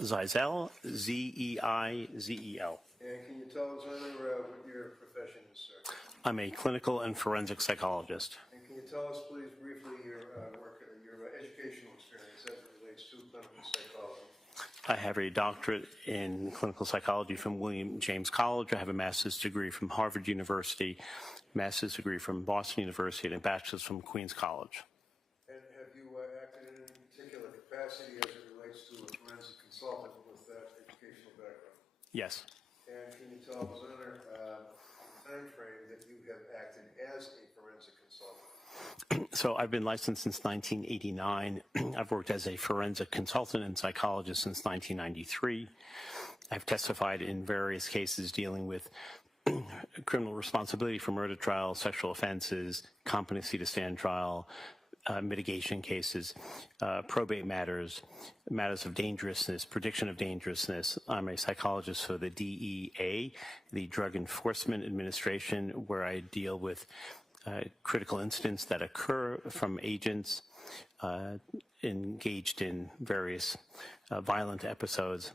Zeizel, Z-E-I-Z-E-L. And can you tell us what your profession is, sir? I'm a clinical and forensic psychologist. And can you tell us, please, briefly your your educational experience as it relates to clinical psychology? I have a doctorate in clinical psychology from William James College. I have a master's degree from Harvard University, master's degree from Boston University, and a bachelor's from Queens College. And have you acted in any particular capacity as it relates to a forensic consultant with that educational background? Yes. And can you tell us the time frame that you have acted as a forensic consultant? So I've been licensed since 1989. I've worked as a forensic consultant and psychologist since 1993. I've testified in various cases dealing with criminal responsibility for murder trials, sexual offenses, competency to stand trial, mitigation cases, probate matters, matters of dangerousness, prediction of dangerousness. I'm a psychologist for the DEA, the Drug Enforcement Administration, where I deal with critical incidents that occur from agents engaged in various violent episodes.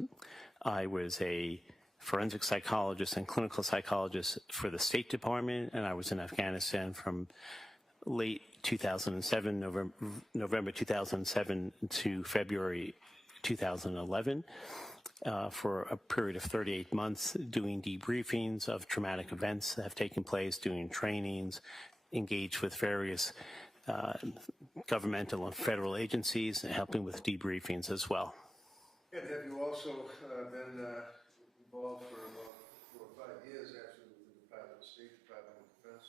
I was a forensic psychologist and clinical psychologist for the State Department, and I was in Afghanistan from late 2007, November 2007 to February 2011 for a period of 38 months, doing debriefings of traumatic events that have taken place, doing trainings, engaged with various governmental and federal agencies, helping with debriefings as well. And have you also been involved for about 4 or 5 years, actually, with the Department of State, Department of Defense?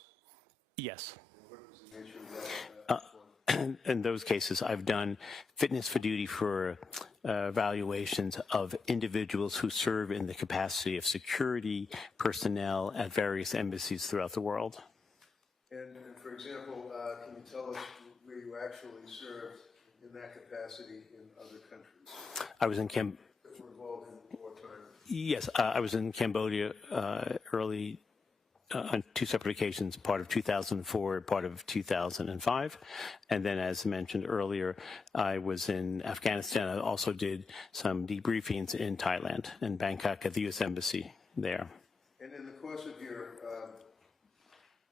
Yes. And what was the nature of that? In those cases, I've done fitness for duty for evaluations of individuals who serve in the capacity of security personnel at various embassies throughout the world. And for example, can you tell us where you actually served in that capacity in other countries? I was in that were involved in wartime? Yes, I was in Cambodia early on 2 separate occasions, part of 2004, part of 2005. And then, as mentioned earlier, I was in Afghanistan. I also did some debriefings in Thailand and Bangkok at the U.S. Embassy there. And in the course of your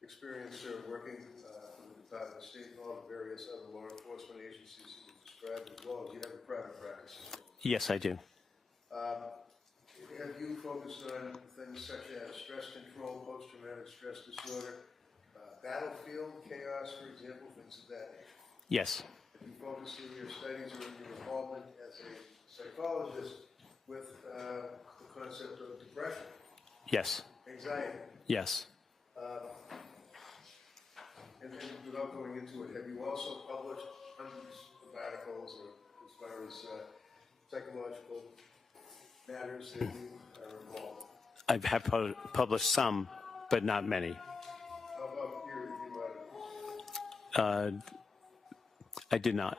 experience working for the Department of State and all the various other law enforcement agencies that you described as well, do you have a private practice as well? Yes, I do. Have you focused on things such as stress control, post-traumatic stress disorder, battlefield chaos, for example, things of that nature? Yes. Have you focused in your studies or in your involvement as a psychologist with the concept of depression? Yes. Anxiety? Yes. And without going into it, have you also published hundreds of articles as far as psychological matters that you are involved? I have published some, but not many. How about peer review articles? I did not.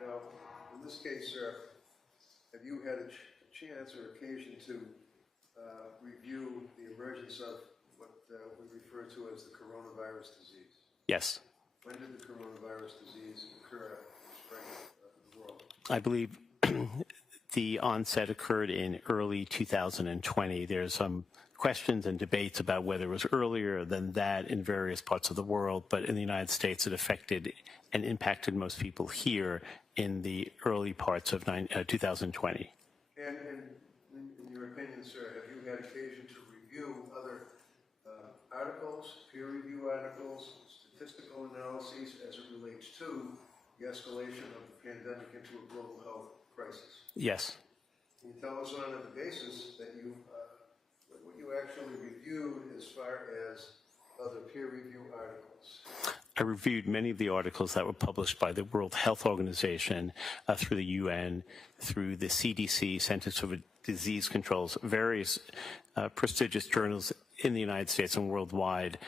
Now, in this case, sir, have you had a chance or occasion to review the emergence of what we refer to as the coronavirus disease? Yes. When did the coronavirus disease occur in the world? I believe the onset occurred in early 2020. There's some questions and debates about whether it was earlier than that in various parts of the world, but in the United States it affected and impacted most people here in the early parts of 2020. And in your opinion, sir, have you had occasion to review other articles, peer review articles, statistical analyses as it relates to the escalation of the pandemic into a global health crisis? Yes. Can you tell us on the basis that you, what you actually reviewed as far as other peer review articles? I reviewed many of the articles that were published by the World Health Organization, through the UN, through the CDC, Centers for Disease Control's various prestigious journals in the United States and worldwide,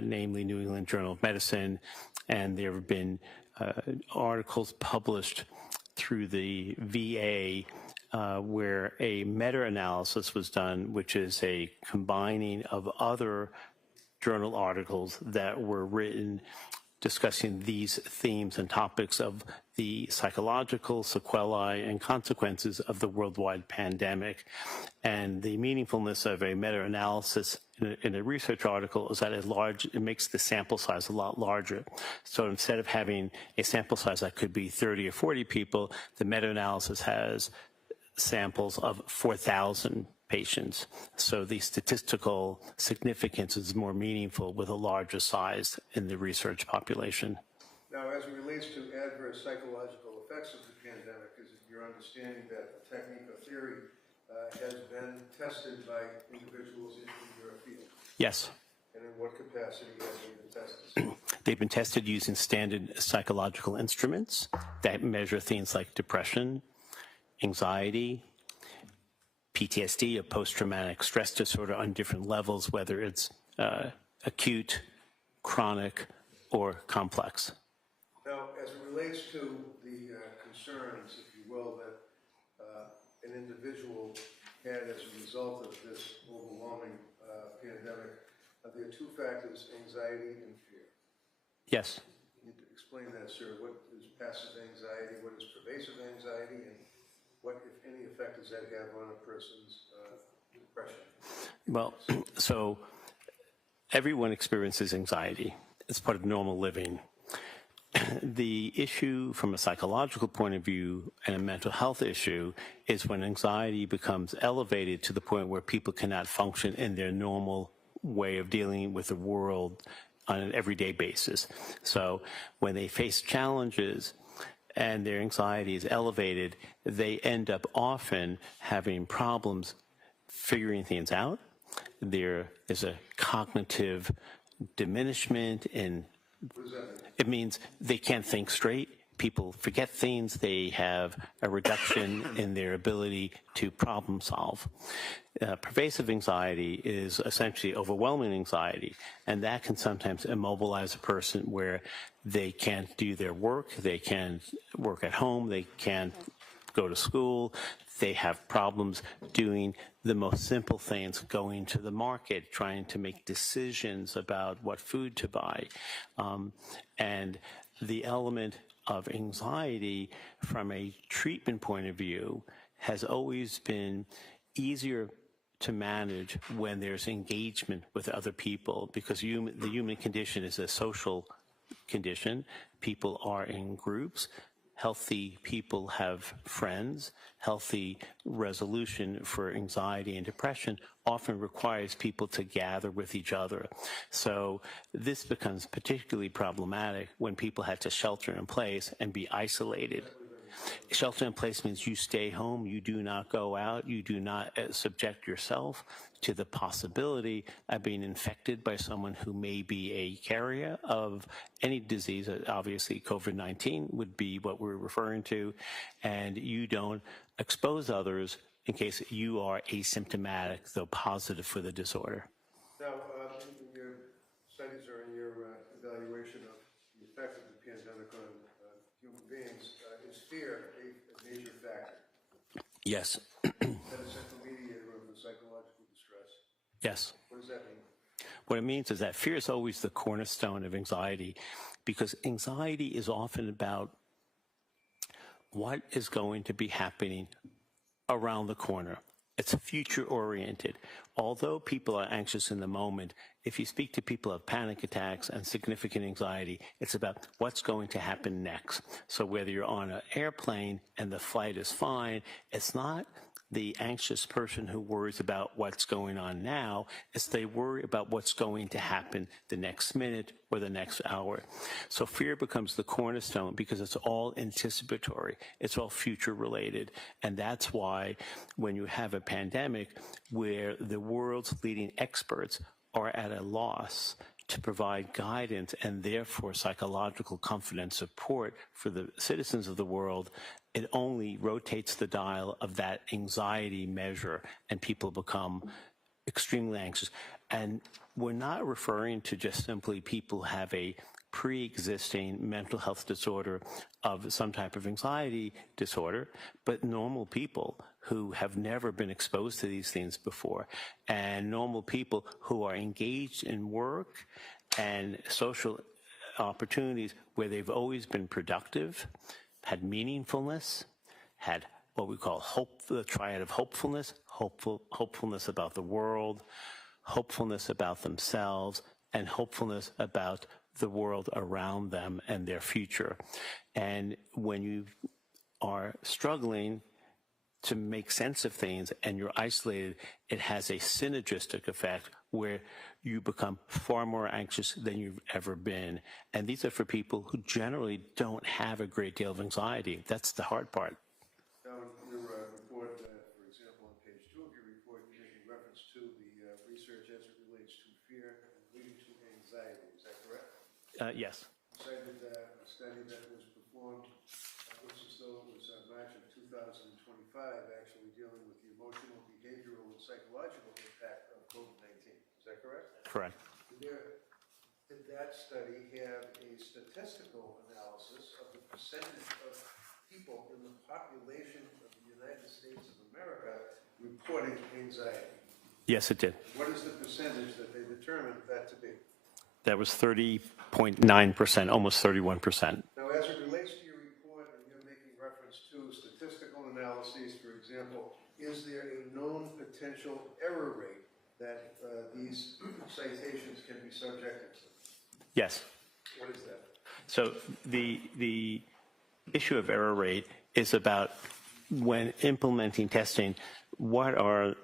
namely New England Journal of Medicine, and there have been articles published through the VA where a meta-analysis was done, which is a combining of other journal articles that were written discussing these themes and topics of the psychological sequelae and consequences of the worldwide pandemic. And the meaningfulness of a meta-analysis in a research article is that it makes the sample size a lot larger. So instead of having a sample size that could be 30 or 40 people, the meta-analysis has samples of 4,000 patients. So the statistical significance is more meaningful with a larger size in the research population. Now, as it relates to adverse psychological effects of the pandemic, is it your understanding that the technique of theory has been tested by individuals in your field? Yes. And in what capacity have they been tested? They've been tested using standard psychological instruments that measure things like depression, anxiety, PTSD, a post-traumatic stress disorder on different levels, whether it's acute, chronic, or complex. Now, as it relates to the concerns, if you will, that an individual had as a result of this overwhelming pandemic, there are two factors, anxiety and fear. Yes. You need to explain that, sir. What is passive anxiety? What is pervasive anxiety? And what, if any, effect does that have on a person's depression? Well, so everyone experiences anxiety. It's part of normal living. The issue from a psychological point of view and a mental health issue is when anxiety becomes elevated to the point where people cannot function in their normal way of dealing with the world on an everyday basis. So when they face challenges and their anxiety is elevated, they end up often having problems figuring things out. There is a cognitive diminishment in it means they can't think straight. People forget things. They have a reduction in their ability to problem solve. Pervasive anxiety is essentially overwhelming anxiety, and that can sometimes immobilize a person where they can't do their work, they can't work at home, they can't go to school, they have problems doing the most simple things, going to the market, trying to make decisions about what food to buy. And the element of anxiety from a treatment point of view has always been easier to manage when there's engagement with other people, because the human condition is a social condition. People are in groups. Healthy people have friends. Healthy resolution for anxiety and depression often requires people to gather with each other. So this becomes particularly problematic when people had to shelter in place and be isolated. Shelter in place means you stay home, you do not go out, you do not subject yourself to the possibility of being infected by someone who may be a carrier of any disease. Obviously, COVID-19 would be what we're referring to, and you don't expose others in case you are asymptomatic, though positive for the disorder. Now, in your studies or in your evaluation of the effect of the pandemic on human beings, is fear a major factor? Yes. That is a mediator of the psychological distress? Yes. What does that mean? What it means is that fear is always the cornerstone of anxiety, because anxiety is often about what is going to be happening around the corner. It's future-oriented. Although people are anxious in the moment, if you speak to people who have panic attacks and significant anxiety, it's about what's going to happen next. So whether you're on an airplane and the flight is fine, it's not the anxious person who worries about what's going on now, it's they worry about what's going to happen the next minute or the next hour. So fear becomes the cornerstone because it's all anticipatory, it's all future related. And that's why when you have a pandemic where the world's leading experts are at a loss to provide guidance and therefore psychological comfort and support for the citizens of the world, it only rotates the dial of that anxiety measure and people become extremely anxious. And we're not referring to just simply people who have a pre-existing mental health disorder of some type of anxiety disorder, but normal people who have never been exposed to these things before, and normal people who are engaged in work and social opportunities where they've always been productive, had meaningfulness, had what we call hope, the triad of hopefulness, hopefulness about the world, hopefulness about themselves, and hopefulness about the world around them and their future. And when you are struggling to make sense of things and you're isolated, it has a synergistic effect where you become far more anxious than you've ever been. And these are for people who generally don't have a great deal of anxiety. That's the hard part. Now, in your report, for example, on page 2 of your report, you're making reference to the research as it relates to fear and leading to anxiety. Is that correct? Yes. You cited a study that was performed, looks as though it was March of 2025, actually dealing with the emotional, behavioral, and psychological impact of COVID-19. Is that correct? Correct. Did that study have a statistical analysis of the percentage of people in the population of the United States of America reporting anxiety? Yes, it did. What is the percentage that they determined that to be? That was 30.9%, almost 31%. Now, as it relates to your report, and you're making reference to statistical analyses, for example, is there a known potential error rate that these citations can be subjected to? Yes. What is that? So the issue of error rate is about when implementing testing, what are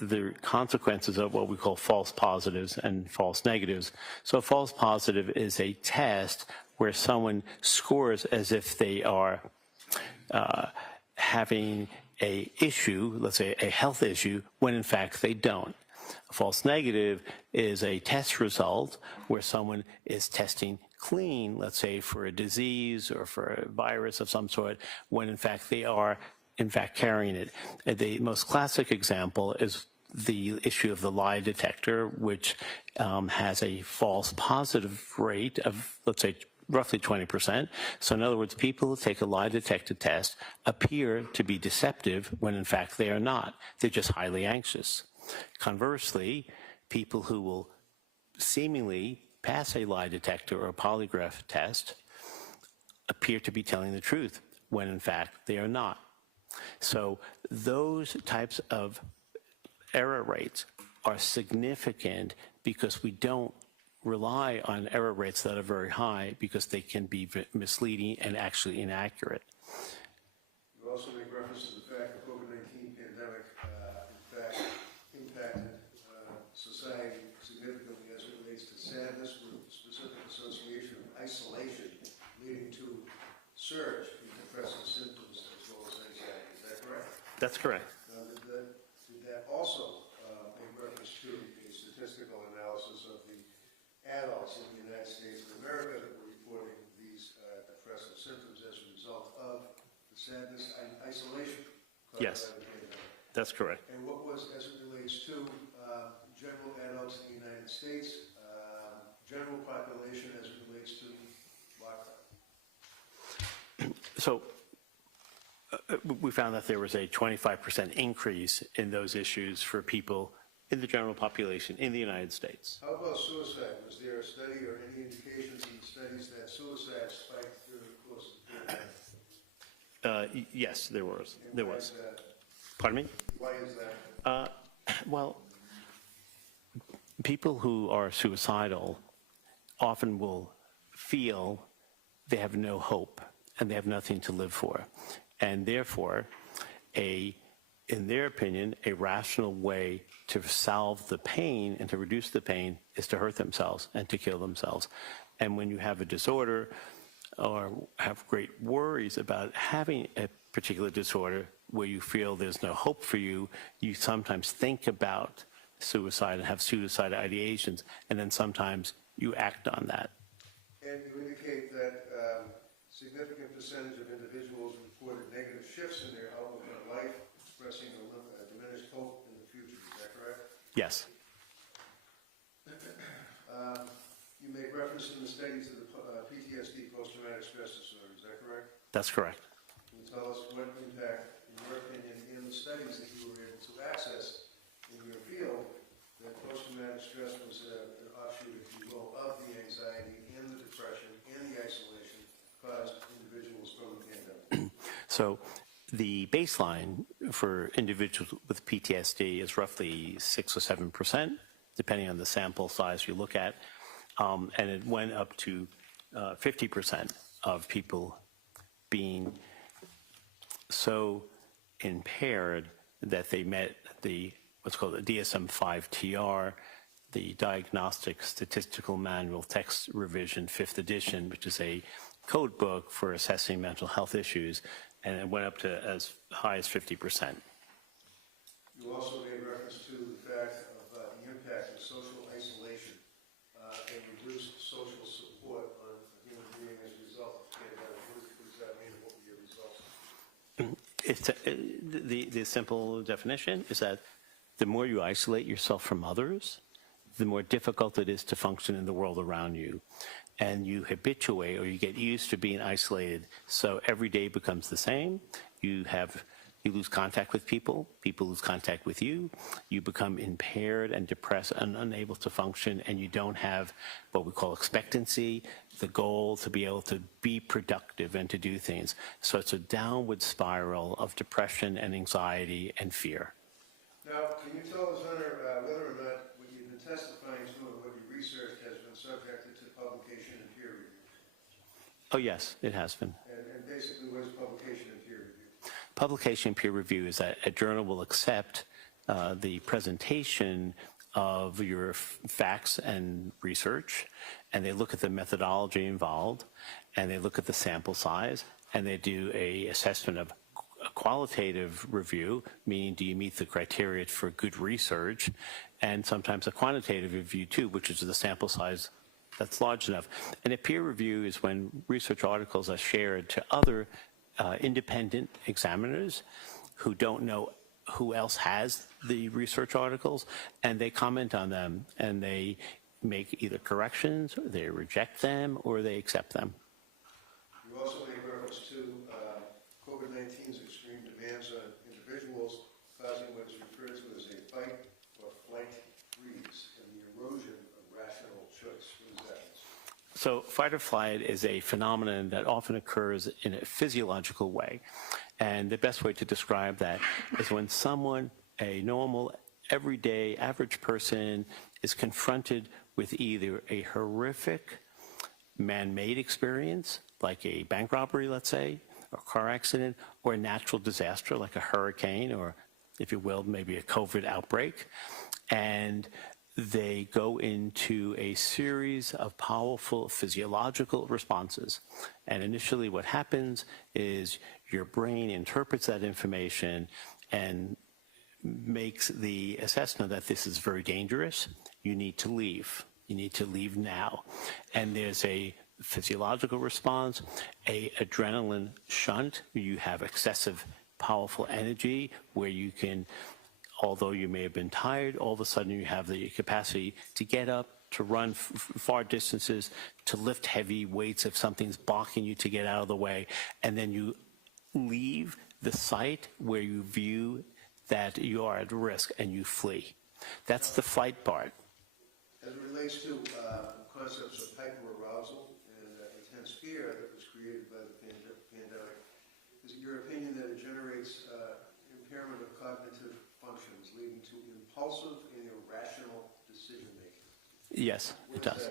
the consequences of what we call false positives and false negatives. So a false positive is a test where someone scores as if they are having a issue, let's say a health issue, when in fact they don't. A false negative is a test result where someone is testing clean, let's say for a disease or for a virus of some sort, when in fact they are in fact carrying it. The most classic example is the issue of the lie detector, which has a false positive rate of, let's say, roughly 20%. So in other words, people who take a lie detector test appear to be deceptive when in fact they are not. They're just highly anxious. Conversely, people who will seemingly pass a lie detector or a polygraph test appear to be telling the truth when in fact they are not. So those types of error rates are significant because we don't rely on error rates that are very high because they can be misleading and actually inaccurate. You also make reference to the fact that the COVID-19 pandemic, in fact, impacted society significantly as it relates to sadness with a specific association of isolation leading to surge in depressive symptoms as well as anxiety. Is that correct? That's correct. Now, did that also make reference to a statistical analysis of the adults in the United States of America that were reporting these depressive symptoms as a result of the sadness and isolation caused Yes. by the pandemic? That's correct. And what was, as it relates to general adults in the United States, general population as it relates to lockdown? So we found that there was a 25% increase in those issues for people in the general population in the United States. How about suicide? Was there a study or any indications in the studies that suicide spiked during the course of the pandemic? Yes, there was. And why is that? Pardon me? Why is that? Well, people who are suicidal often will feel they have no hope and they have nothing to live for. And therefore, in their opinion, a rational way to solve the pain and to reduce the pain is to hurt themselves and to kill themselves. And when you have a disorder or have great worries about having a particular disorder where you feel there's no hope for you, you sometimes think about suicide and have suicide ideations, and then sometimes you act on that. And you indicate that significant percentage of individuals reported negative shifts in their outlook on life, expressing a diminished hope in the future. Is that correct? Yes. You make reference in the study to the PTSD, post-traumatic stress disorder. Is that correct? That's correct. Can you tell us what impact, in your opinion, in the studies that you were able to access in your field, that post-traumatic stress was an offshoot, if you will, of the anxiety and the depression So the baseline for individuals with PTSD is roughly 6 or 7%, depending on the sample size you look at. And it went up to 50% of people being so impaired that they met the what's called the DSM-5-TR, the Diagnostic Statistical Manual Text Revision 5th edition, which is a code book for assessing mental health issues, and it went up to as high as 50%. You also made reference to the fact of the impact of social isolation and reduced social support on a human being as a result of pandemic. What does that mean, and what were your results? The simple definition is that the more you isolate yourself from others, the more difficult it is to function in the world around you. And you habituate or you get used to being isolated. So every day becomes the same. You lose contact with people lose contact with you, you become impaired and depressed and unable to function, and you don't have what we call expectancy, the goal to be able to be productive and to do things. So it's a downward spiral of depression and anxiety and fear. Now, can you tell us, Hunter, whether or not what you've been testifying to and what you researched has been subjected to publication and peer review? Oh, yes, it has been. And basically, what is publication and peer review? Publication peer review is that a journal will accept the presentation of your facts and research, and they look at the methodology involved, and they look at the sample size, and they do a assessment of a qualitative review, meaning do you meet the criteria for good research, and sometimes a quantitative review too, which is the sample size that's large enough. And a peer review is when research articles are shared to other independent examiners who don't know who else has the research articles, and they comment on them, and they make either corrections, or they reject them, or they accept them. You also made reference to COVID-19's extreme demands on individuals, causing what is referred to as a fight or flight freeze and the erosion of rational choice. What is that? So fight or flight is a phenomenon that often occurs in a physiological way. And the best way to describe that is when someone, a normal, everyday, average person, is confronted with either a horrific man-made experience, like a bank robbery, let's say, or car accident, or a natural disaster like a hurricane, or, if you will, maybe a COVID outbreak. And they go into a series of powerful physiological responses. And initially what happens is your brain interprets that information and makes the assessment that this is very dangerous. You need to leave. You need to leave now. And there's a physiological response, a adrenaline shunt. You have excessive powerful energy where you can, although you may have been tired, all of a sudden you have the capacity to get up, to run far distances, to lift heavy weights if something's blocking you to get out of the way, and then you leave the site where you view that you are at risk and you flee. That's the flight part. As it relates to concepts of hyperarousal and intense fear that was created by the pandemic, is it your opinion that it generates impairment of cognitive functions, leading to impulsive and irrational decision-making? Yes, it does.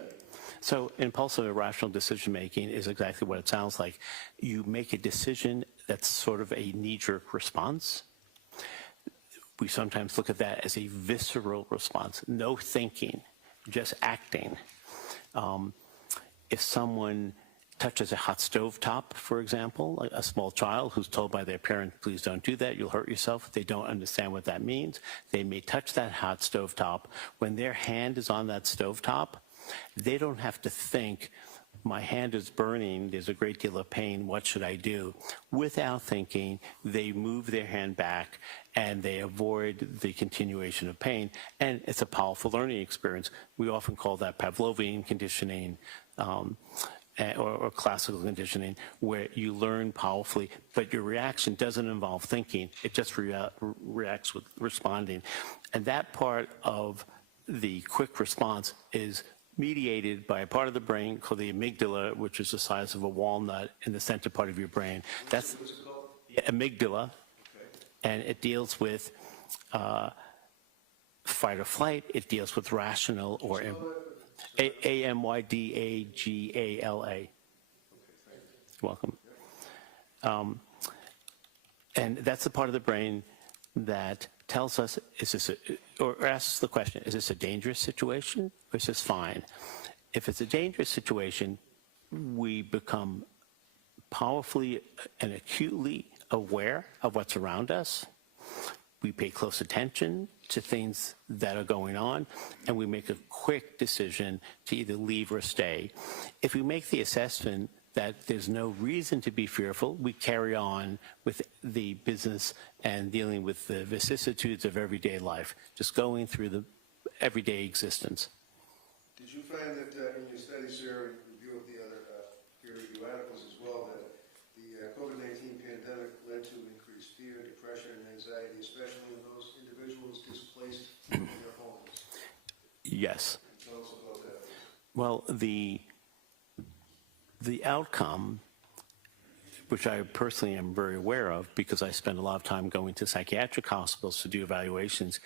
So impulsive irrational decision-making is exactly what it sounds like. You make a decision that's sort of a knee-jerk response. We sometimes look at that as a visceral response, no thinking, just acting. If someone touches a hot stove top, for example, like a small child who's told by their parent, please don't do that, you'll hurt yourself. They don't understand what that means. They may touch that hot stove top. When their hand is on that stove top, they don't have to think, my hand is burning, there's a great deal of pain, what should I do? Without thinking, they move their hand back and they avoid the continuation of pain. And it's a powerful learning experience. We often call that Pavlovian conditioning, or classical conditioning, where you learn powerfully, but your reaction doesn't involve thinking. It just reacts with responding. And that part of the quick response is mediated by a part of the brain called the amygdala, which is the size of a walnut in the center part of your brain. What's it called? The amygdala, and it deals with fight or flight. It deals with rational or amygdala. Welcome. And that's the part of the brain that tells us, or asks the question, is this a dangerous situation or is this fine? If it's a dangerous situation, we become powerfully and acutely aware of what's around us. We pay close attention to things that are going on, and we make a quick decision to either leave or stay. If we make the assessment that there's no reason to be fearful, we carry on with the business and dealing with the vicissitudes of everyday life, just going through the everyday existence. Did you find that in your studies there, in review of the other peer review articles as well, that the COVID-19 pandemic led to increased fear, depression, and anxiety, especially in those individuals displaced in their homes? Yes. Tell us about that. Well, the outcome, which I personally am very aware of because I spend a lot of time going to psychiatric hospitals to do evaluations,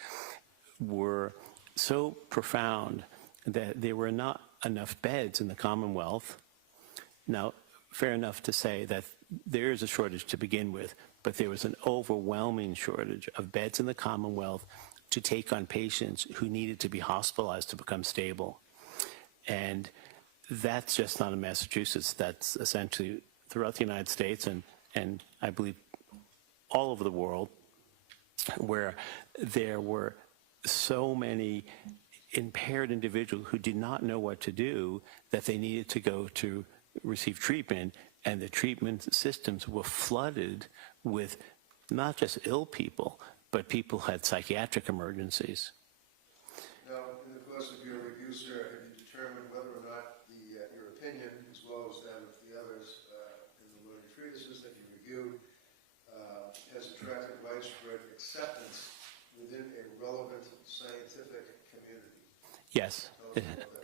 were so profound that there were not enough beds in the Commonwealth. Now, fair enough to say that there is a shortage to begin with, but there was an overwhelming shortage of beds in the Commonwealth to take on patients who needed to be hospitalized to become stable. And that's just not in Massachusetts. That's essentially throughout the United States and I believe all over the world, where there were so many impaired individuals who did not know what to do that they needed to go to receive treatment, and the treatment systems were flooded with not just ill people, but people who had psychiatric emergencies. Now, in the course of your review, sir, have you determined whether or not your opinion, as well as that of the others in the learned treatises that you reviewed, has attracted widespread acceptance within a relevant scientific community? Yes,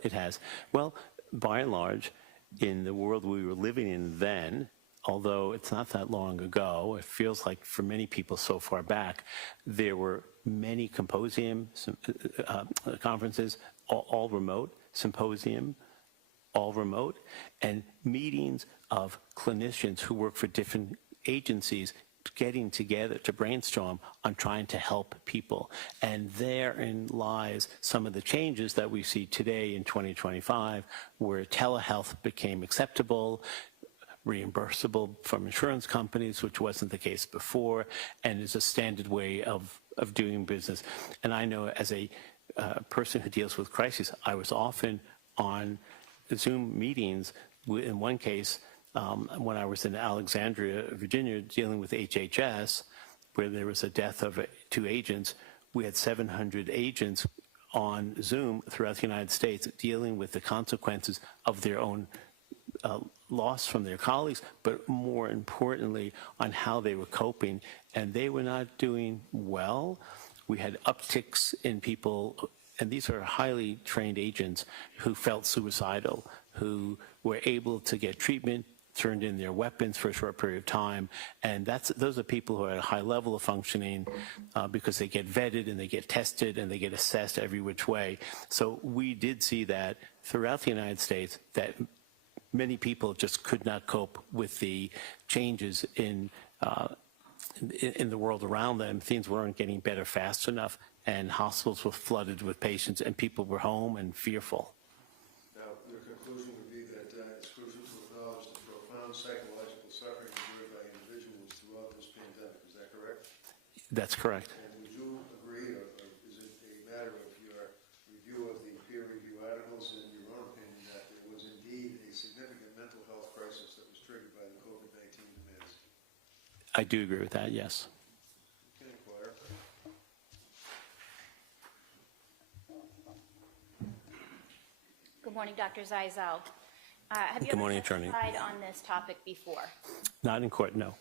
it has. Well, by and large, in the world we were living in then, although it's not that long ago, it feels like for many people so far back, there were many conferences, all remote, symposium, all remote, and meetings of clinicians who work for different agencies getting together to brainstorm on trying to help people. And therein lies some of the changes that we see today in 2025, where telehealth became acceptable, reimbursable from insurance companies, which wasn't the case before, and is a standard way of doing business. And I know as a person who deals with crises, I was often on Zoom meetings. In one case, when I was in Alexandria, Virginia, dealing with HHS, where there was a death of 2 agents, we had 700 agents on Zoom throughout the United States dealing with the consequences of their own loss from their colleagues, but more importantly, on how they were coping. And they were not doing well. We had upticks in people, and these are highly trained agents who felt suicidal, who were able to get treatment, turned in their weapons for a short period of time, and those are people who are at a high level of functioning because they get vetted and they get tested and they get assessed every which way. So we did see that throughout the United States, that many people just could not cope with the changes in the world around them. Things weren't getting better fast enough, and hospitals were flooded with patients, and people were home and fearful. Now, your conclusion would be that it's crucial to acknowledge the profound psychological suffering endured by individuals throughout this pandemic. Is that correct? That's correct. And would you agree, or is it a matter of your review of the peer review articles and your own opinion that there was indeed a significant mental health crisis that was triggered by the COVID-19 demands? I do agree with that, yes. Okay, inquire. Good morning, Dr. Zeisel. Have you Good morning, ever Attorney. testified on this topic before? Not in court, no.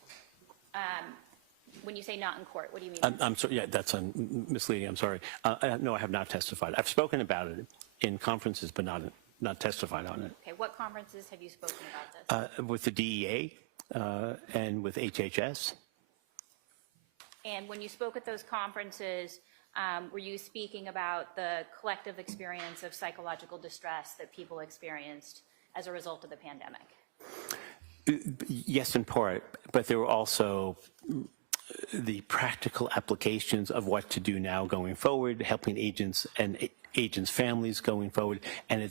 When you say not in court, what do you mean? I'm sorry, yeah, that's misleading, I'm sorry. No, I have not testified. I've spoken about it in conferences, but not testified on it. Okay, what conferences have you spoken about this? With the DEA and with HHS. And when you spoke at those conferences, were you speaking about the collective experience of psychological distress that people experienced as a result of the pandemic? Yes, in part, but there were also the practical applications of what to do now going forward, helping agents and agents' families going forward, and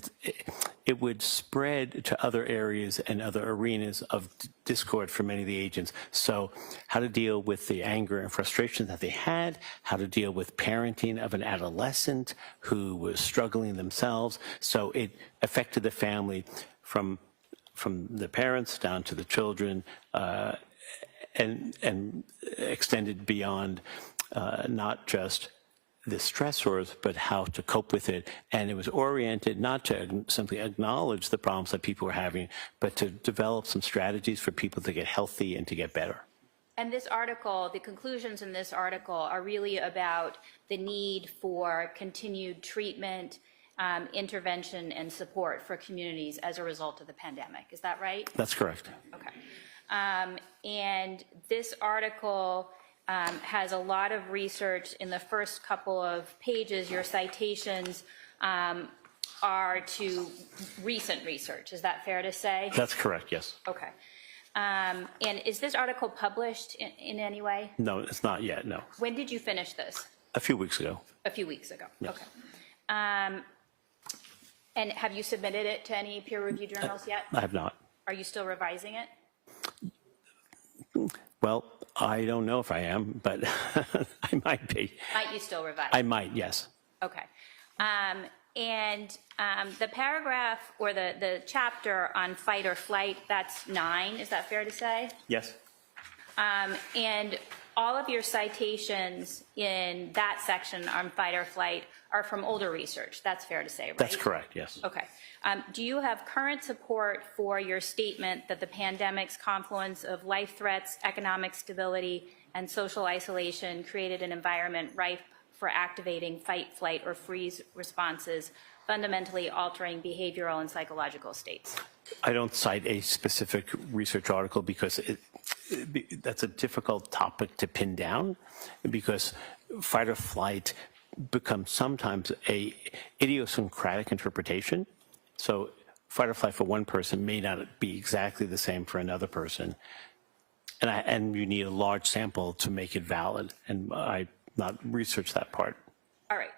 it would spread to other areas and other arenas of discord for many of the agents. So how to deal with the anger and frustration that they had, how to deal with parenting of an adolescent who was struggling themselves. So it affected the family from the parents down to the children, and extended beyond not just the stressors, but how to cope with it. And it was oriented not to simply acknowledge the problems that people were having, but to develop some strategies for people to get healthy and to get better. And this article, the conclusions in this article are really about the need for continued treatment, intervention, and support for communities as a result of the pandemic. Is that right? That's correct. Okay. And this article has a lot of research. In the first couple of pages, your citations are to recent research. Is that fair to say? That's correct, yes. Okay. And is this article published in any way? No, it's not yet, no. When did you finish this? A few weeks ago. A few weeks ago. Yes. Okay. And have you submitted it to any peer-reviewed journals yet? I have not. Are you still revising it? Well, I don't know if I am, but I might be. Might you still revise? I might, yes. Okay. And the paragraph or the chapter on fight or flight, that's 9, is that fair to say? Yes. And all of your citations in that section on fight or flight are from older research, that's fair to say, right? That's correct, yes. Okay. Do you have current support for your statement that the pandemic's confluence of life threats, economic stability, and social isolation created an environment ripe for activating fight, flight, or freeze responses, fundamentally altering behavioral and psychological states? I don't cite a specific research article because that's a difficult topic to pin down, because fight or flight becomes sometimes a idiosyncratic interpretation. So fight or flight for one person may not be exactly the same for another person. And you need a large sample to make it valid. And I not researched that part. All right.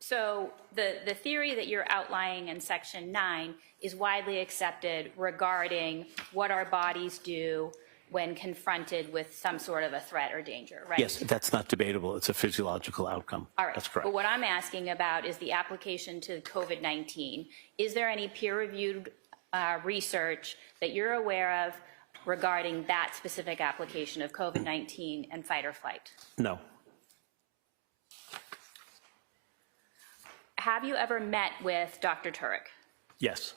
So the theory that you're outlining in section 9 is widely accepted regarding what our bodies do when confronted with some sort of a threat or danger, right? Yes, that's not debatable. It's a physiological outcome. All right. That's correct. But what I'm asking about is the application to COVID-19. Is there any peer-reviewed research that you're aware of regarding that specific application of COVID-19 and fight or flight? No. Have you ever met with Dr. Tuerk? Yes.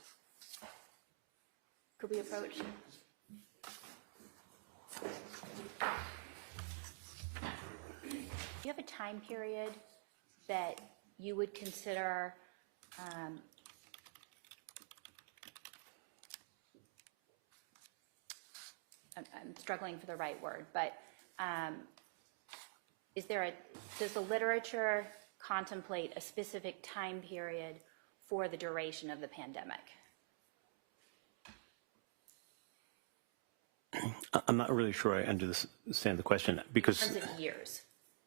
Could we approach? Do you have a time period that you would consider I'm struggling for the right word, but does the literature contemplate a specific time period for the duration of the pandemic? I'm not really sure I understand the question, because In terms of years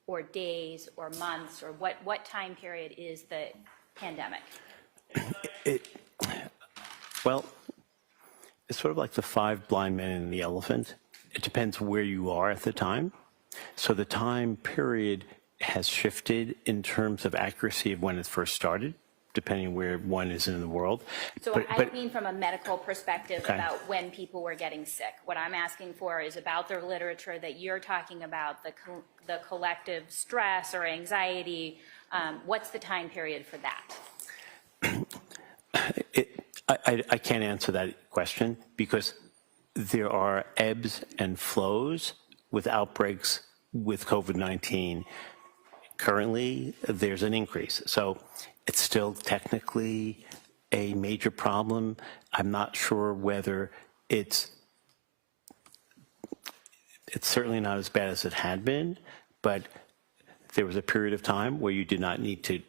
or days or months, or what time period is the pandemic? Well, it's sort of like the 5 blind men and the elephant. It depends where you are at the time. So the time period has shifted in terms of accuracy of when it first started, depending where one is in the world. So I don't mean from a medical perspective Okay. about when people were getting sick. What I'm asking for is about the literature that you're talking about, the collective stress or anxiety. What's the time period for that? I can't answer that question, because there are ebbs and flows with outbreaks with COVID-19. Currently, there's an increase. So it's still technically a major problem. I'm not sure whether it's certainly not as bad as it had been, but there was a period of time where you did not need to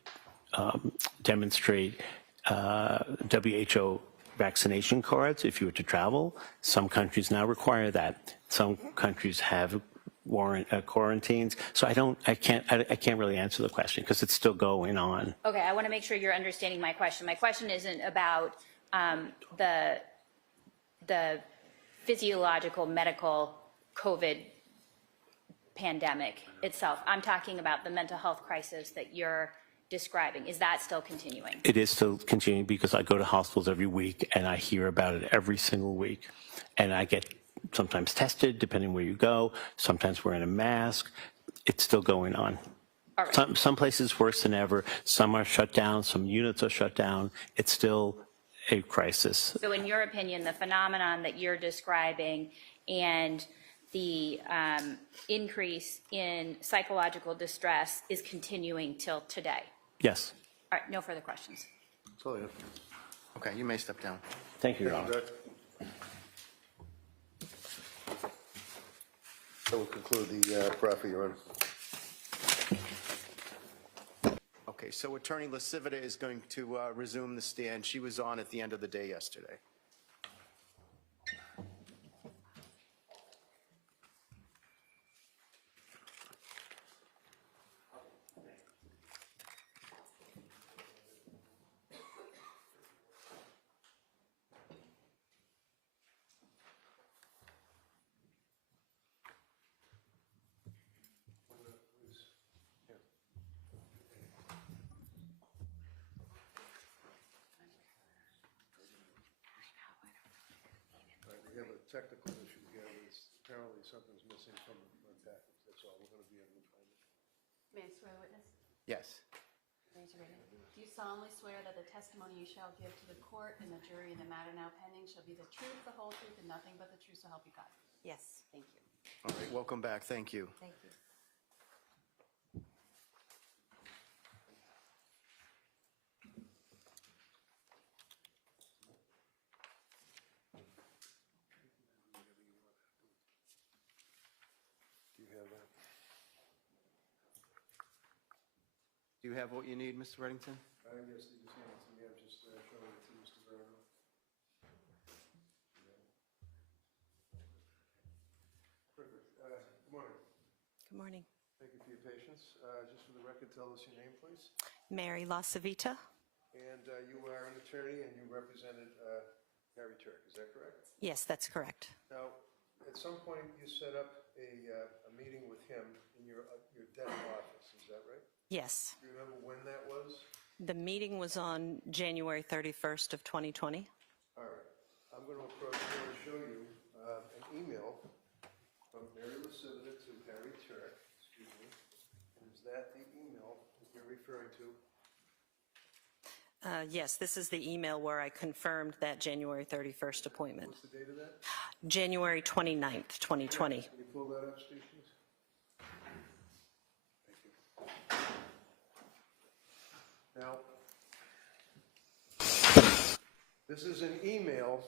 demonstrate WHO vaccination cards if you were to travel. Some countries now require that. Some countries have quarantines. So I can't really answer the question because it's still going on. Okay, I want to make sure you're understanding my question. My question isn't about the physiological, medical COVID pandemic itself. I'm talking about the mental health crisis that you're describing. Is that still continuing? It is still continuing because I go to hospitals every week and I hear about it every single week. And I get sometimes tested, depending where you go. Sometimes wearing a mask. It's still going on. All right. Some places worse than ever. Some are shut down. Some units are shut down. It's still a crisis. So in your opinion, the phenomenon that you're describing and the increase in psychological distress is continuing till today? Yes. All right, no further questions. That's all I have. Okay, you may step down. Thank you, Your Honor. That will conclude the proffer, Your Honor. Okay, so Attorney Lascivita is going to resume the stand. She was on at the end of the day yesterday. We have a technical issue here. Apparently something's missing from the package. That's all. We're going to be able to find it. May I swear the witness? Yes. Raise your right hand. Do you solemnly swear that the testimony you shall give to the court and the jury in the matter now pending shall be the truth, the whole truth, and nothing but the truth, so help you God? Yes, thank you. All right, welcome back. Thank you. Thank you. Do you have that? Do you have what you need, Mr. Reddington? Yes, they just handed it to me. I'm just showing it to Mr. Verno. Perfect. Good morning. Good morning. Thank you for your patience. Just for the record, tell us your name, please. Mary Lascivita? And you are an attorney and you represented Harry Tuerk, is that correct? Yes, that's correct. Now, at some point you set up a meeting with him in your Denver office, is that right? Yes. Do you remember when that was? The meeting was on January 31st of 2020. All right. I'm going to approach you and show you an email from Mary Lascivita to Harry Tuerk, excuse me. And is that the email that you're referring to? Yes, this is the email where I confirmed that January 31st appointment. What's the date of that? January 29th, 2020. Can you pull that up, Steve, please? Thank you. Now, this is an email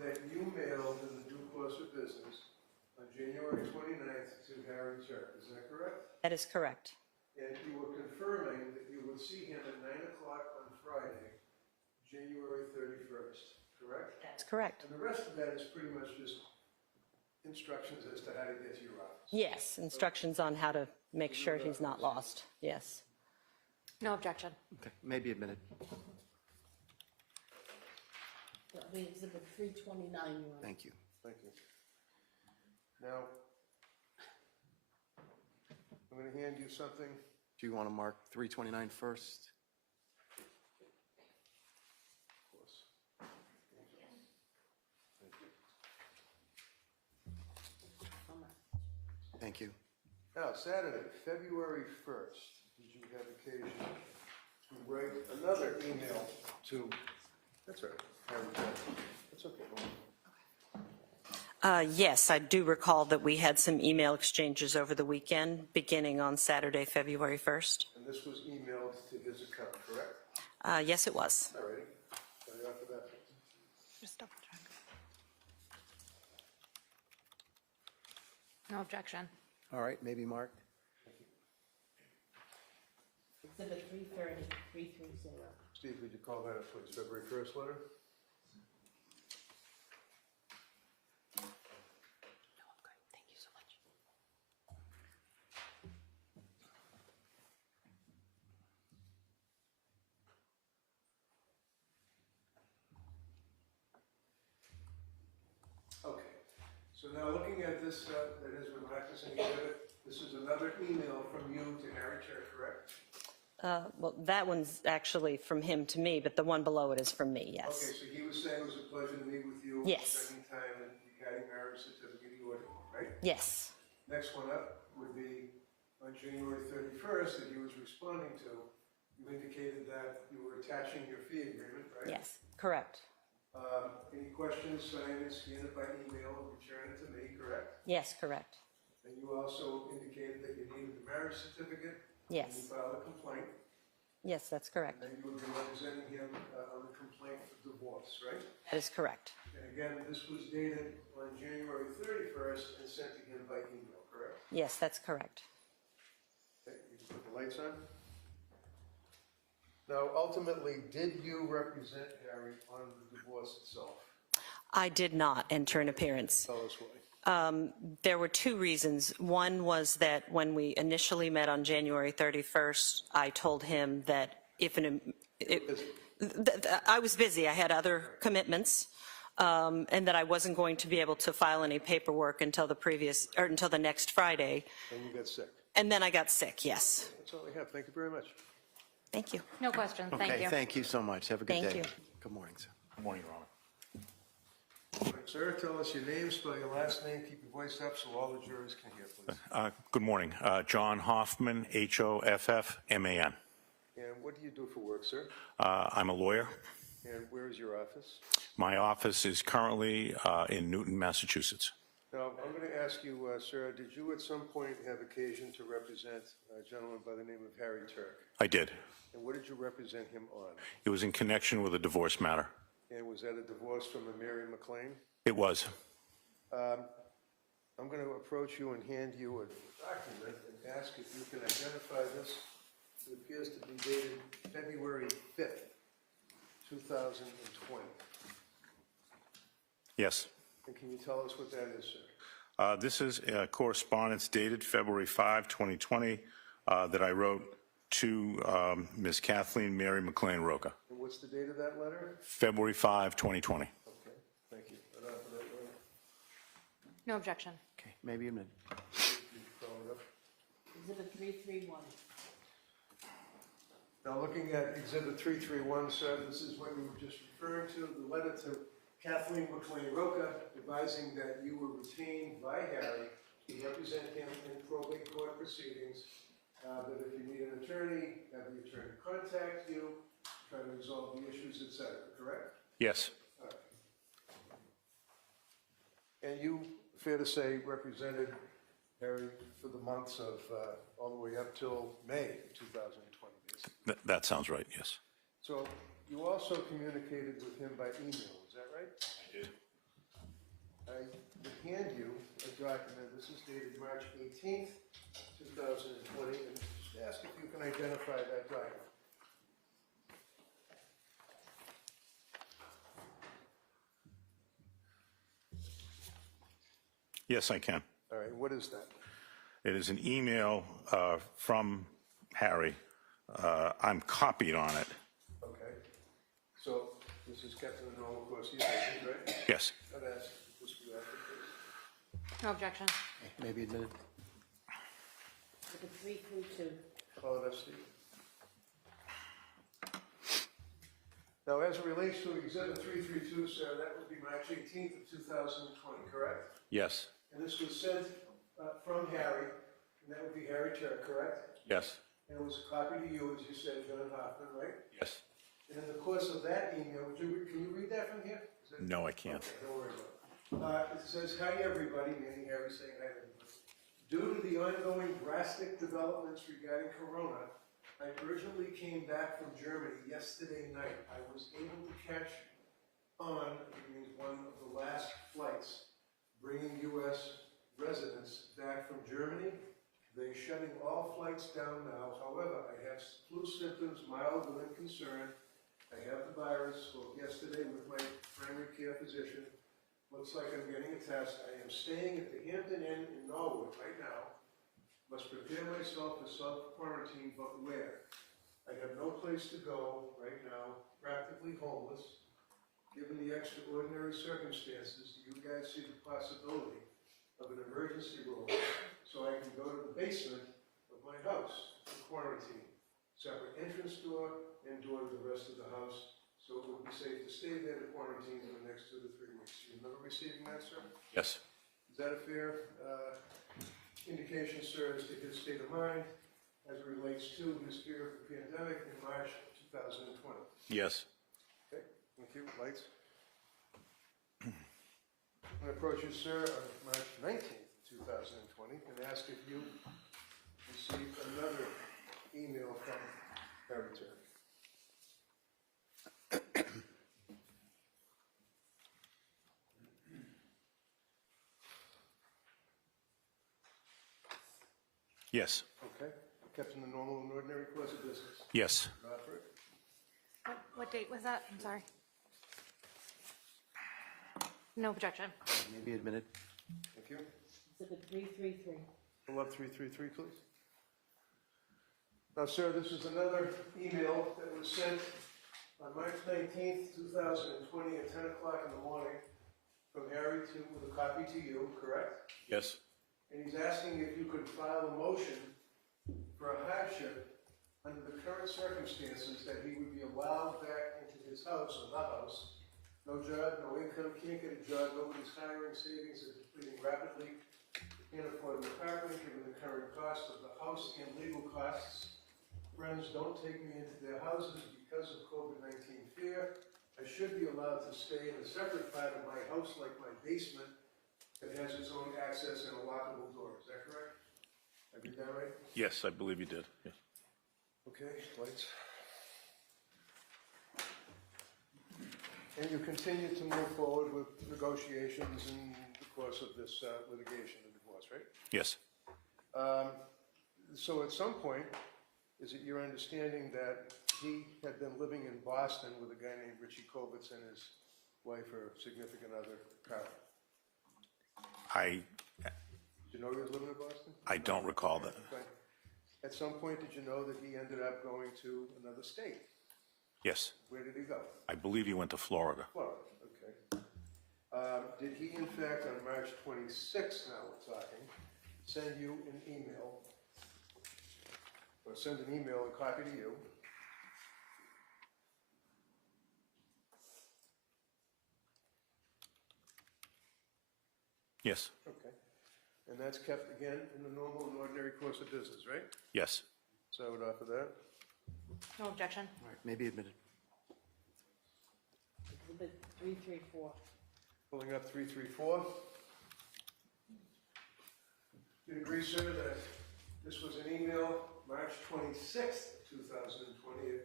that you mailed in the due course of business on January 29th to Harry Tuerk. Is that correct? That is correct. And you were confirming that you would see him at 9 o'clock on Friday, January 31st, correct? That's correct. And the rest of that is pretty much just instructions as to how to get to your office. Yes, instructions on how to make sure he's not lost. Yes. No objection. Okay, may be admitted. That'll be exhibit 329, Your Honor. Thank you. Thank you. Now, I'm going to hand you something. Do you want to mark 329 first? Of course. Thank you. Now, Saturday, February 1st, did you have occasion to write another email to, that's right, Harry Tuerk. That's okay. Yes, I do recall that we had some email exchanges over the weekend, beginning on Saturday, February 1st. And this was emailed to his account, correct? Yes, it was. All righty. Sorry after that. Just double check. No objection. All right, maybe marked. Thank Exhibit 330, 330. Steve, would you call that up, please? February 1st letter? Thank you so much. Okay. So now looking at this, that has been practicing exhibit, this is another email from you to Harry Tuerk, correct? Well, that one's actually from him to me, but the one below it is from me, Okay, yes. so he was saying it was a pleasure to meet with you. Yes. Spending time and regarding marriage certificate, you ordered one, right? Yes, Next one up would be on January 31st that he was responding to. You indicated that you were attaching your fee agreement, right? yes, correct. Any questions, sign it, scan it by email, and return it to me, correct? Yes, correct. And you also indicated that you needed the marriage certificate. Yes. And you filed a complaint, Yes, that's correct. and you would be representing him on the complaint for divorce, right? That is correct. And again, this was dated on January 31st and sent to him by email, correct? Yes, that's correct. Okay, you can put the lights on. Now, ultimately, did you represent Harry on the divorce itself? I did not enter an appearance. Tell us why. There were two reasons. One was that when we initially met on January 31st, I told him that I was busy. I had other commitments, and that I wasn't going to be able to file any paperwork until the next Friday. And you got sick. And then I got sick, yes. That's all I have. Thank you very much. Thank you. No questions, thank Okay, you. thank you so much. Have a good day. Thank you. Good morning, sir. Good morning, Your Honor. All right, sir, tell us your name, spell your last name, keep your voice up so all the jurors can hear, please. Good morning. John Hoffman, Hoffman. And what do you do for work, sir? I'm a lawyer. And where is your office? My office is currently in Newton, Massachusetts. Now, I'm going to ask you, sir, did you at some point have occasion to represent a gentleman by the name of Harry Tuerk? I did. And what did you represent him on? It was in connection with a divorce matter. And was that a divorce from a Mary McLean? It was. I'm going to approach you and hand you a document and ask if you can identify this. It appears to be dated February 5th, 2020. Yes. And can you tell us what that is, sir? This is correspondence dated February 5, 2020, that I wrote to Ms. Kathleen Mary McLean Roca. And what's the date of that letter? February 5, 2020. Okay, thank you. Enough of that letter. No objection. Okay, maybe a minute. You can call it up. Exhibit 331. Now, looking at Exhibit 331, sir, this is what we were just referring to, the letter to Kathleen McLean Roca advising that you were retained by Harry to represent him in probate court proceedings, that if you need an attorney, have the attorney contact you, try to resolve the issues, et cetera, correct? Yes. And you, fair to say, represented Harry for the months of, all the way up till May 2020, basically. That sounds right, yes. So you also communicated with him by email, is that right? I did. I would hand you a document, this is dated March 18th, 2020, and just ask if you can identify that document. Yes, I can. All right, what is that? It is an email from Harry. I'm copied on it. Okay. So this is kept in the normal course of your business, right? Yes. I'd ask this be after, please. No objection. Maybe a minute. Exhibit 332. Call it up, Steve. Now, as it relates to Exhibit 332, sir, that would be March 18th of 2020, correct? Yes. And this was sent from Harry, and that would be Harry Tuerk, correct? Yes. And it was copied to you, as you said, John Hoffman, right? Yes. And in the course of that email, can you read that from here? No, I can't. Okay, don't worry about it. It says, "Hi, everybody," meaning Harry saying hi to everybody. "Due to the ongoing drastic developments regarding Corona, I urgently came back from Germany yesterday night. I was able to catch on, it means one of the last flights, bringing U.S. residents back from Germany. They shutting all flights down now. However, I have flu symptoms mild within concern. I have the virus, spoke yesterday with my primary care physician. Looks like I'm getting a test. I am staying at the Hampton Inn in Norwood right now. Must prepare myself for self-quarantine, but where? I have no place to go right now, practically homeless. Given the extraordinary circumstances, do you guys see the possibility of an emergency room so I can go to the basement of my house for quarantine? Separate entrance door and door to the rest of the house, so it would be safe to stay there to quarantine for the next 2 to 3 weeks. You remember receiving that, sir? Yes. Is that a fair indication, sir, as to his state of mind as it relates to his fear of the pandemic in March 2020? Yes. Okay, thank you. Lights. I'm going to approach you, sir, on March 19th, 2020, and ask if you received another email from Harry Tuerk. Yes. Okay, kept in the normal and ordinary course of business. Yes. Bradford? What date was that? I'm sorry. No objection. Maybe admitted. Thank you. Exhibit 333. Pull up 333, please. Now, sir, this is another email that was sent on March 19th, 2020 at 10 o'clock in the morning from Harry with a copy to you, correct? Yes. And he's asking if you could file a motion for a hardship under the current circumstances that he would be allowed back into his house or the house. No job, no income, can't get a job, nobody's hiring, savings are depleting rapidly. Can't afford an apartment given the current cost of the house and legal costs. Friends don't take me into their houses because of COVID-19 fear. I should be allowed to stay in a separate part of my house like my basement that has its own access and a lockable door. Is that correct? I read that right? Yes, I believe you did. Yes. Okay, lights. And you continue to move forward with negotiations in the course of this litigation, the divorce, right? Yes. So at some point, is it your understanding that he had been living in Boston with a guy named Richie Kovitz and his wife or significant other, Carol? I Did you know he was living in Boston? don't recall that. Okay. At some point, did you know that he ended up going to another state? Yes. Where did he go? I believe he went to Florida. Florida, okay. Did he, in fact, on March 26th, now we're talking, send you an email, or send an email and copy to you? Yes. Okay. And that's kept, again, in the normal and ordinary course of business, right? Yes. So I would offer that. No objection. All right, maybe admitted. Exhibit 334. Pulling up 334. You agree, sir, that this was an email March 26th, 2020 at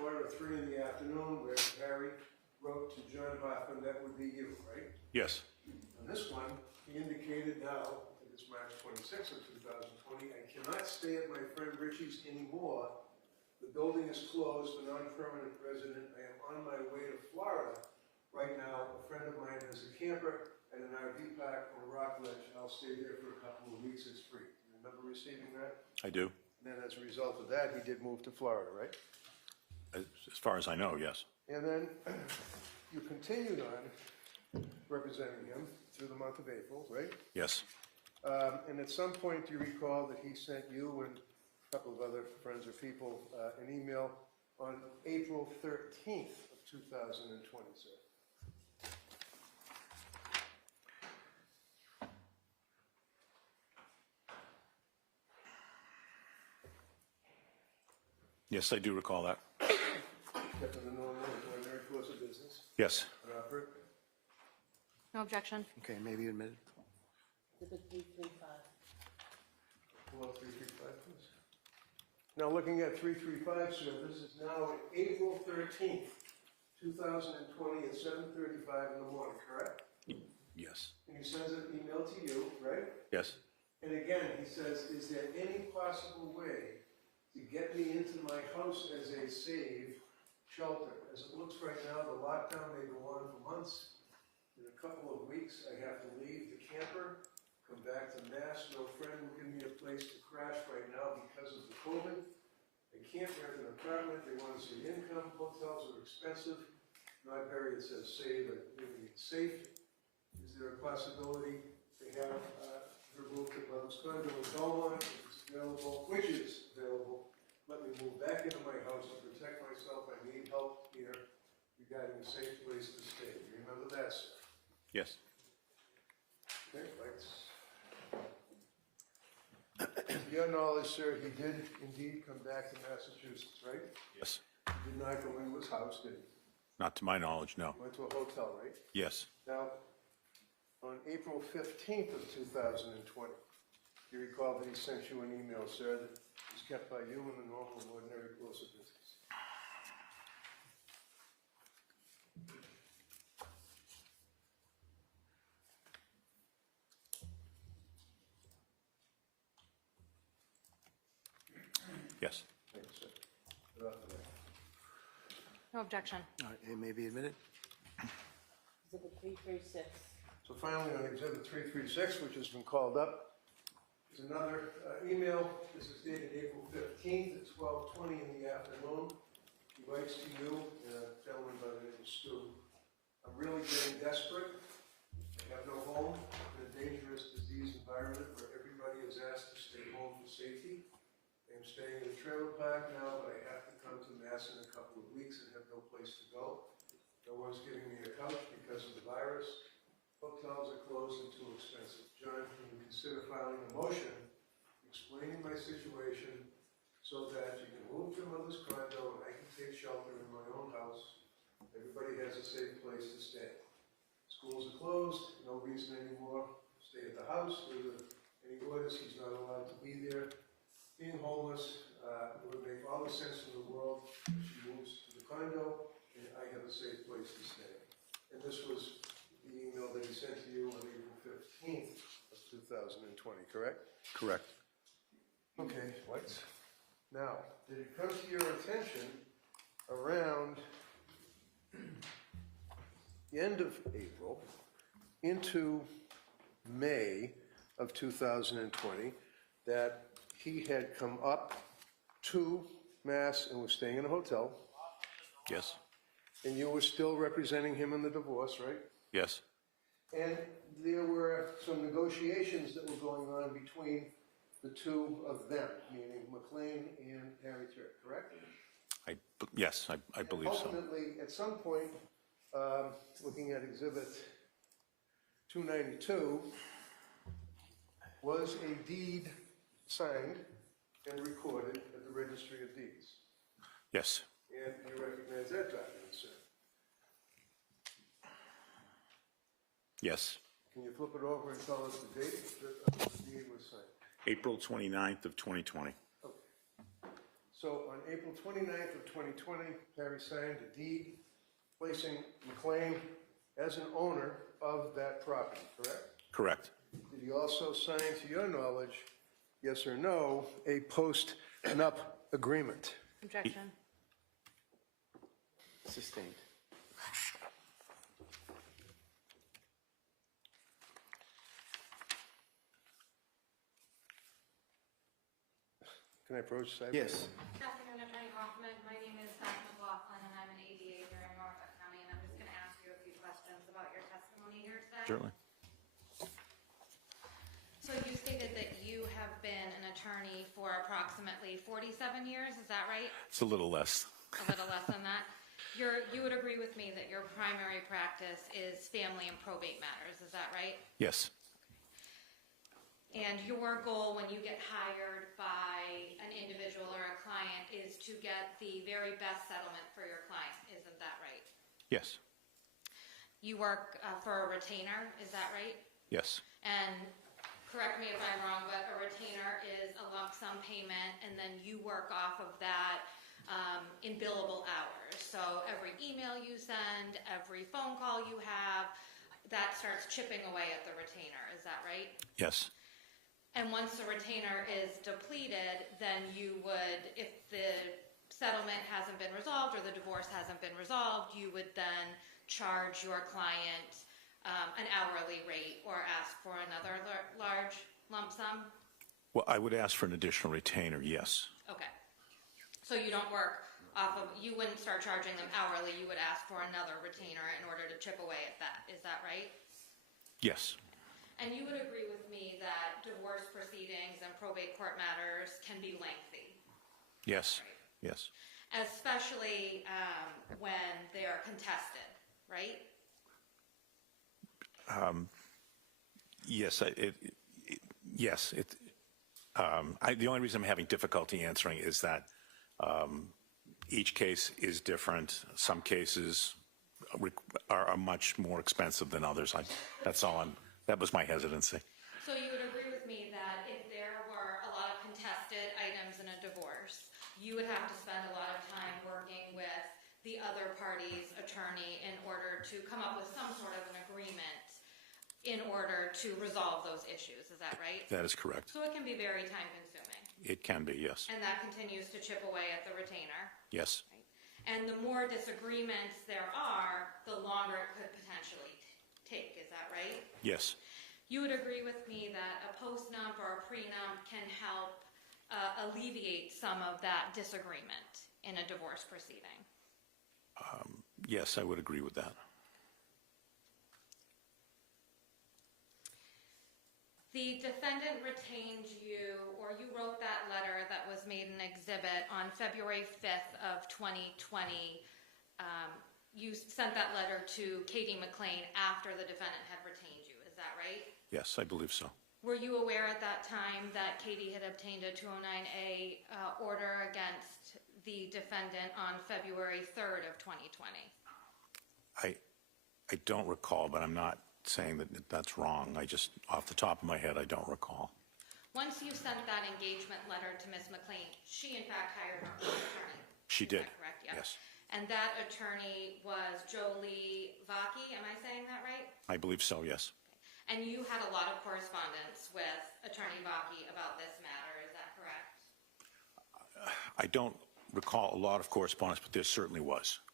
4:03 in the afternoon where Harry wrote to John Hoffman, that would be you, right? Yes. On this one, he indicated now, that it's March 26th of 2020, I cannot stay at my friend Richie's anymore. The building is closed, a non-permanent resident. I am on my way to Florida right now. A friend of mine has a camper at an RV park on Rockledge. I'll stay there for a couple of weeks. It's free. You remember receiving that? I do. And then as a result of that, he did move to Florida, right? As far as I know, yes. And then you continued on representing him through the month of April, right? Yes. And at some point, do you recall that he sent you and a couple of other friends or people an email on April 13th of 2020, sir? Yes, I do recall that. Kept in the normal and ordinary course of business. Yes. Robert? No objection. Okay, maybe admitted. Exhibit 335. Pull up 335, please. Now, looking at 335, sir, this is now April 13th, 2020 at 7:35 in the morning, correct? Yes. And he sends an email to you, right? Yes. And again, he says, is there any possible way to get me into my house as a safe shelter? As it looks right now, the lockdown may go on for months. In a couple of weeks, I have to leave the camper, come back to Mass. No friend will give me a place to crash right now because of the COVID. I can't rent an apartment. They want to see income. Hotels are expensive. Not very, it says save, but maybe it's safe. Is there a possibility to have her move to Bob's condo in Belmont, if it's available, which is available? Let me move back into my house to protect myself. I need help here regarding a safe place to stay. You remember that, sir? Yes. Okay, thanks. To your knowledge, sir, he did indeed come back to Massachusetts, right? Yes. He did not go into his house, did he? Not to my knowledge, no. Went to a hotel, right? Yes. Now, on April 15th of 2020, you recall that he sent you an email, sir, that was kept by you in the normal and ordinary course of business. Yes. Thank you, sir. Good afternoon. No objection. All right, it may be admitted. Exhibit 336. So finally, on Exhibit 336, which has been called up, is another email. This is dated April 15th at 12:20 in the afternoon. He writes to you, a gentleman by the name of Stu. I'm really getting desperate. I have no home in a dangerous disease environment where everybody is asked to stay home for safety. I'm staying in a trailer park now, but I have to come to Mass in a couple of weeks and have no place to go. No one's giving me a couch because of the virus. Hotels are closed and too expensive. John, can you consider filing a motion explaining my situation so that you can move to mother's condo and I can take shelter in my own house? Everybody has a safe place to stay. Schools are closed, no reason anymore. Stay at the house. There are any orders, he's not allowed to be there. Being homeless would make all the sense in the world. She moves to the condo and I have a safe place to stay. And this was the email that he sent to you on April 15th of 2020, correct? Correct. Okay, Whites. Now, did it come to your attention around the end of April into May of 2020 that he had come up to Mass and was staying in a hotel, Yes. and you were still representing him in the divorce, right? Yes. And there were some negotiations that were going on between the two of them, meaning McLean and Harry Tuerk, correct? Yes, I believe so. Ultimately, at some point, looking at Exhibit 292, was a deed signed and recorded at the Registry of Deeds. Yes. And you recognize that document, sir? Yes. Can you flip it over and tell us the date that the deed was signed? April 29th of 2020. Okay. So on April 29th of 2020, Harry signed a deed placing McLean as an owner of that property, correct? Correct. Did he also sign, to your knowledge, yes or no, a post-nup agreement? Objection. Sustained. Can I approach side? Yes. Good afternoon, Attorney Hoffman. My name is Beth McLaughlin, and I'm an ADA here in Norfolk County, and I'm just going to ask you a few questions about your testimony here today. Certainly. So you stated that you have been an attorney for approximately 47 years, is that right? It's a little less. A little less than that? You would agree with me that your primary practice is family and probate matters, is that right? Yes. And your goal when you get hired by an individual or a client is to get the very best settlement for your client, isn't that right? Yes. You work for a retainer, is that right? Yes. And correct me if I'm wrong, but a retainer is a lump sum payment, and then you work off of that in billable hours. So every email you send, every phone call you have, that starts chipping away at the retainer, is that right? Yes. And once the retainer is depleted, then you would, if the settlement hasn't been resolved or the divorce hasn't been resolved, you would then charge your client an hourly rate or ask for another large lump sum? Well, I would ask for an additional retainer, yes. Okay. So you don't work off of, you wouldn't start charging them hourly, you would ask for another retainer in order to chip away at that, is that right? Yes. And you would agree with me that divorce proceedings and probate court matters can be lengthy? Yes. Yes. Especially when they are contested, right? Yes. Yes. The only reason I'm having difficulty answering is that each case is different. Some cases are much more expensive than others. That was my hesitancy. So you would agree with me that if there were a lot of contested items in a divorce, you would have to spend a lot of time working with the other party's attorney in order to come up with some sort of an agreement in order to resolve those issues, is that right? That is correct. So it can be very time consuming. It can be, yes. And that continues to chip away at the retainer. Yes. Right? And the more disagreements there are, the longer it could potentially take, is that right? Yes. You would agree with me that a post-nump or a pre-nump can help alleviate some of that disagreement in a divorce proceeding? Yes, I would agree with that. The defendant retained you, or you wrote that letter that was made an exhibit on February 5th of 2020. You sent that letter to Katie McLean after the defendant had retained you, is that right? Yes, I believe so. Were you aware at that time that Katie had obtained a 209A order against the defendant on February 3rd of 2020? I don't recall, but I'm not saying that that's wrong. I just, off the top of my head, I don't recall. Once you sent that engagement letter to Ms. McLean, she in fact hired her own attorney. She Is did. that correct? Yeah. Yes. And that attorney was Jolie Vaki, am I saying that right? I believe so, yes. And you had a lot of correspondence with Attorney Vaki about this matter, is that correct? I don't recall a lot of correspondence, but there certainly was.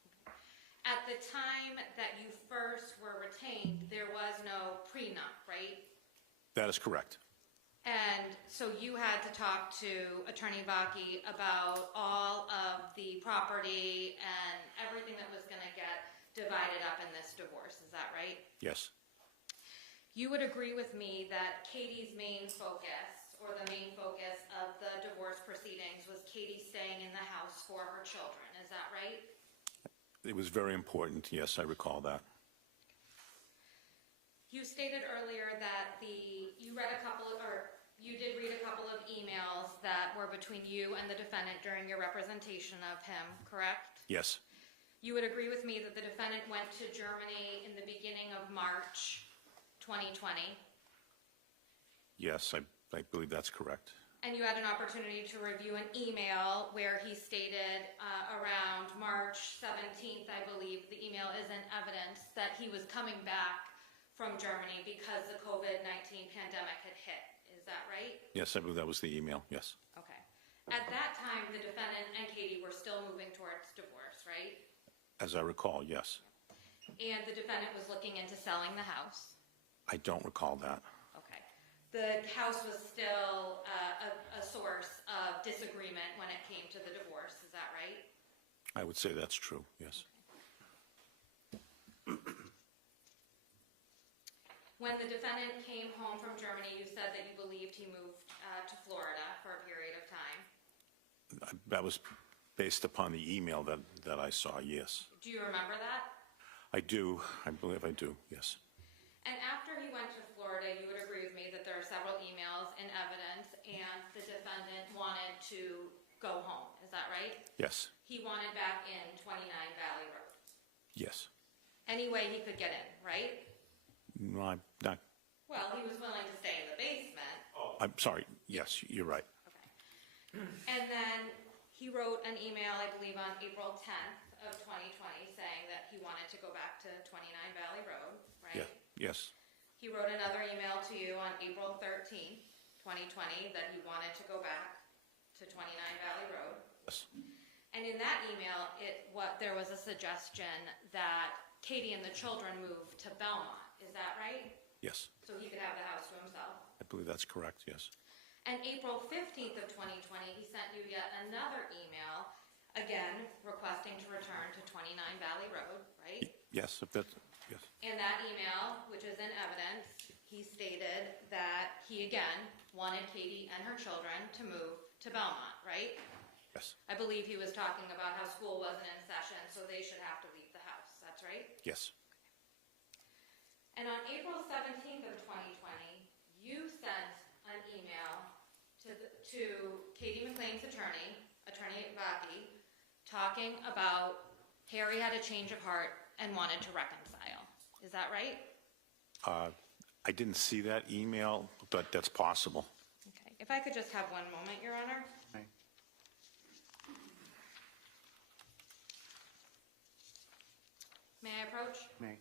At the time that you first were retained, there was no prenup, right? That is correct. And so you had to talk to Attorney Vaki about all of the property and everything that was going to get divided up in this divorce, is that right? Yes. You would agree with me that Katie's main focus, or the main focus of the divorce proceedings, was Katie staying in the house for her children, is that right? It was very important. Yes, I recall that. You stated earlier that you did read a couple of emails that were between you and the defendant during your representation of him, correct? Yes. You would agree with me that the defendant went to Germany in the beginning of March 2020? Yes, I believe that's correct. And you had an opportunity to review an email where he stated around March 17th, I believe, the email is in evidence, that he was coming back from Germany because the COVID-19 pandemic had hit. Is that right? Yes, I believe that was the email, yes. Okay. At that time, the defendant and Katie were still moving towards divorce, right? As I recall, yes. And the defendant was looking into selling the house? I don't recall that. Okay. The house was still a source of disagreement when it came to the divorce, is that right? I would say that's true, yes. When the defendant came home from Germany, you said that you believed he moved to Florida for a period of time. That was based upon the email that I saw, yes. Do you remember that? I do. I believe I do, yes. And after he went to Florida, you would agree with me that there are several emails in evidence and the defendant wanted to go home, is that right? Yes. He wanted back in 29 Valley Road. Yes. Any way he could get in, right? No, I'm not. Well, he was willing to stay in the basement. Oh, I'm sorry. Yes, you're right. Okay. And then he wrote an email, I believe, on April 10th of 2020 saying that he wanted to go back to 29 Valley Road, right? Yeah. Yes. He wrote another email to you on April 13th. 2020, that he wanted to go back to 29 Valley Road. Yes. And in that email, there was a suggestion that Katie and the children move to Belmont. Is that right? Yes. So he could have the house to himself. I believe that's correct, yes. And April 15th of 2020, he sent you yet another email, again, requesting to return to 29 Valley Road, right? Yes, yes. In that email, which is in evidence, he stated that he, again, wanted Katie and her children to move to Belmont, right? Yes. I believe he was talking about how school wasn't in session, so they should have to leave the house. That's right? Yes. And on April 17th of 2020, you sent an email to Katie McLean's attorney, Attorney Vaki, talking about Harry had a change of heart and wanted to reconcile. Is that right? I didn't see that email, but that's possible. Okay. If I could just have one moment, Your Honor. Right. May I approach? May.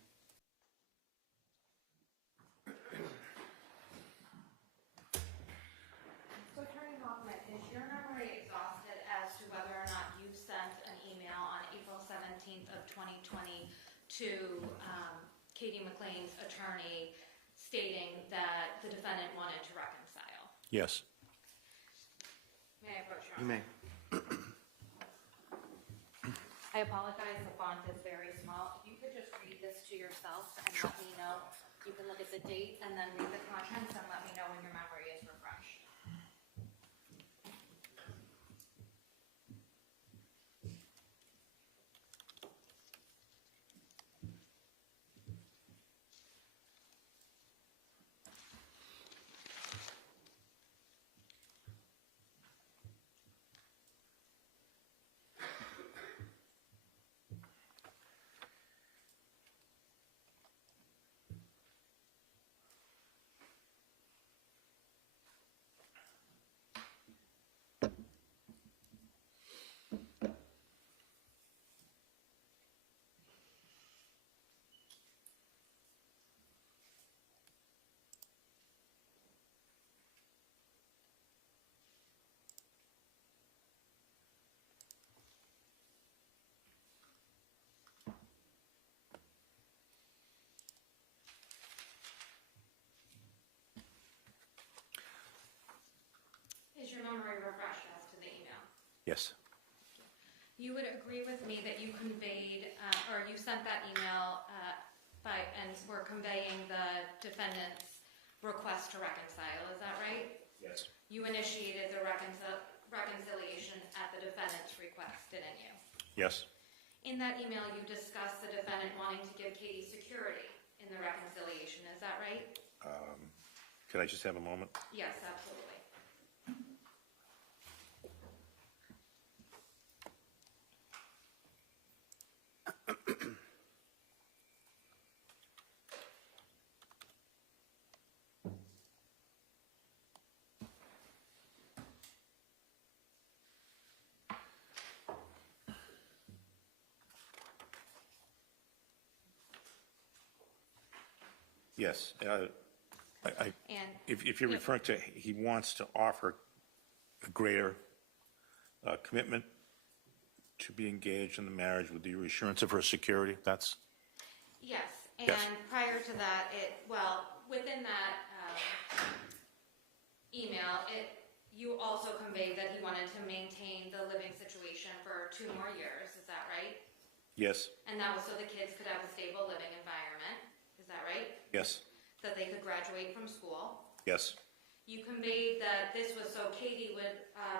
So Attorney Hoffman, is your memory exhausted as to whether or not you sent an email on April 17th of 2020 to Katie McLean's attorney stating that the defendant wanted to reconcile? Yes. May I approach, Your You Honor? may. I apologize, the font is very small. If you could just read this to yourself and let me know. You can look at the date and then read the contents and let me know when your memory is refreshed. Is your memory refreshed as to the email? Yes. You would agree with me that you conveyed, or you sent that email and were conveying the defendant's request to reconcile, is that right? Yes. You initiated the reconciliation at the defendant's request, didn't you? Yes. In that email, you discussed the defendant wanting to give Katie security in the reconciliation, is that right? Could I just have a moment? Yes, absolutely. Yes. And If you're referring to, he wants to offer a greater commitment to be engaged in the marriage with the reassurance of her security, that's, yes, and Yes. prior to that, within that email, you also conveyed that he wanted to maintain the living situation for 2 more years, is that right? yes, And that was so the kids could have a stable living environment, is that right? yes, That they could graduate from school. yes, You conveyed that this was so Katie would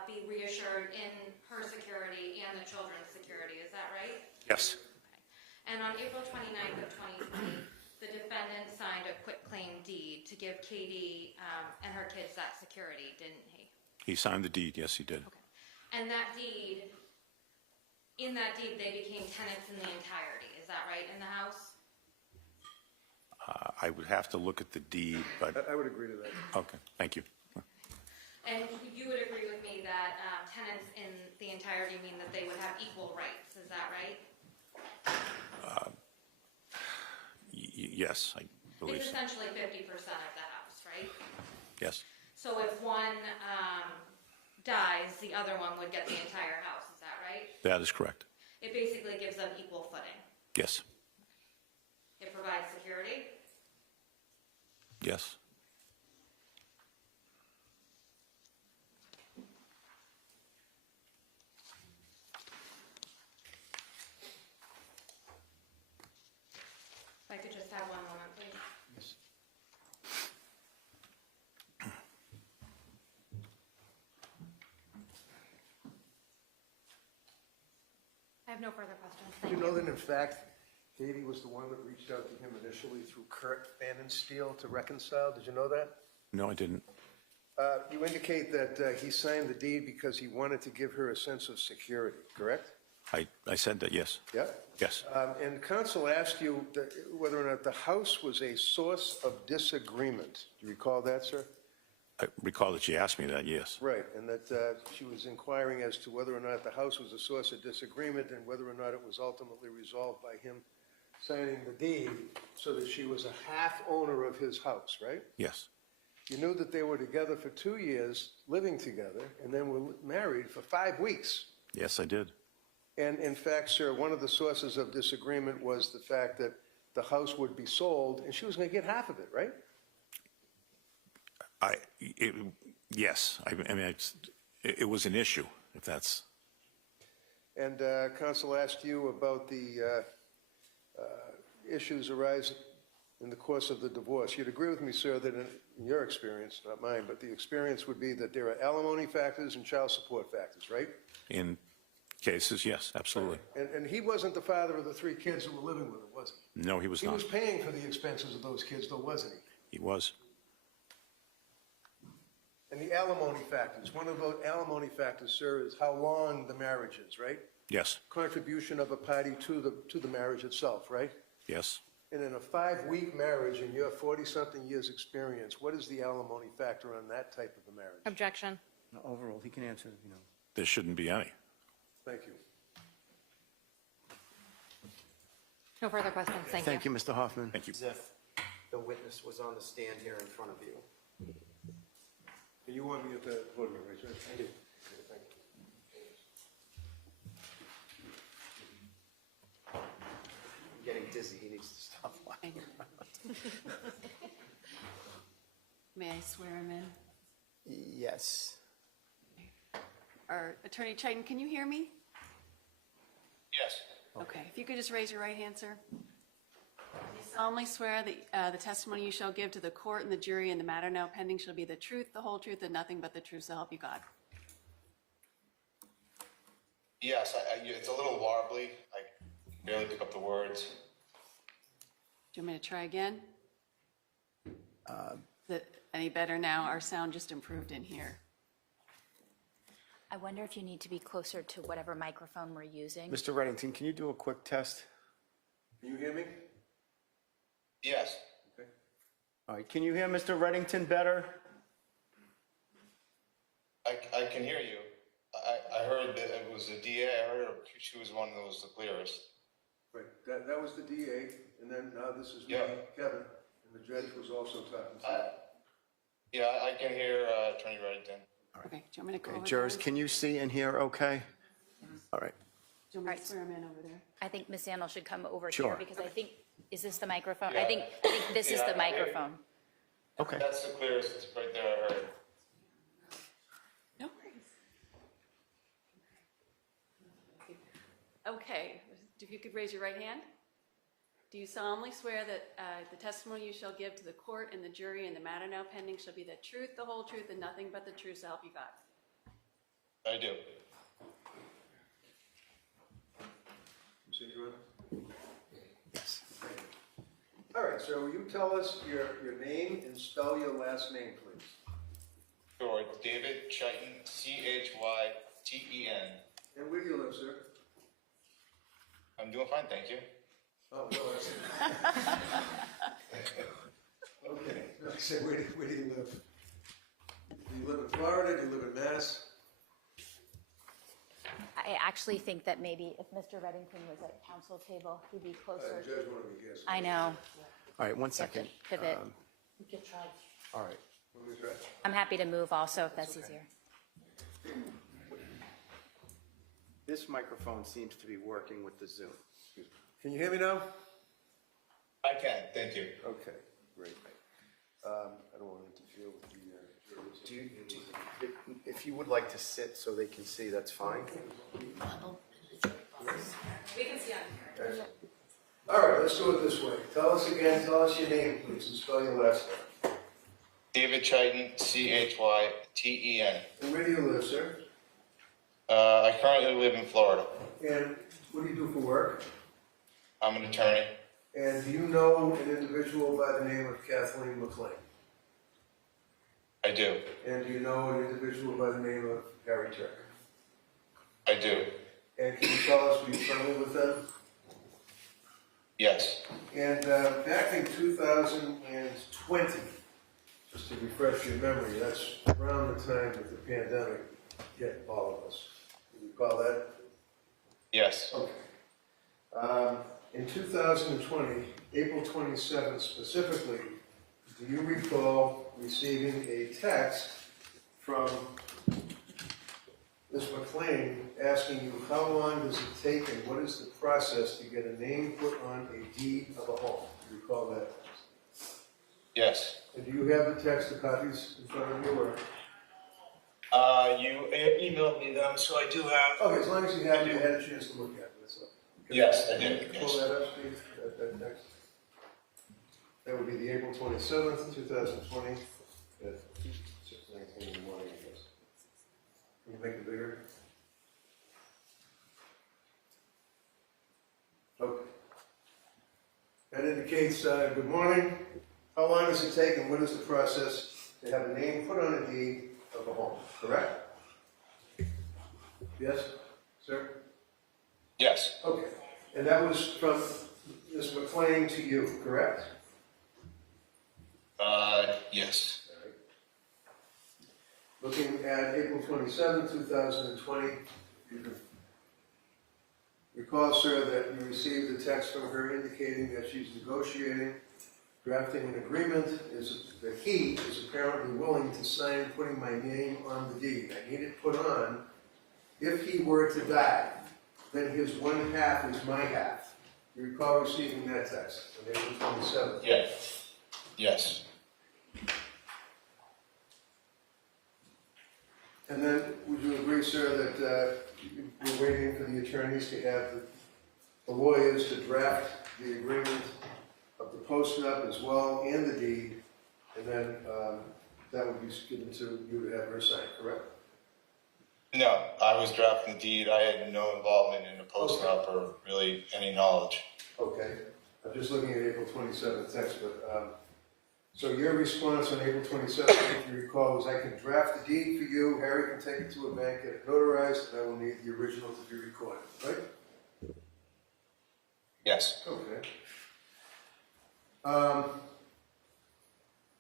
be reassured in her security and the children's security, is that right? yes, And on April 29th of 2020, the defendant signed a quitclaim deed to give Katie and her kids that security, didn't he? he signed the deed, yes, he did. And that deed, in that deed, they became tenants in the entirety, is that right, in the house? I would have to look at the deed, but, I would agree to that. okay, thank you. And you would agree with me that tenants in the entirety mean that they would have equal rights, is that right? Yes, I believe It's so. essentially 50% of the house, right? Yes, So if one dies, the other one would get the entire house, is that right? That is correct. It basically gives them equal footing. Yes. It provides security. Yes. If I could just have one moment, please. Yes. I have no further questions. Did Thank you you. know that in fact, Katie was the one that reached out to him initially through Kurt Steele to reconcile? Did you know that? No, I didn't. You indicate that he signed the deed because he wanted to give her a sense of security, correct? I said that, yes. Yeah? Yes. And counsel asked you whether or not the house was a source of disagreement. Do you recall that, sir? I recall that she asked me that, yes. Right, and that she was inquiring as to whether or not the house was a source of disagreement and whether or not it was ultimately resolved by him signing the deed so that she was a half owner of his house, right? Yes. You knew that they were together for 2 years, living together, and then were married for 5 weeks. Yes, I did. And in fact, sir, one of the sources of disagreement was the fact that the house would be sold and she was going to get half of it, right? Yes. I mean, it was an issue, if that's. And counsel asked you about the issues arising in the course of the divorce. You'd agree with me, sir, that in your experience, not mine, but the experience would be that there are alimony factors and child support factors, right? In cases, yes, absolutely. And he wasn't the father of the 3 kids who were living with him, was he? No, he was He not. was paying for the expenses of those kids, though, wasn't he? He was. And the alimony factors, one of those alimony factors, sir, is how long the marriage is, right? Yes. Contribution of a party to the marriage itself, right? Yes. And in a 5-week marriage, in your 40-something years' experience, what is the alimony factor on that type of a marriage? Objection. No, overall, he can answer, There shouldn't be any. Thank you. No further questions. Thank you. Thank you, Mr. Hoffman. Thank you. As if the witness was on the stand here in front of you. And you want me at the podium, right, sir? I do. Thank you. I'm getting dizzy, he needs to stop walking. May I swear him in? Yes. Or Attorney Chiton, can you hear me? Yes. Okay, if you could just raise your right hand, sir. You solemnly swear that the testimony you shall give to the court and the jury in the matter now pending shall be the truth, the whole truth, and nothing but the truth, so help you God. Yes, it's a little warbly. I barely pick up the words. Do you want me to try again? Is it any better now? Our sound just improved in here. I wonder if you need to be closer to whatever microphone we're using. Mr. Reddington, can you do a quick test? Can you hear me? Yes. Okay. All right, can you hear Mr. Reddington better? I can hear you. I heard that it was the DA. I heard she was one that was the clearest. Right, that was the DA, and then now this is me, Yeah. Kevin, and the judge was also talking to you. Yeah, I can hear Attorney Reddington. Okay, do you want me to go Okay, over jurors, there? can you see and hear okay? All right. Do you want me to swear him in over there? I think Ms. Sandel should come over Sure. here because I think, is this the microphone? Yeah. I think this is Yeah, the I hear you. microphone. Okay. That's the clearest. It's right there. I heard. No worries. Okay, if you could raise your right hand. Do you solemnly swear that the testimony you shall give to the court and the jury in the matter now pending shall be the truth, the whole truth, and nothing but the truth, so help you God? I do. See you, Ron? Yes. All right, sir, will you tell us your name and spell your last name, please? Sure. David Chiton, Chyten. And where do you live, sir? I'm doing fine, thank you. Oh, no, that's okay. No, I said, where do you live? Do you live in Florida? Do you live in Mass? I actually think that maybe if Mr. Reddington was at council table, he'd be closer. Judge wanted to guess. I know. All right, one You have to second. pivot. All right. Who's right? I'm happy to move also if that's easier. This microphone seems to be working with the Zoom. Can you hear me now? I can, thank you. Okay, great. I don't want to interfere with the If you would like to sit so they can see, that's fine. We can see on here. All right, let's do it this way. Tell us your name, please, and spell your last name. David Chyten, Chyten. And where do you live, sir? I currently live in Florida. And what do you do for work? I'm an attorney. And do you know an individual by the name of Kathleen McLean? I do. And do you know an individual by the name of Harry Tuerk? I do. And can you tell us were you friendly with them? Yes. And back in 2020, just to refresh your memory, that's around the time that the pandemic hit all of us. Do you recall that? Yes. Okay. In 2020, April 27th specifically, do you recall receiving a text from Ms. McLean asking you how long does it take and what is the process to get a name put on a deed of a home? Do you recall that text? Yes. And do you have the text, the copies in front of you? Or? You emailed me them, so I do have. Okay, as long as you have, you had a chance to look at it. That's all. Yes, I did. Pull Yes. that up, please. That text. That would be the April 27th, 2020. At 6:19 in the morning, I guess. Can you make it bigger? Okay. That indicates, good morning. How long does it take and what is the process to have a name put on a deed of a home, correct? Yes, sir? Yes. Okay. And that was from Ms. McLean to you, correct? Yes. Looking at April 27, 2020, you can recall, sir, that you received a text from her indicating that she's negotiating, drafting an agreement, that he is apparently willing to sign putting my name on the deed. I need it put on. If he were to die, then his one half is my half. You recall receiving that text on April 27th? Yes. Yes. And then, would you agree, sir, that you're waiting for the attorneys to have the lawyers to draft the agreement of the post-nup as well and the deed, and then that would be given to you to have her sign, correct? No, I was drafting the deed. I had no involvement in the post-up or really any knowledge. Okay. I'm just looking at April 27th text, but, so your response on April 27th, if you recall, was I can draft the deed for you, Harry can take it to a bank, get it notarized, and I will need the original to be recorded, right? Yes. Okay.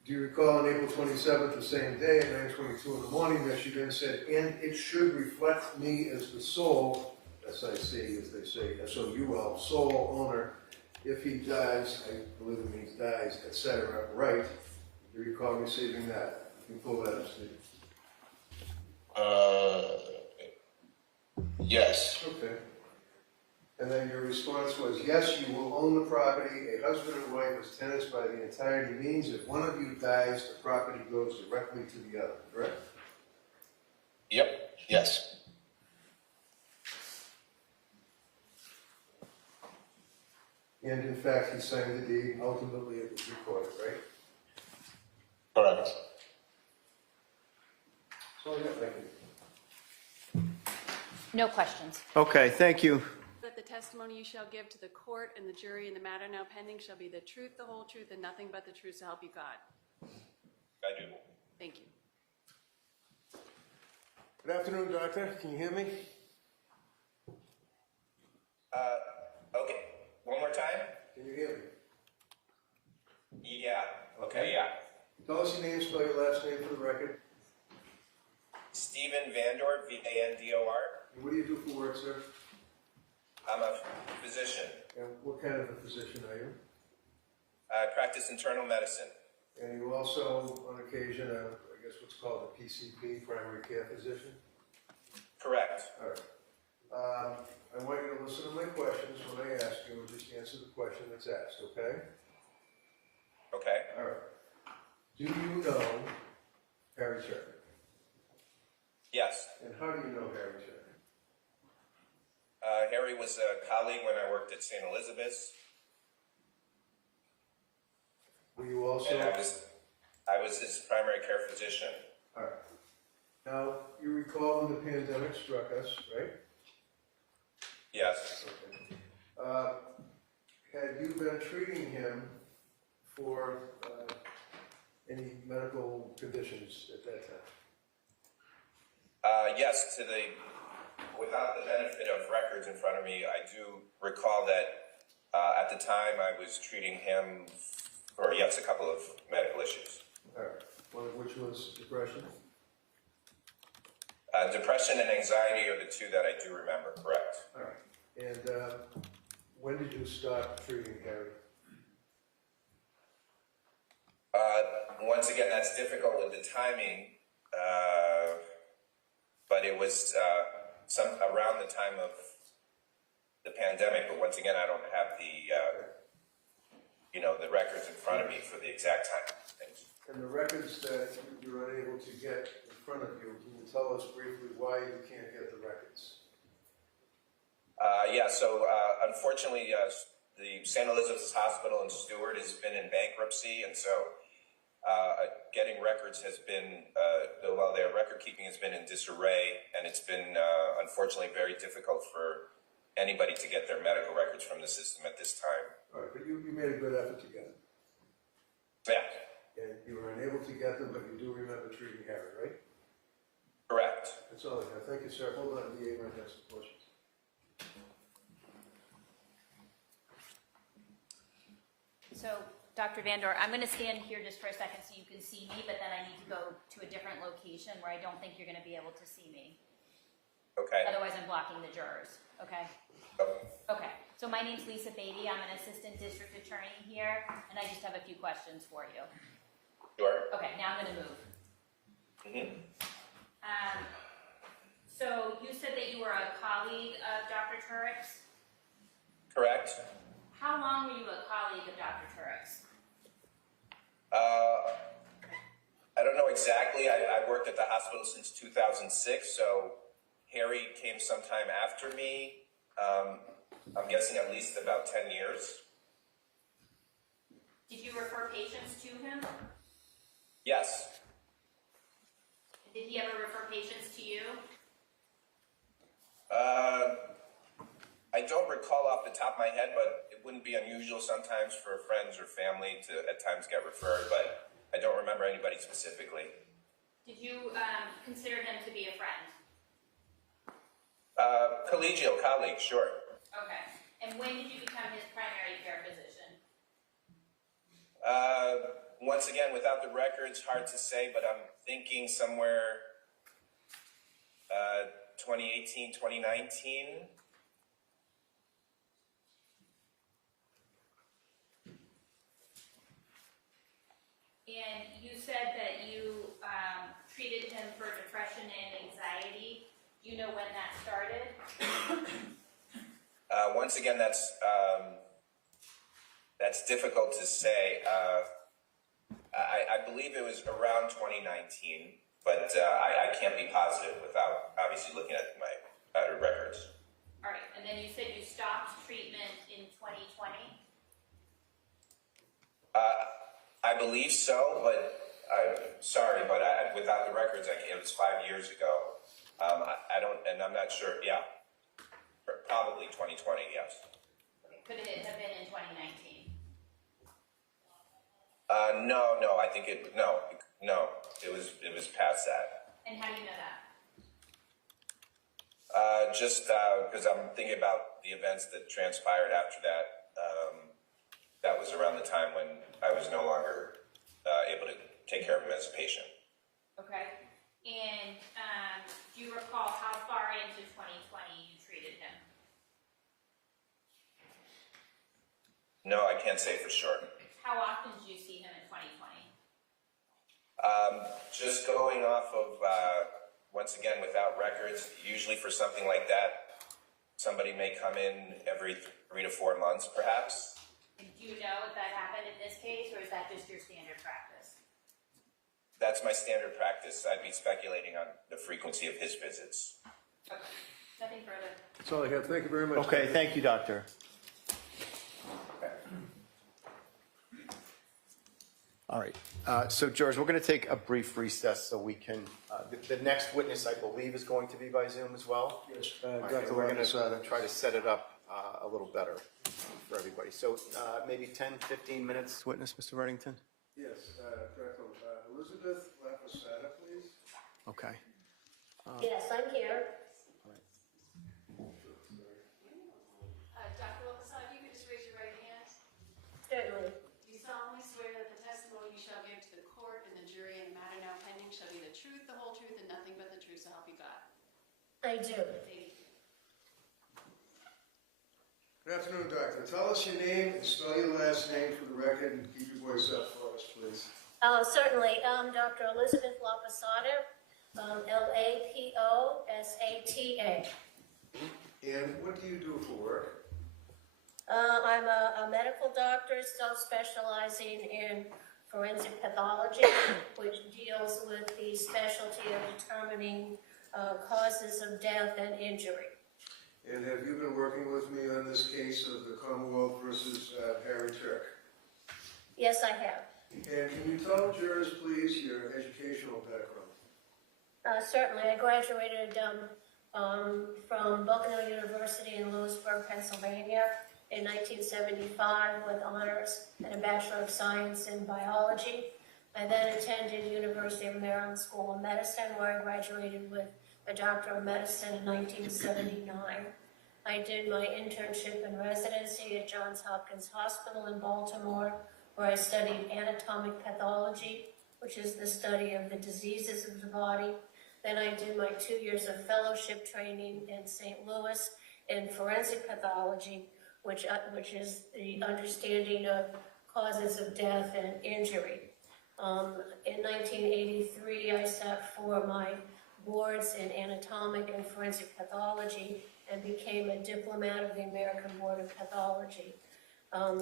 Do you recall on April 27th, the same day, at 9:22 in the morning, that she then said, and it should reflect me as the sole, SIC, as they say, SOUL, sole owner, if he dies, I believe it means dies, etc., right? Do you recall receiving that? You can pull that up, Steve. Yes. Okay. And then your response was, yes, you will own the property. A husband and wife as tenants by the entirety means if one of you dies, the property goes directly to the other, correct? Yep. Yes. And in fact, he signed the deed. Ultimately, it was recorded, right? Correct. So, yeah, thank you. No questions. Okay, thank you. That the testimony you shall give to the court and the jury in the matter now pending shall be the truth, the whole truth, and nothing but the truth, so help you God. I do. Thank you. Good afternoon, doctor. Can you hear me? Okay. One more time? Can you hear me? Yeah. Okay, yeah. Tell us your name, spell your last name for the record. Stephen Vandor, Vandor. And what do you do for work, sir? I'm a physician. And what kind of a physician are you? I practice internal medicine. And you also, on occasion, I guess what's called a PCP, primary care physician? Correct. All right. I want you to listen to my questions when I ask you, and just answer the question that's asked, okay? Okay. All right. Do you know Harry Tuerk? Yes. And how do you know Harry Tuerk? Harry was a colleague when I worked at St. Elizabeth's, Were you also? and I was his primary care physician. All right. Now, you recall when the pandemic struck us, right? Yes. Okay. Had you been treating him for any medical conditions at that time? Yes, without the benefit of records in front of me, I do recall that at the time I was treating him for, yes, a couple of medical issues. All right. One of which was depression? Depression and anxiety are the two that I do remember, correct. All right. And when did you stop treating Harry? Once again, that's difficult with the timing, but it was around the time of the pandemic. But once again, I don't have the records in front of me for the exact time of things. And the records that you're unable to get in front of you, can you tell us briefly why you can't get the records? So unfortunately, the St. Elizabeth's Hospital in Stewart has been in bankruptcy, and so getting records has been, their record keeping has been in disarray, and it's been unfortunately very difficult for anybody to get their medical records from the system at this time. All right, but you made a good effort to get them. Yeah, And you were unable to get them, but you do remember treating Harry, right? correct. That's all I have. Thank you, sir. Hold on, DA might have some questions. So, Dr. Vandor, I'm going to stand here just for a second so you can see me, but then I need to go to a different location where I don't think you're going to be able to see me. Okay. Otherwise, I'm blocking the jurors, okay? Okay. Okay, so my name's Lisa Beatty. I'm an assistant district attorney here, and I just have a few questions for you. Sure. Okay, now I'm going to move. Mm-hmm. So you said that you were a colleague of Dr. Tuerk's. Correct. How long were you a colleague of Dr. Tuerk's? I don't know exactly. I worked at the hospital since 2006, so Harry came sometime after me. I'm guessing at least about 10 years. Did you refer patients to him? Yes. Did he ever refer patients to you? I don't recall off the top of my head, but it wouldn't be unusual sometimes for friends or family to at times get referred, but I don't remember anybody specifically. Did you consider him to be a friend? Collegial colleague, sure. Okay. And when did you become his primary care physician? Once again, without the records, hard to say, but I'm thinking somewhere 2018, 2019. And you said that you treated him for depression and anxiety. Do you know when that started? Once again, that's difficult to say. I believe it was around 2019, but I can't be positive without obviously looking at my records. All right, and then you said you stopped treatment in 2020? I believe so, but sorry, but without the records, it was 5 years ago. I don't, and I'm not sure. Yeah, probably 2020. Yes. Could it have been in 2019? No. I think no. It was past that. And how do you know that? Just because I'm thinking about the events that transpired after that. That was around the time when I was no longer able to take care of him as a patient. Okay. And do you recall how far into 2020 you treated him? No, I can't say for sure. How often did you see him in 2020? Just going off of, once again, without records, usually for something like that, somebody may come in every 3 to 4 months, perhaps. And do you know if that happened in this case, or is that just your standard practice? That's my standard practice. I'd be speculating on the frequency of his visits. Okay. Nothing further. That's all I have. Thank you very much. Okay, thank you, Doctor. All right, so George, we're going to take a brief recess so we can, the next witness, I believe, is going to be by Zoom as well? Yes, All right, Dr. so we're going to Lavasada. try to set it up a little better for everybody. So maybe 10, 15 minutes, witness, Mr. Reddington? Yes, Dr. Elizabeth Lavasada, please. Okay. Yes, I'm here. Dr. Lopez, if you could just raise your right hand. Certainly. Do you solemnly swear that the testimony you shall give to the court and the jury in the matter now pending shall be the truth, the whole truth, and nothing but the truth, so help you God? I do. Thank you. Good afternoon, Doctor. Tell us your name and spell your last name for the record and keep your voice up for us, please. Certainly. Dr. Elizabeth Lavasada, Laposata. And what do you do for work? I'm a medical doctor, specializing in forensic pathology, which deals with the specialty of determining causes of death and injury. And have you been working with me on this case of the Commonwealth versus Harry Tuerk? Yes, I have. And can you tell jurors, please, your educational background? Certainly. I graduated from Bucknell University in Lewisburg, Pennsylvania in 1975 with honors and a Bachelor of Science in Biology. I then attended University of Maryland School of Medicine, where I graduated with a Doctor of Medicine in 1979. I did my internship and residency at Johns Hopkins Hospital in Baltimore, where I studied anatomic pathology, which is the study of the diseases of the body. Then I did my 2 years of fellowship training in St. Louis in forensic pathology, which is the understanding of causes of death and injury. In 1983, I sat for my boards in anatomic and forensic pathology and became a diplomat of the American Board of Pathology.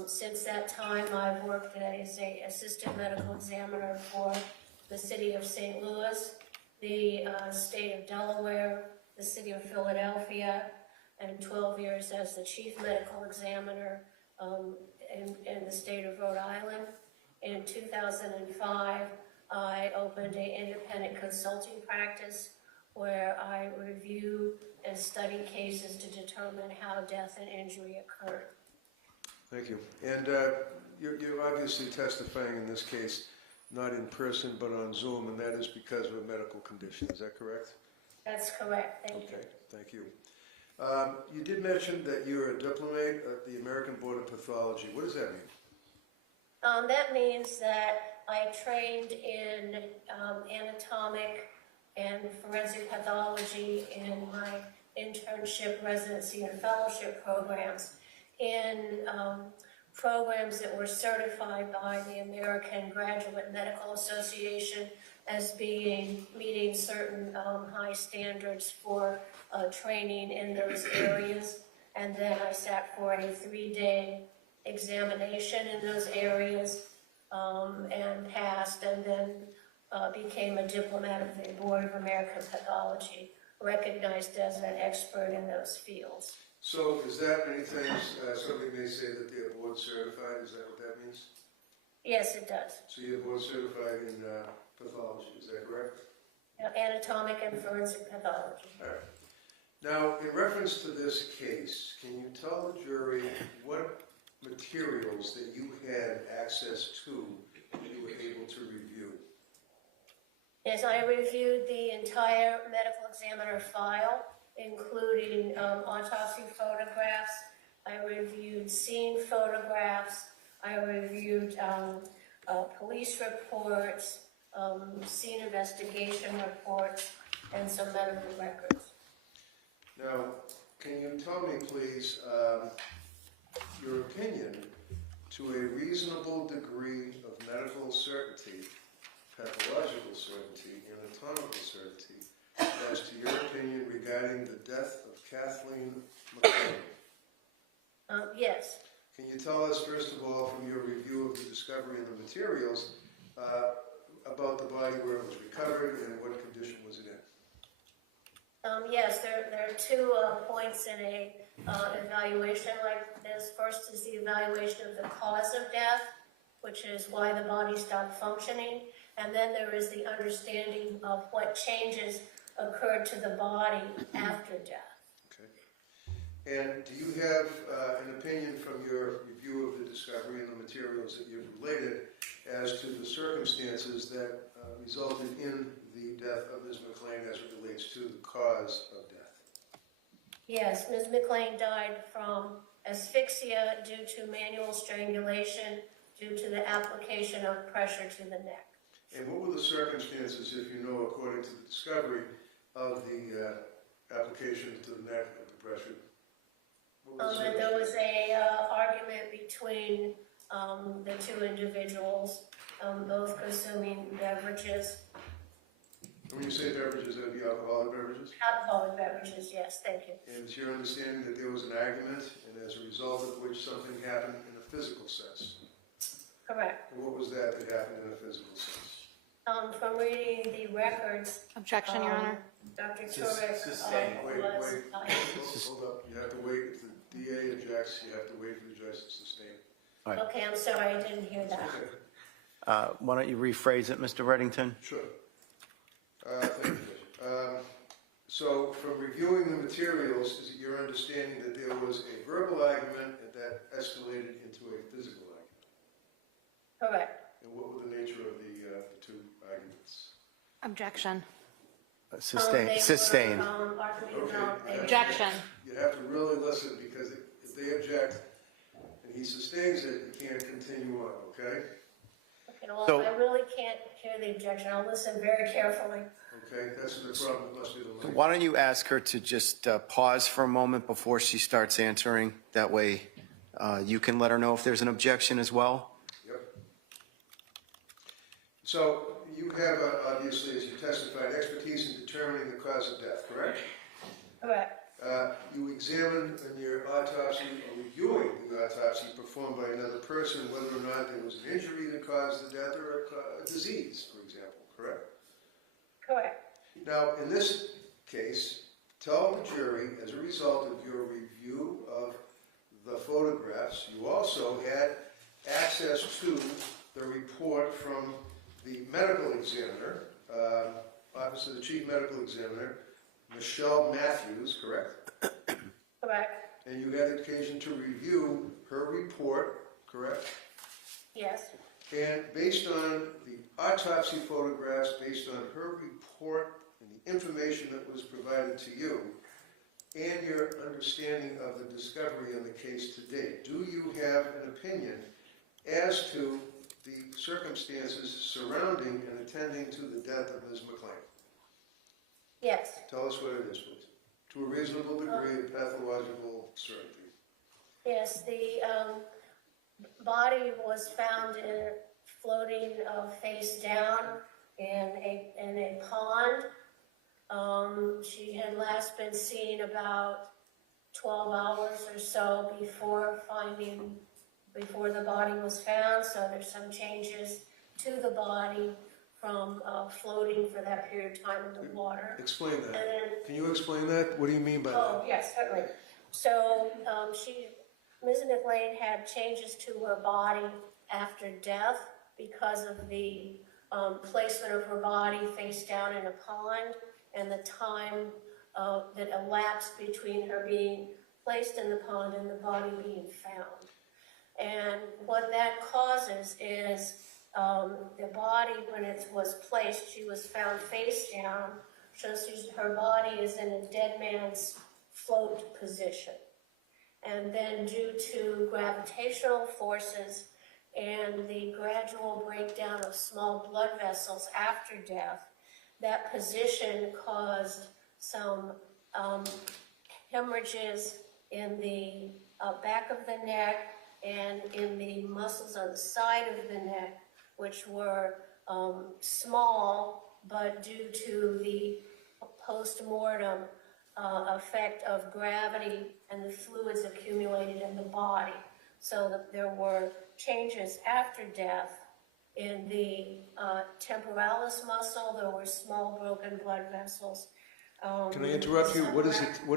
Since that time, I've worked as an assistant medical examiner for the city of St. Louis, the state of Delaware, the city of Philadelphia, and 12 years as the chief medical examiner in the state of Rhode Island. In 2005, I opened an independent consulting practice where I review and study cases to determine how death and injury occurred. Thank you. And you're obviously testifying in this case, not in person, but on Zoom, and that is because of a medical condition. Is that correct? That's correct. Thank you. Okay, thank you. You did mention that you're a diplomat at the American Board of Pathology. What does that mean? That means that I trained in anatomic and forensic pathology in my internship, residency, and fellowship programs in programs that were certified by the American Graduate Medical Association as meeting certain high standards for training in those areas. And then I sat for a 3-day examination in those areas and passed, and then became a diplomat of the Board of American Pathology, recognized as an expert in those fields. So is that many times somebody may say that they're board certified? Is that what that means? Yes, it does. So you're board certified in pathology, is that correct? Anatomic and forensic pathology. All right. Now, in reference to this case, can you tell the jury what materials that you had access to that you were able to review? Yes, I reviewed the entire medical examiner file, including autopsy photographs. I reviewed scene photographs. I reviewed police reports, scene investigation reports, and some medical records. Now, can you tell me, please, your opinion to a reasonable degree of medical certainty pathological certainty and anatomical certainty as to your opinion regarding the death of Kathleen McLean? Yes. Can you tell us, first of all, from your review of the discovery and the materials, about the body, where it was recovered and what condition was it in? Yes, there are 2 points in a evaluation like this. First is the evaluation of the cause of death, which is why the body stopped functioning. And then there is the understanding of what changes occurred to the body after death. Okay. And do you have an opinion from your review of the discovery and the materials that you've related as to the circumstances that resulted in the death of Ms. McLean as it relates to the cause of death? Yes, Ms. McLean died from asphyxia due to manual strangulation due to the application of pressure to the neck. And what were the circumstances, if you know, according to the discovery, of the application to the neck of the pressure? There was a argument between the 2 individuals, both consuming beverages. When you say beverages, that would be alcoholic beverages? Alcoholic beverages, yes, thank you. And it's your understanding that there was an argument, and as a result of which something happened in a physical sense? Correct. And what was that happened in a physical sense? From reading the records. Objection, Your Honor. Dr. Tuerk was. Hold up. You have to wait. If the DA objects, you have to wait for the judge to sustain. Okay, I'm sorry, I didn't hear that. Why don't you rephrase it, Mr. Reddington? Sure. Thank you, Judge. So, from reviewing the materials, is it your understanding that there was a verbal argument and that escalated into a physical argument? Correct. And what were the nature of the 2 arguments? Objection. Sustain. Objection. You have to really listen, because if they object and he sustains it, you can't continue on, okay? Okay, well, I really can't hear the objection. I'll listen very carefully. Okay, that's the problem. It must be the language. Why don't you ask her to just pause for a moment before she starts answering? That way you can let her know if there's an objection as well. Yep. So you have, obviously, as you testified, expertise in determining the cause of death, correct? Correct. You examined in your autopsy, or reviewing the autopsy performed by another person, whether or not there was an injury that caused the death or a disease, for example, correct? Correct. Now, in this case, tell the jury, as a result of your review of the photographs, you also had access to the report from the medical examiner, Office of the Chief Medical Examiner, Michelle Matthews, correct? Correct. And you had occasion to review her report, correct? Yes. And based on the autopsy photographs, based on her report and the information that was provided to you, and your understanding of the discovery in the case to date, do you have an opinion as to the circumstances surrounding and attending to the death of Ms. McLean? Yes. Tell us what it is, please. To a reasonable degree of pathological certainty. Yes, the body was found floating face down in a pond. She had last been seen about 12 hours or so before the body was found, so there's some changes to the body from floating for that period of time in the water. Explain that. Then, can you explain that? What do you mean by that? Oh, yes, certainly. So Ms. McLean had changes to her body after death because of the placement of her body face down in a pond and the time that elapsed between her being placed in the pond and the body being found. And what that causes is the body, when it was placed, she was found face down, so her body is in a dead man's float position. And then due to gravitational forces and the gradual breakdown of small blood vessels after death, that position caused some hemorrhages in the back of the neck and in the muscles on the side of the neck, which were small, but due to the post-mortem effect of gravity and the fluids accumulated in the body. So that there were changes after death in the temporalis muscle. There were small broken blood vessels. Can I interrupt you? What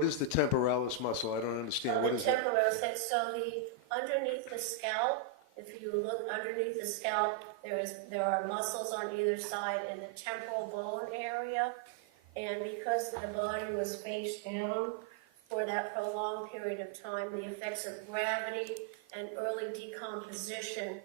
is the temporalis muscle? I don't understand. What is it? Temporalis, so the underneath the scalp, if you look underneath the scalp, there are muscles on either side in the temporal bone area. And because the body was face down for that prolonged period of time, the effects of gravity and early decomposition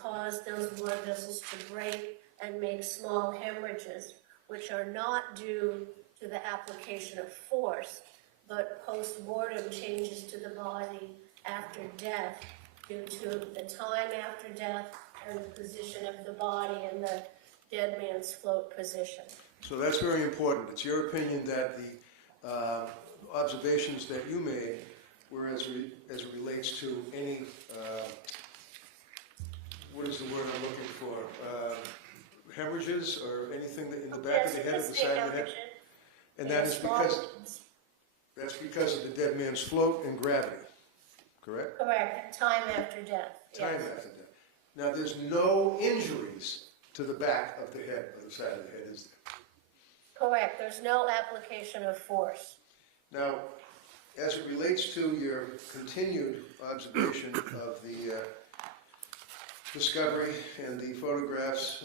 caused those blood vessels to break and make small hemorrhages, which are not due to the application of force, but post-mortem changes to the body after death due to the time after death and the position of the body in the dead man's float position. So that's very important. It's your opinion that the observations that you made were as it relates to any, what is the word I'm looking for? Hemorrhages or anything that in the back of the head or the side of the head? And that is because of the dead man's float and gravity, correct? Correct. Time after death. Time after death. Now, there's no injuries to the back of the head or the side of the head, is there? Correct. There's no application of force. Now, as it relates to your continued observation of the discovery and the photographs,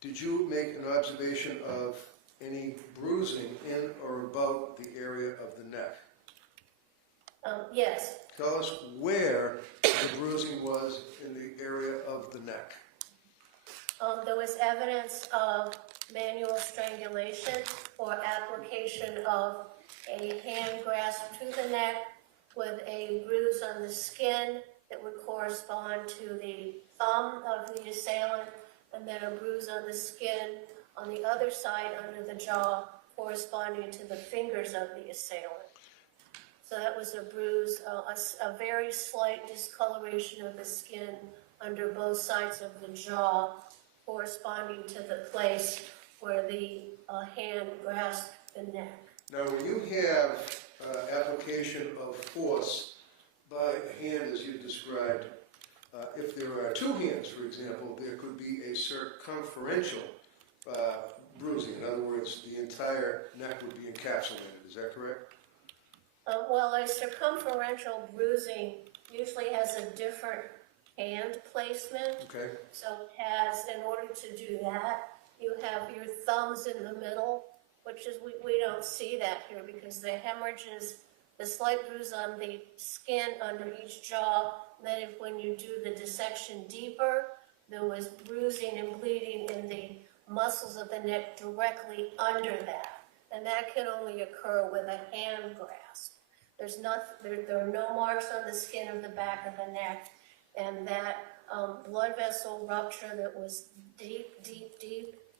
did you make an observation of any bruising in or about the area of the neck? Yes. Tell us where the bruising was in the area of the neck. There was evidence of manual strangulation or application of a hand grasp to the neck with a bruise on the skin that would correspond to the thumb of the assailant, and then a bruise on the skin on the other side under the jaw corresponding to the fingers of the assailant. So that was a bruise, a very slight discoloration of the skin under both sides of the jaw corresponding to the place where the hand grasped the neck. Now, when you have application of force by a hand as you described, if there are two hands, for example, there could be a circumferential bruising. In other words, the entire neck would be encapsulated. Is that correct? Well, a circumferential bruising usually has a different hand placement. Okay. So it has, in order to do that, you have your thumbs in the middle, which is, we don't see that here because the hemorrhages, the slight bruise on the skin under each jaw, then when you do the dissection deeper, there was bruising and bleeding in the muscles of the neck directly under that. And that can only occur with a hand grasp. There are no marks on the skin of the back of the neck, and that blood vessel rupture that was deep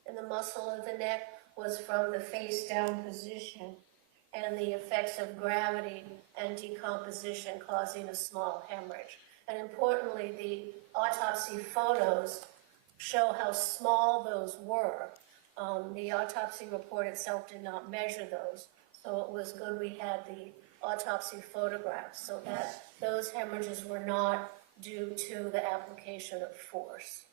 in the muscle of the neck was from the face down position and the effects of gravity and decomposition causing a small hemorrhage. And importantly, the autopsy photos show how small those were. The autopsy report itself did not measure those, so it was good we had the autopsy photographs so that those hemorrhages were not due to the application of force.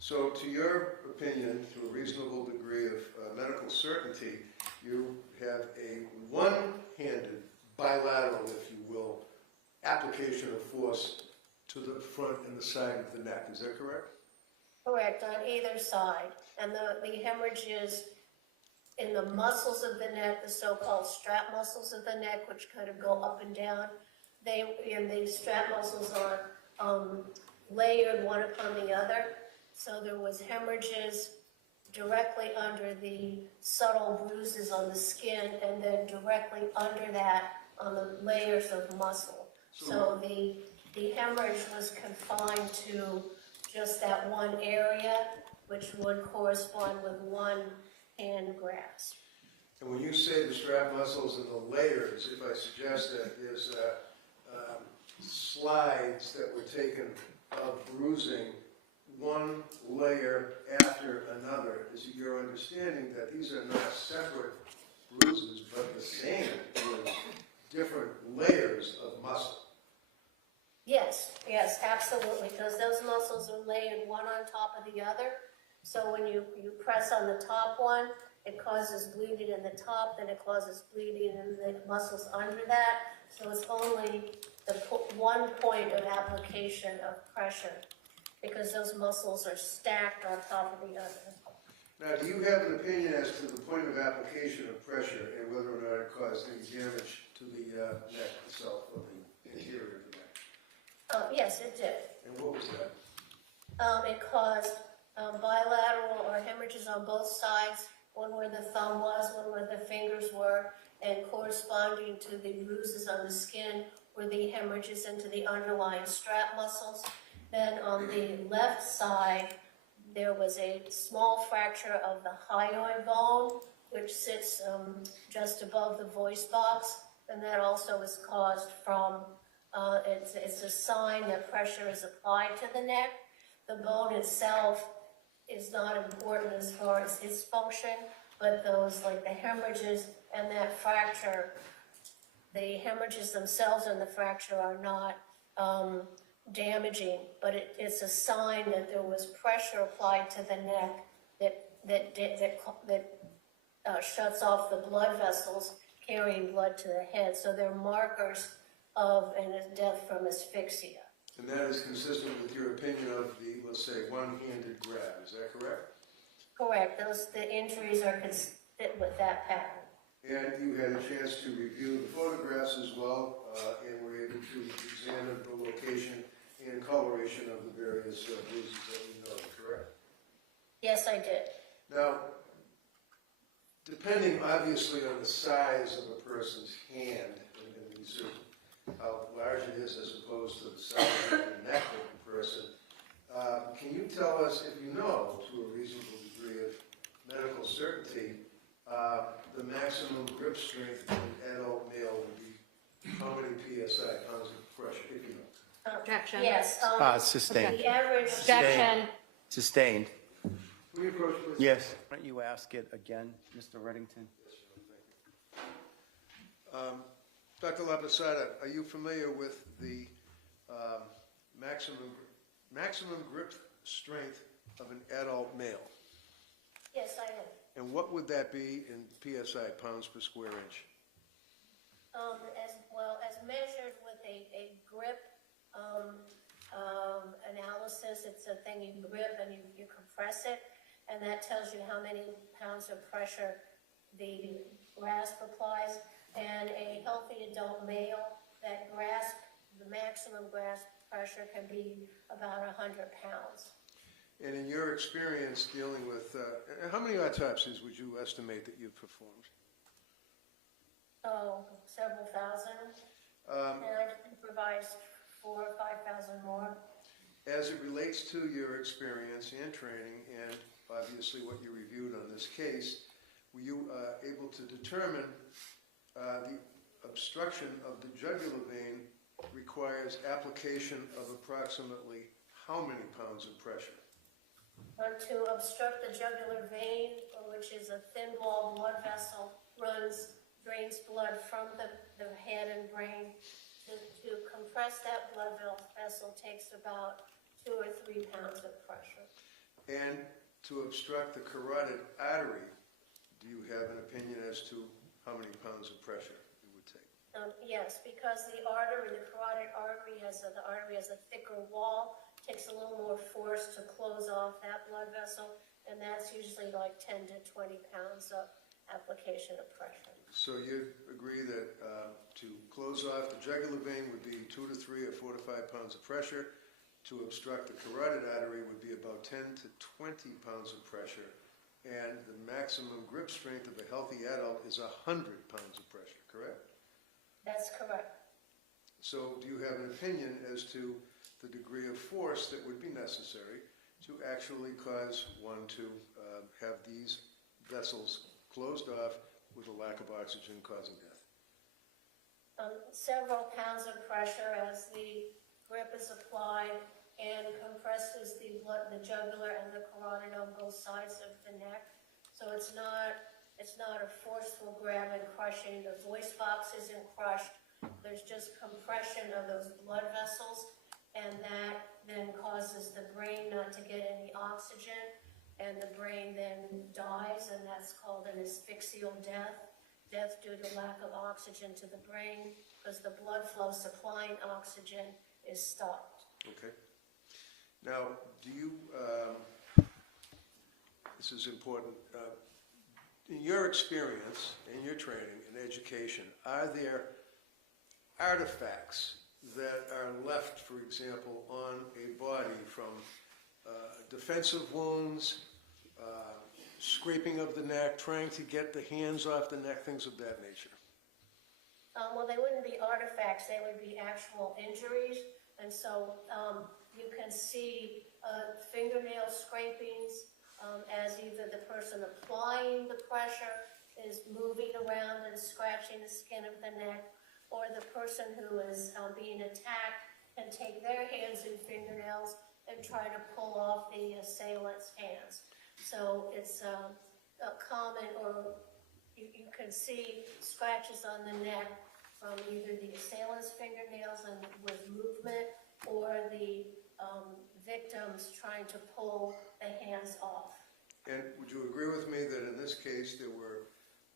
So, to your opinion, to a reasonable degree of medical certainty, you have a one-handed, bilateral, if you will, application of force to the front and the side of the neck. Is that correct? Correct, on either side. And the hemorrhages in the muscles of the neck, the so-called strap muscles of the neck, which kind of go up and down, the strap muscles are layered one upon the other. So there was hemorrhages directly under the subtle bruises on the skin, and then directly under that on the layers of muscle. So the hemorrhage was confined to just that one area, which would correspond with one hand grasp. And when you say the strap muscles and the layers, if I suggest that there's slides that were taken of bruising one layer after another? Is it your understanding that these are not separate bruises, but the same with different layers of muscle? Yes, absolutely, because those muscles are layered one on top of the other. So when you press on the top one, it causes bleeding in the top, then it causes bleeding in the muscles under that. So it's only the one point of application of pressure, because those muscles are stacked on top of the other. Now, do you have an opinion as to the point of application of pressure and whether or not it caused any damage to the neck itself or the interior of the neck? Yes, it did. And what was that? It caused bilateral or hemorrhages on both sides, one where the thumb was, one where the fingers were, and corresponding to the bruises on the skin were the hemorrhages into the underlying strap muscles. Then on the left side, there was a small fracture of the hyoid bone, which sits just above the voice box, and that also is caused from, it's a sign that pressure is applied to the neck. The bone itself is not important as far as its function, but those, like the hemorrhages and that fracture, the hemorrhages themselves and the fracture are not damaging, but it's a sign that there was pressure applied to the neck that shuts off the blood vessels carrying blood to the head. So they're markers of a death from asphyxia. And that is consistent with your opinion of the, let's say, one-handed grab. Is that correct? Correct. The injuries are consistent with that pattern. And you had a chance to review the photographs as well, and were able to examine the location and coloration of the various bruises that we know, correct? Yes, I did. Now, depending obviously on the size of a person's hand, and we see how large it is as opposed to the size of the neck of the person, can you tell us, if you know to a reasonable degree of medical certainty, the maximum grip strength of an adult male would be how many PSI, pounds of pressure, if you know? Objection. Yes. Sustained. The average. Objection. Sustained. Will you approach, please? Yes. Why don't you ask it again, Mr. Reddington? Dr. Labasada, are you familiar with the maximum grip strength of an adult male? Yes, I am. And what would that be in PSI, pounds per square inch? As well as measured with a grip analysis, it's a thing you grip and you compress it, and that tells you how many pounds of pressure the grasp applies. And a healthy adult male, that grasp, the maximum grasp pressure can be about 100 pounds. And in your experience dealing with, how many autopsies would you estimate that you've performed? Oh, several thousand. And I can provide 4,000 or 5,000 more. As it relates to your experience and training, and obviously what you reviewed on this case, were you able to determine the obstruction of the jugular vein requires application of approximately how many pounds of pressure? To obstruct the jugular vein, which is a thin wall blood vessel, drains blood from the head and brain. To compress that blood vessel takes about 2 or 3 pounds of pressure. And to obstruct the carotid artery, do you have an opinion as to how many pounds of pressure it would take? Yes, because the carotid artery has a thicker wall, takes a little more force to close off that blood vessel, and that's usually like 10 to 20 pounds of application of pressure. So you agree that to close off the jugular vein would be 2 to 3 or 4 to 5 pounds of pressure. To obstruct the carotid artery would be about 10 to 20 pounds of pressure. And the maximum grip strength of a healthy adult is 100 pounds of pressure, correct? That's correct. So do you have an opinion as to the degree of force that would be necessary to actually cause one to have these vessels closed off with a lack of oxygen causing death? Several pounds of pressure as the grip is applied and compresses the blood, the jugular and the carotid on both sides of the neck. So it's not a forceful grab and crushing. The voice box isn't crushed. There's just compression of those blood vessels, and that then causes the brain not to get any oxygen, and the brain then dies, and that's called an asphyxial death due to lack of oxygen to the brain, because the blood flow supplying oxygen is stopped. Okay. Now, do you, this is important, in your experience, in your training and education, are there artifacts that are left, for example, on a body from defensive wounds, scraping of the neck, trying to get the hands off the neck, things of that nature? Well, they wouldn't be artifacts, they would be actual injuries. And so you can see fingernail scrapings as either the person applying the pressure is moving around and scratching the skin of the neck, or the person who is being attacked can take their hands and fingernails and try to pull off the assailant's hands. So it's a common, or you can see scratches on the neck from either the assailant's fingernails and with movement, or the victims trying to pull the hands off. And would you agree with me that in this case there were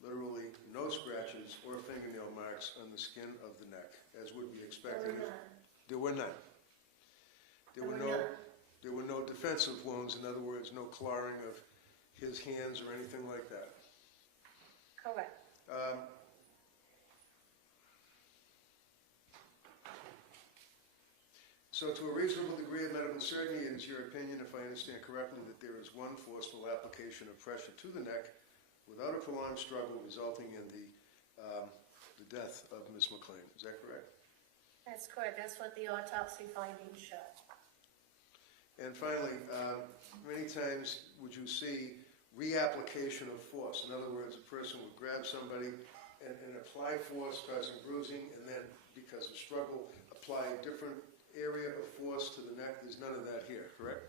literally no scratches or fingernail marks on the skin of the neck, as would be expected? There were none. There were none. There were no defensive wounds, in other words, no clawing of his hands or anything like that? Correct. So to a reasonable degree of medical certainty, it is your opinion, if I understand correctly, that there is one forceful application of pressure to the neck without a prolonged struggle resulting in the death of Ms. McLean. Is that correct? That's correct. That's what the autopsy findings show. And finally, many times would you see reapplication of force? In other words, a person would grab somebody and apply force, causing bruising, and then, because of struggle, apply a different area of force to the neck. There's none of that here, correct?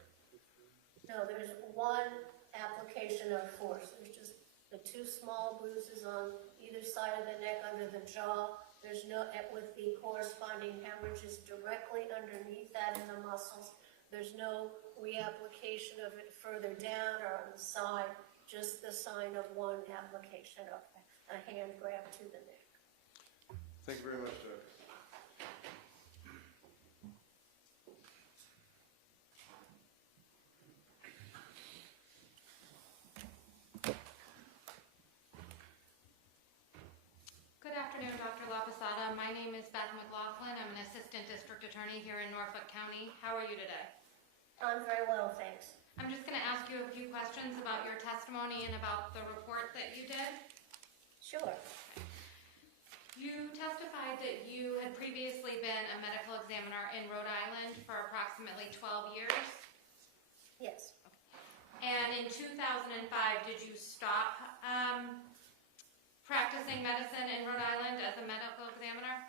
No, there's one application of force. There's just the two small bruises on either side of the neck under the jaw. There's no, with the corresponding hemorrhages directly underneath that in the muscles. There's no reapplication of it further down or on the side, just the sign of one application of a hand grab to the neck. Thank you very much, Tuerk. Good afternoon, Dr. LaPosada. My name is Beth McLaughlin. I'm an assistant district attorney here in Norfolk County. How are you today? I'm very well, thanks. I'm just going to ask you a few questions about your testimony and about the report that you did. Sure. You testified that you had previously been a medical examiner in Rhode Island for approximately 12 years. Yes. And in 2005, did you stop practicing medicine in Rhode Island as a medical examiner?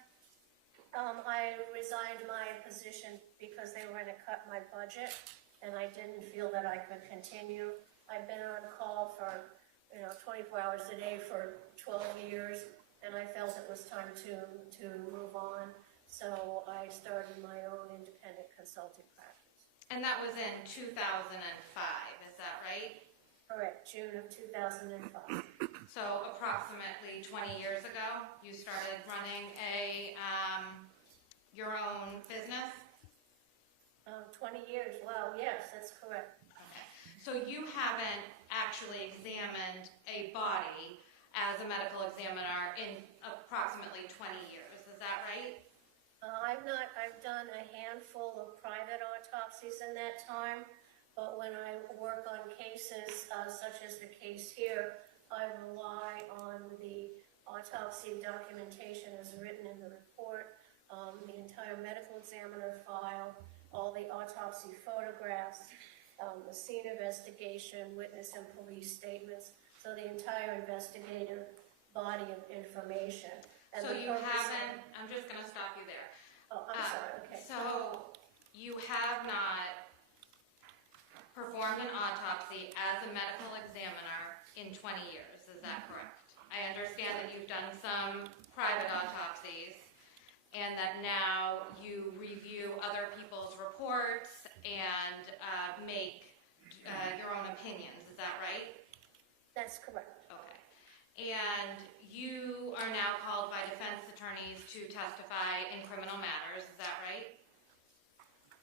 I resigned my position because they were going to cut my budget, and I didn't feel that I could continue. I've been on call for 24 hours a day for 12 years, and I felt it was time to move on. So I started my own independent consulting practice. And that was in 2005, is that right? Correct, June of 2005. So approximately 20 years ago, you started running your own business? 20 years, wow, yes, that's correct. Okay. So you haven't actually examined a body as a medical examiner in approximately 20 years, is that right? I've done a handful of private autopsies in that time, but when I work on cases such as the case here, I rely on the autopsy documentation as written in the report, the entire medical examiner file, all the autopsy photographs, the scene investigation, witness and police statements, so the entire investigative body of information. And so you haven't, I'm just going to stop you there. Oh, I'm sorry, okay. So you have not performed an autopsy as a medical examiner in 20 years, is that correct? I understand that you've done some private autopsies and that now you review other people's reports and make your own opinions, is that right? That's correct. Okay. And you are now called by defense attorneys to testify in criminal matters, is that right?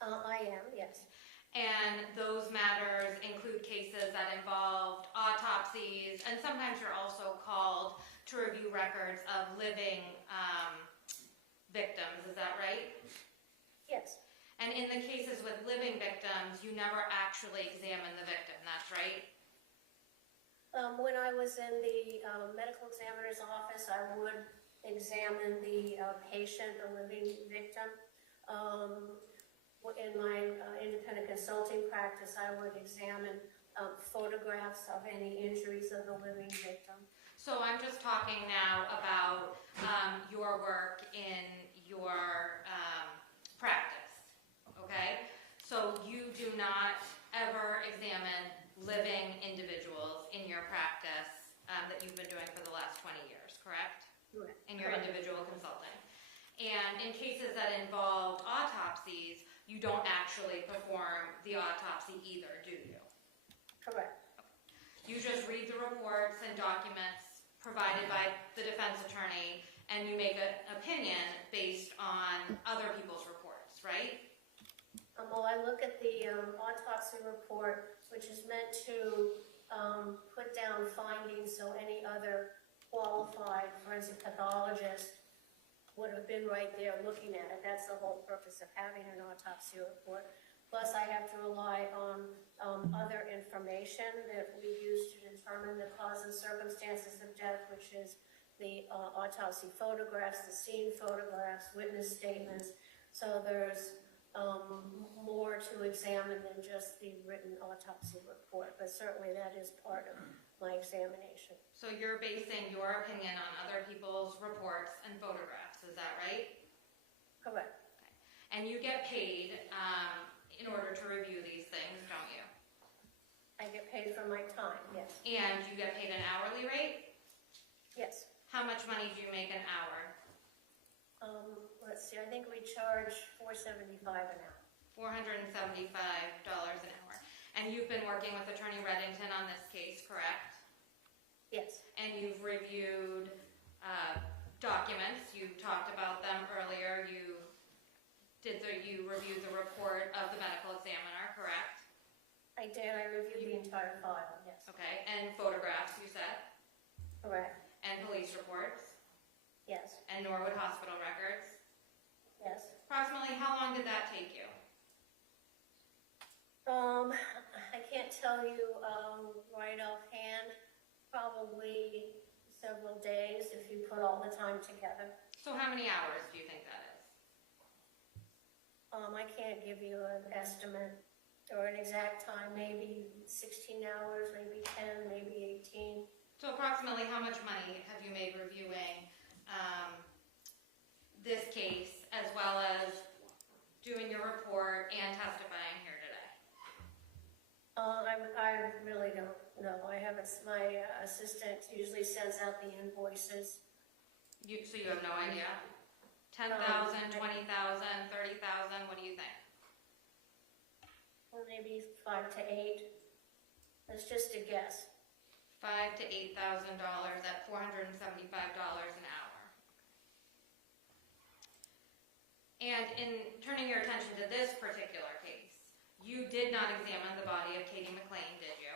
I am, yes. And those matters include cases that involved autopsies, and sometimes you're also called to review records of living victims, is that right? Yes. And in the cases with living victims, you never actually examine the victim, that's right? When I was in the medical examiner's office, I would examine the patient, the living victim. In my independent consulting practice, I would examine photographs of any injuries of the living victim. So I'm just talking now about your work in your practice, okay? So you do not ever examine living individuals in your practice that you've been doing for the last 20 years, correct? Correct. In your individual consulting. And in cases that involved autopsies, you don't actually perform the autopsy either, do you? Correct. You just read the reports and documents provided by the defense attorney, and you make an opinion based on other people's reports, right? Well, I look at the autopsy report, which is meant to put down findings so any other qualified forensic pathologist would have been right there looking at it. That's the whole purpose of having an autopsy report. Plus, I have to rely on other information that we use to determine the cause and circumstances of death, which is the autopsy photographs, the scene photographs, witness statements. So there's more to examine than just the written autopsy report, but certainly that is part of my examination. So you're basing your opinion on other people's reports and photographs, is that right? Correct. Okay. And you get paid in order to review these things, don't you? I get paid for my time, yes. And you get paid an hourly rate? Yes. How much money do you make an hour? Let's see, I think we charge $4.75 an hour. $475 an hour. And you've been working with Attorney Reddington on this case, correct? Yes. And you've reviewed documents. You talked about them earlier. You reviewed the report of the medical examiner, correct? I did. I reviewed the entire file, yes. Okay. And photographs, you said? Correct. And police reports? Yes. And Norwood Hospital records? Yes. Approximately how long did that take you? I can't tell you right offhand. Probably several days if you put all the time together. So how many hours do you think that is? I can't give you an estimate or an exact time. Maybe 16 hours, maybe 10, maybe 18. So approximately how much money have you made reviewing this case as well as doing your report and testifying here today? I really don't know. I haven't. My assistant usually sends out the invoices. So you have no idea? 10,000, 20,000, 30,000, what do you think? Well, maybe 5 to 8. That's just a guess. $5,000 to $8,000 at $475 an hour. And in turning your attention to this particular case, you did not examine the body of Katie McLean, did you?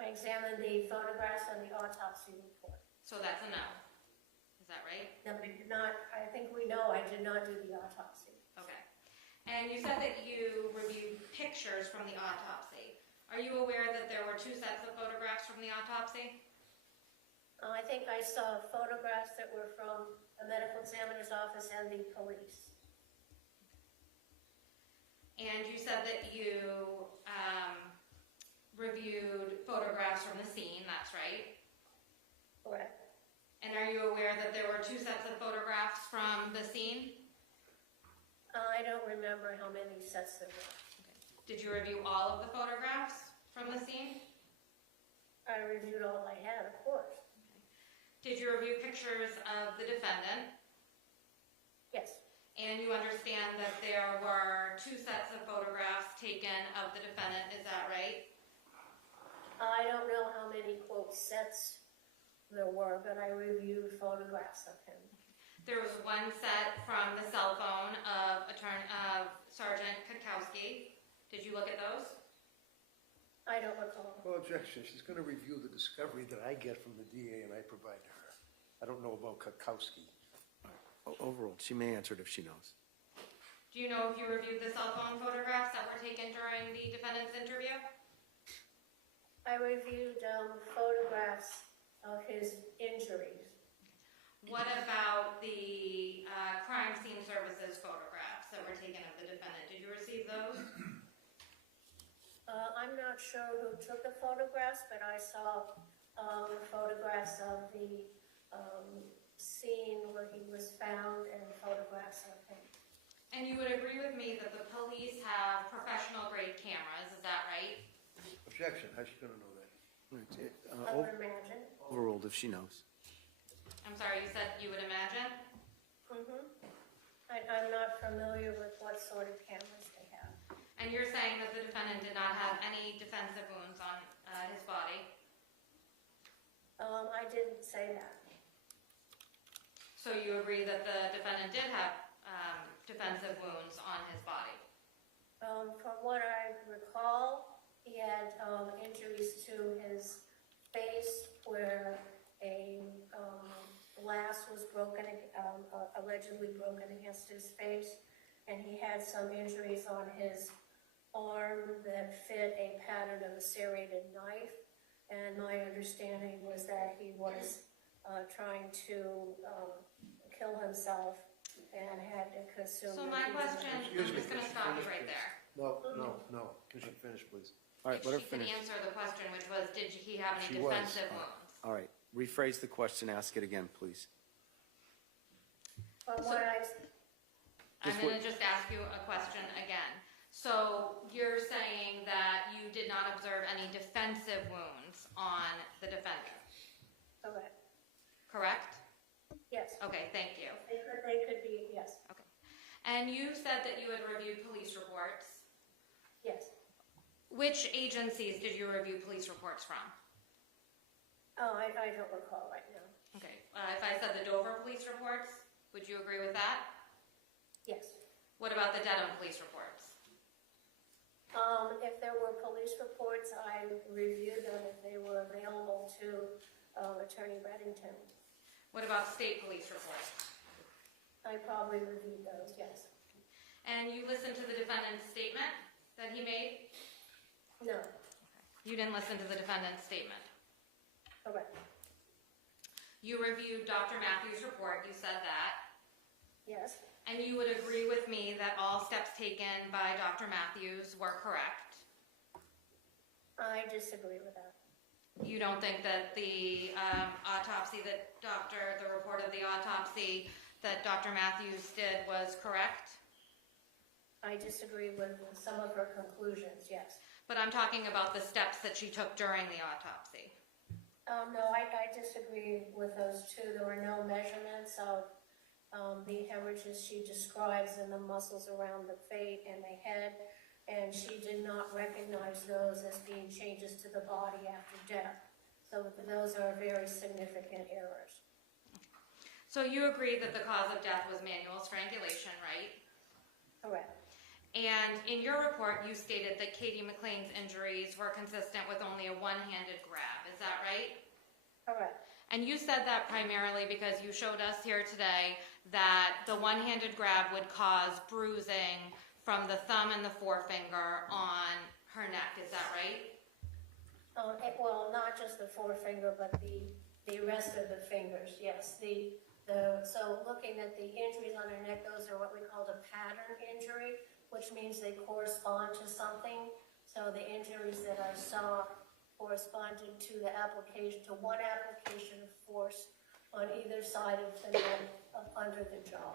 I examined the photographs and the autopsy report. So that's a no. Is that right? No, I did not. I think we know I did not do the autopsy. Okay. And you said that you reviewed pictures from the autopsy. Are you aware that there were 2 sets of photographs from the autopsy? I think I saw photographs that were from the medical examiner's office and the police. And you said that you reviewed photographs from the scene, that's right? Correct. And are you aware that there were 2 sets of photographs from the scene? I don't remember how many sets there were. Did you review all of the photographs from the scene? I reviewed all I had, of course. Did you review pictures of the defendant? Yes. And you understand that there were 2 sets of photographs taken of the defendant, is that right? I don't know how many, quote, sets there were, but I reviewed photographs of him. There was 1 set from the cell phone of Sergeant Kutkowski. Did you look at those? I don't recall. Well, objection, she's going to review the discovery that I get from the DA and I provide to her. I don't know about Kutkowski. Overruled. She may answer it if she knows. Do you know if you reviewed the cell phone photographs that were taken during the defendant's interview? I reviewed photographs of his injuries. What about the crime scene services photographs that were taken of the defendant? Did you receive those? I'm not sure who took the photographs, but I saw photographs of the scene where he was found and photographs of him. And you would agree with me that the police have professional grade cameras, is that right? Objection, how's she going to know that? I would imagine. Overruled if she knows. I'm sorry, you said you would imagine? I'm not familiar with what sort of cameras they have. And you're saying that the defendant did not have any defensive wounds on his body? I didn't say that. So you agree that the defendant did have defensive wounds on his body? From what I recall, he had injuries to his face where a glass was broken, allegedly broken against his face, and he had some injuries on his arm that fit a pattern of a serrated knife. And my understanding was that he was trying to kill himself and had to consume. So my question, I'm just going to stop you right there. No. Can she finish, please? All right, let her She can finish. answer the question, which was, did he have any She was. defensive wounds? All right, rephrase the question, ask it again, please. But what I'm going to just ask you a question again. So you're saying that you did not observe any defensive wounds on the defendant, correct. correct? Yes. Okay, thank you. They could be, yes. Okay. And you said that you had reviewed police reports. Yes. Which agencies did you review police reports from? Oh, I don't recall right now. Okay. If I said the Dover police reports, would you agree with that? Yes. What about the Dedham police reports? If there were police reports, I reviewed them if they were available to Attorney Reddington. What about state police reports? I probably reviewed those, yes. And you listened to the defendant's statement that he made? No, You didn't listen to the defendant's statement. correct. You reviewed Dr. Matthews' report, you said that. Yes, And you would agree with me that all steps taken by Dr. Matthews were correct? I disagree with that. You don't think that the autopsy the report of the autopsy that Dr. Matthews did was correct? I disagree with some of her conclusions, yes. But I'm talking about the steps that she took during the autopsy. No, I disagree with those two. There were no measurements of the hemorrhages she describes in the muscles around the face and the head, and she did not recognize those as being changes to the body after death. So those are very significant errors. So you agree that the cause of death was manual strangulation, right? Correct. And in your report, you stated that Katie McLean's injuries were consistent with only a one-handed grab. Is that right? Correct. And you said that primarily because you showed us here today that the one-handed grab would cause bruising from the thumb and the forefinger on her neck. Is that right? Well, not just the forefinger, but the rest of the fingers, yes. So looking at the injuries on her neck, those are what we call a pattern injury, which means they correspond to something. So the injuries that I saw corresponded to one application of force on either side of the neck, under the jaw.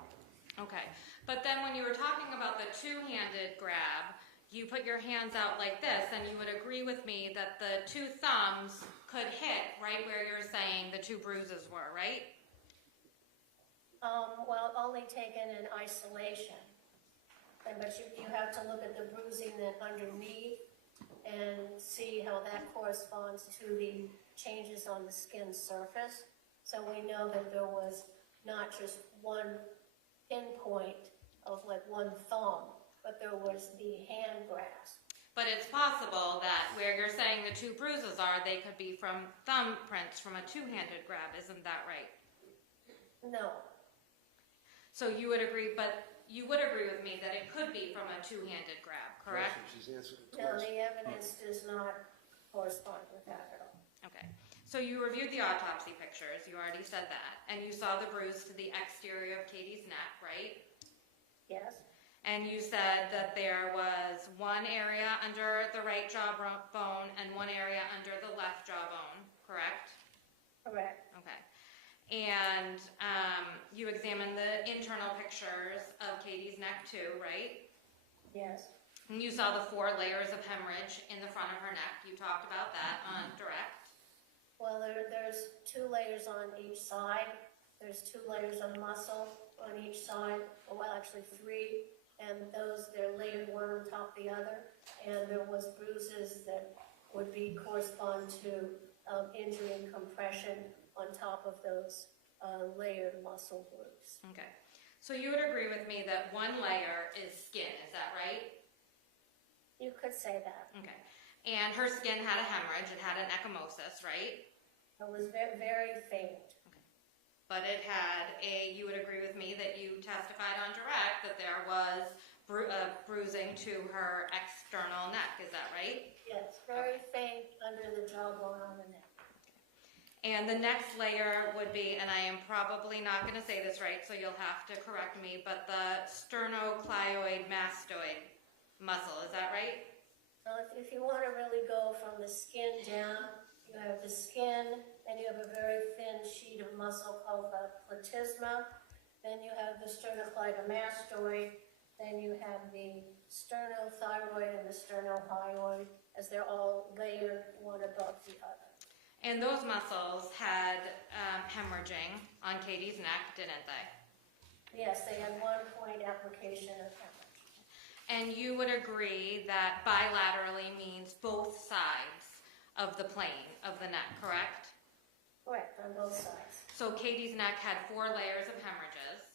Okay, but then when you were talking about the two-handed grab, you put your hands out like this, and you would agree with me that the two thumbs could hit right where you're saying the two bruises were, right? Well, only taken in isolation. But you have to look at the bruising then underneath and see how that corresponds to the changes on the skin surface. So we know that there was not just one pinpoint of like one thumb, but there was the hand grasp. But it's possible that where you're saying the two bruises are, they could be from thumbprints from a two-handed grab, isn't that right? No. So you would agree, but you would agree with me that it could be from a two-handed grab, correct? She's answered the No, question. the evidence does not correspond with that at all. Okay. So you reviewed the autopsy pictures, you already said that, and you saw the bruise to the exterior of Katie's neck, right? Yes. And you said that there was one area under the right jawbone and one area under the left jawbone, correct? Correct. Okay. And you examined the internal pictures of Katie's neck too, right? Yes. And you saw the 4 layers of hemorrhage in the front of her neck. You talked about that on direct. Well, there's 2 layers on each side. There's 2 layers of muscle on each side. Well, actually 3. And they're layered one on top of the other. And there was bruises that would correspond to injury and compression on top of those layered muscle groups. Okay. So you would agree with me that one layer is skin, is that right? You could say that. Okay. And her skin had a hemorrhage, it had an ecchymosis, right? It was very, very faint. But it had you would agree with me that you testified on direct that there was bruising to her external neck, is that right? Yes, very faint under the jawbone on the neck. And the next layer would be, and I am probably not going to say this right, so you'll have to correct me, but the sternocleidoid mastoid muscle, is that right? Well, if you want to really go from the skin down, you have the skin, then you have a very thin sheet of muscle called the platysma, then you have the sternocleidomastoid, then you have the sternothyroid and the sternohyoid, as they're all layered one above the other. And those muscles had hemorrhaging on Katie's neck, didn't they? Yes, they had 1 point application of hemorrhage. And you would agree that bilaterally means both sides of the plane of the neck, correct? Correct, on both sides. So Katie's neck had 4 layers of hemorrhages.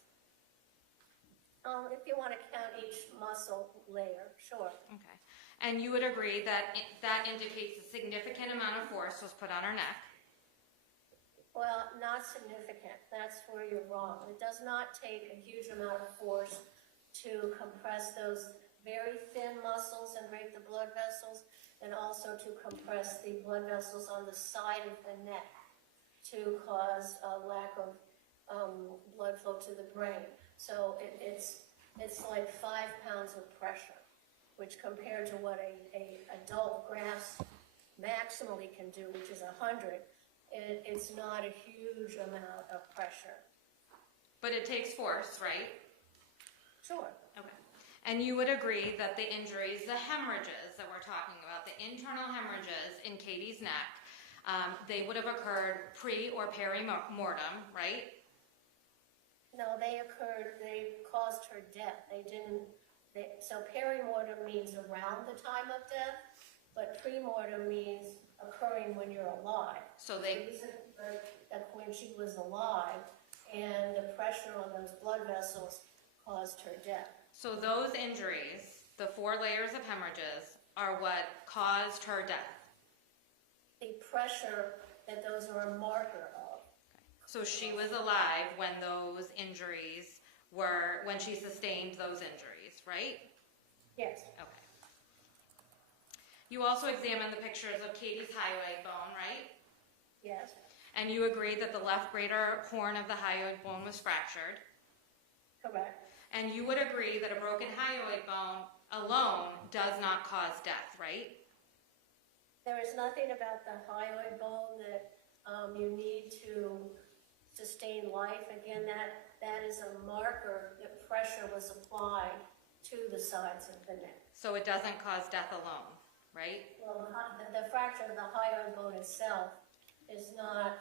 If you want to count each muscle layer, sure. Okay. And you would agree that that indicates a significant amount of force was put on her neck? Well, not significant. That's where you're wrong. It does not take a huge amount of force to compress those very thin muscles and break the blood vessels, and also to compress the blood vessels on the side of the neck to cause a lack of blood flow to the brain. So it's like 5 pounds of pressure, which compared to what a adult grasp maximally can do, which is 100, it's not a huge amount of pressure. But it takes force, right? Sure. Okay. And you would agree that the injuries, the hemorrhages that we're talking about, the internal hemorrhages in Katie's neck, they would have occurred pre or peri-mortem, right? No, they caused her death. So peri-mortem means around the time of death, but pre-mortem means occurring when you're alive. So these are when she was alive, and the pressure on those blood vessels caused her death. So those injuries, the 4 layers of hemorrhages, are what caused her death. The pressure that those are a marker of. So she was alive when those injuries were, when she sustained those injuries, right? Yes. Okay. You also examined the pictures of Katie's hyoid bone, right? Yes. And you agree that the left greater horn of the hyoid bone was fractured. Correct. And you would agree that a broken hyoid bone alone does not cause death, right? There is nothing about the hyoid bone that you need to sustained life. Again, that is a marker that pressure was applied to the sides of the neck. So it doesn't cause death alone, right? Well, the fracture of the hyoid bone itself does not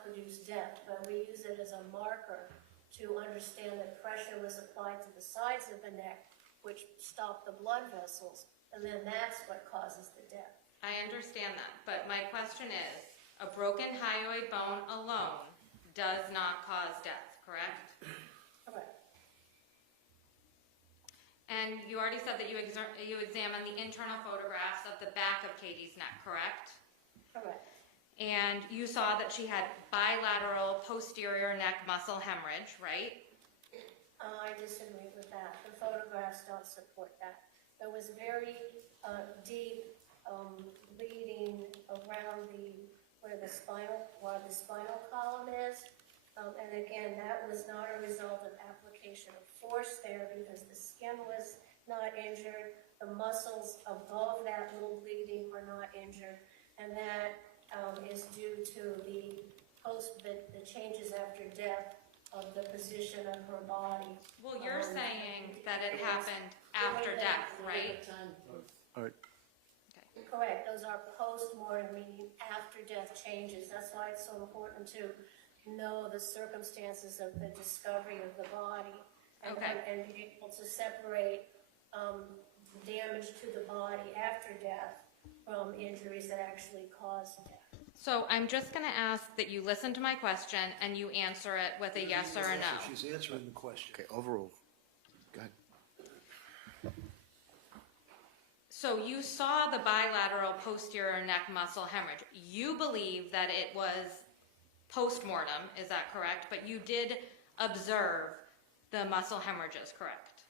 produce death, but we use it as a marker to understand that pressure was applied to the sides of the neck, which stopped the blood vessels, and then that's what causes the death. I understand that, but my question is, a broken hyoid bone alone does not cause death, correct? Correct. And you already said that you examined the internal photographs of the back of Katie's neck, correct? Correct. And you saw that she had bilateral posterior neck muscle hemorrhage, right? I disagree with that. The photographs don't support that. There was very deep bleeding around where the spinal column is. And again, that was not a result of application of force there because the skin was not injured. The muscles above that little bleeding were not injured. And that is due to the changes after death of the position of her body. Well, you're saying that it happened after death, right? All right. Correct. Those are post-mortem, meaning after death changes. That's why it's so important to know the circumstances of the discovery of the body and be able to separate damage to the body after death from injuries that actually cause death. So I'm just going to ask that you listen to my question and you answer it with a yes or a no. She's answering the question. Okay, overruled. Go ahead. So you saw the bilateral posterior neck muscle hemorrhage. You believe that it was post-mortem, is that correct? But you did observe the muscle hemorrhages, correct?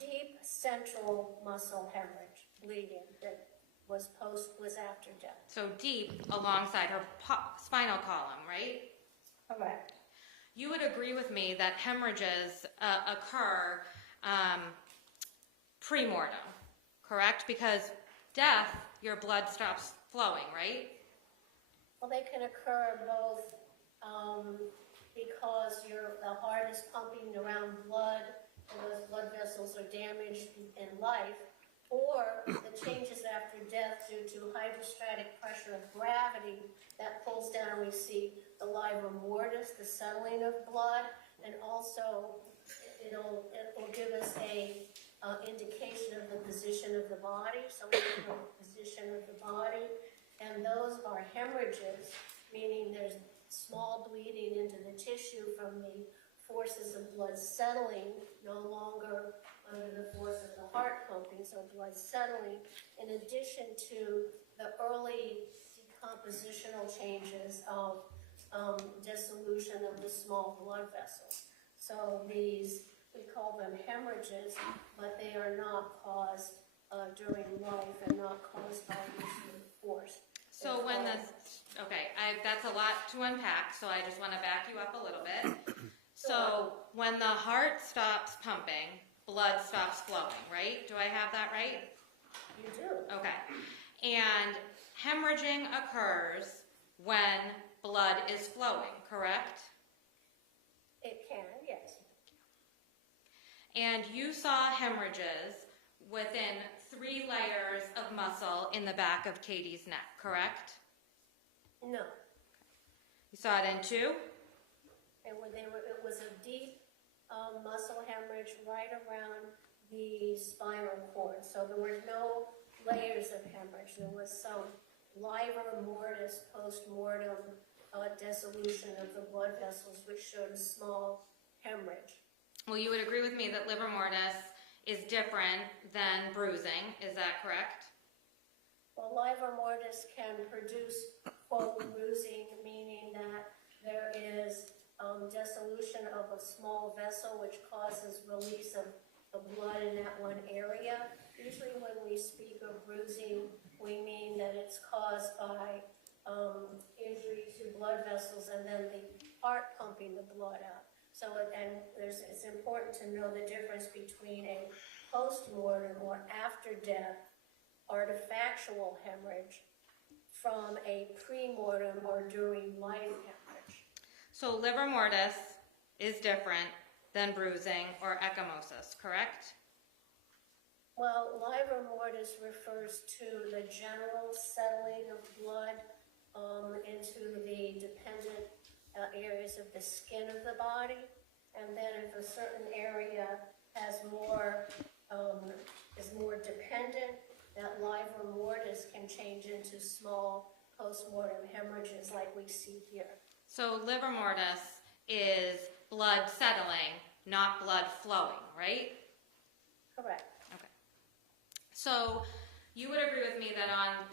Deep central muscle hemorrhage, bleeding that was after death. So deep alongside her spinal column, right? Correct. You would agree with me that hemorrhages occur pre-mortem, correct? Because death, your blood stops flowing, right? Well, they can occur both because the heart is pumping around blood and those blood vessels are damaged in life, or the changes after death due to hydrostatic pressure of gravity that pulls down. We see the livor mortis, the settling of blood, and also it'll give us a indication of the position of the body. So we have the position of the body, and those are hemorrhages, meaning there's small bleeding into the tissue from the forces of blood settling, no longer under the force of the heart pumping, so blood settling, in addition to the early decompositional changes of dissolution of the small blood vessels. So these, we call them hemorrhages, but they are not caused during life and not caused by use of force. So when that's a lot to unpack, so I just want to back you up a little bit. So when the heart stops pumping, blood stops flowing, right? Do I have that right? You do. Okay. And hemorrhaging occurs when blood is flowing, correct? It can, yes. And you saw hemorrhages within 3 layers of muscle in the back of Katie's neck, correct? No. You saw it in 2? It was a deep muscle hemorrhage right around the spinal cord. So there were no layers of hemorrhage. There was some livor mortis post-mortem dissolution of the blood vessels, which showed a small hemorrhage. Well, you would agree with me that livor mortis is different than bruising. Is that correct? Well, livor mortis can produce, quote, bruising, meaning that there is dissolution of a small vessel which causes release of the blood in that one area. Usually when we speak of bruising, we mean that it's caused by injury to blood vessels and then the heart pumping the blood out. So, it's important to know the difference between a post-mortem or after death artifactual hemorrhage from a pre-mortem or during life hemorrhage. So livor mortis is different than bruising or ecchymosis, correct? Well, livor mortis refers to the general settling of blood into the dependent areas of the skin of the body. And then if a certain area has more, is more dependent, that livor mortis can change into small postmortem hemorrhages like we see here. So livor mortis is blood settling, not blood flowing, right? Correct. Okay. So you would agree with me that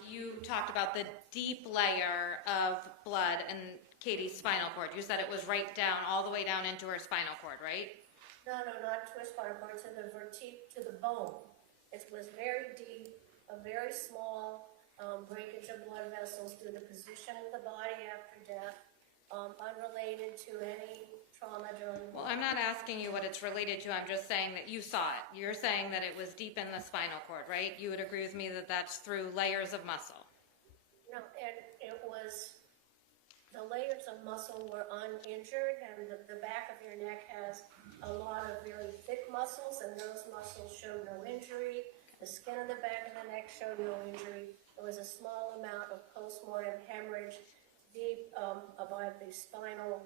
you talked about the deep layer of blood in Katie's spinal cord. You said it was right down, all the way down into her spinal cord, right? No, not to her spinal cord, to the bone. It was very deep, a very small breakage of blood vessels through the position of the body after death, unrelated to any trauma during. Well, I'm not asking you what it's related to. I'm just saying that you saw it. You're saying that it was deep in the spinal cord, right? You would agree with me that that's through layers of muscle. No, it was, the layers of muscle were uninjured, and the back of your neck has a lot of very thick muscles, and those muscles showed no injury. The skin of the back of the neck showed no injury. There was a small amount of postmortem hemorrhage deep above the spinal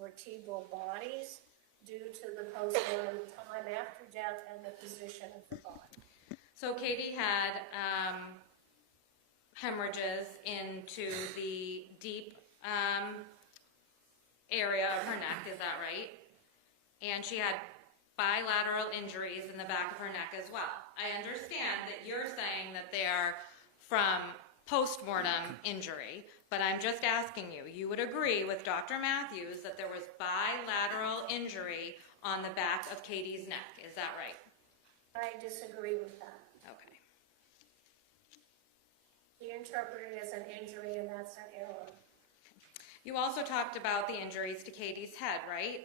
vertebral bodies due to the postmortem time after death and the position of the body. So Katie had hemorrhages into the deep area of her neck, is that right? And she had bilateral injuries in the back of her neck as well. I understand that you're saying that they are from post-mortem injury, but I'm just asking you, you would agree with Dr. Matthews that there was bilateral injury on the back of Katie's neck, is that right? I disagree with that. Okay. We interpret it as an injury, and that's an error. You also talked about the injuries to Katie's head, right?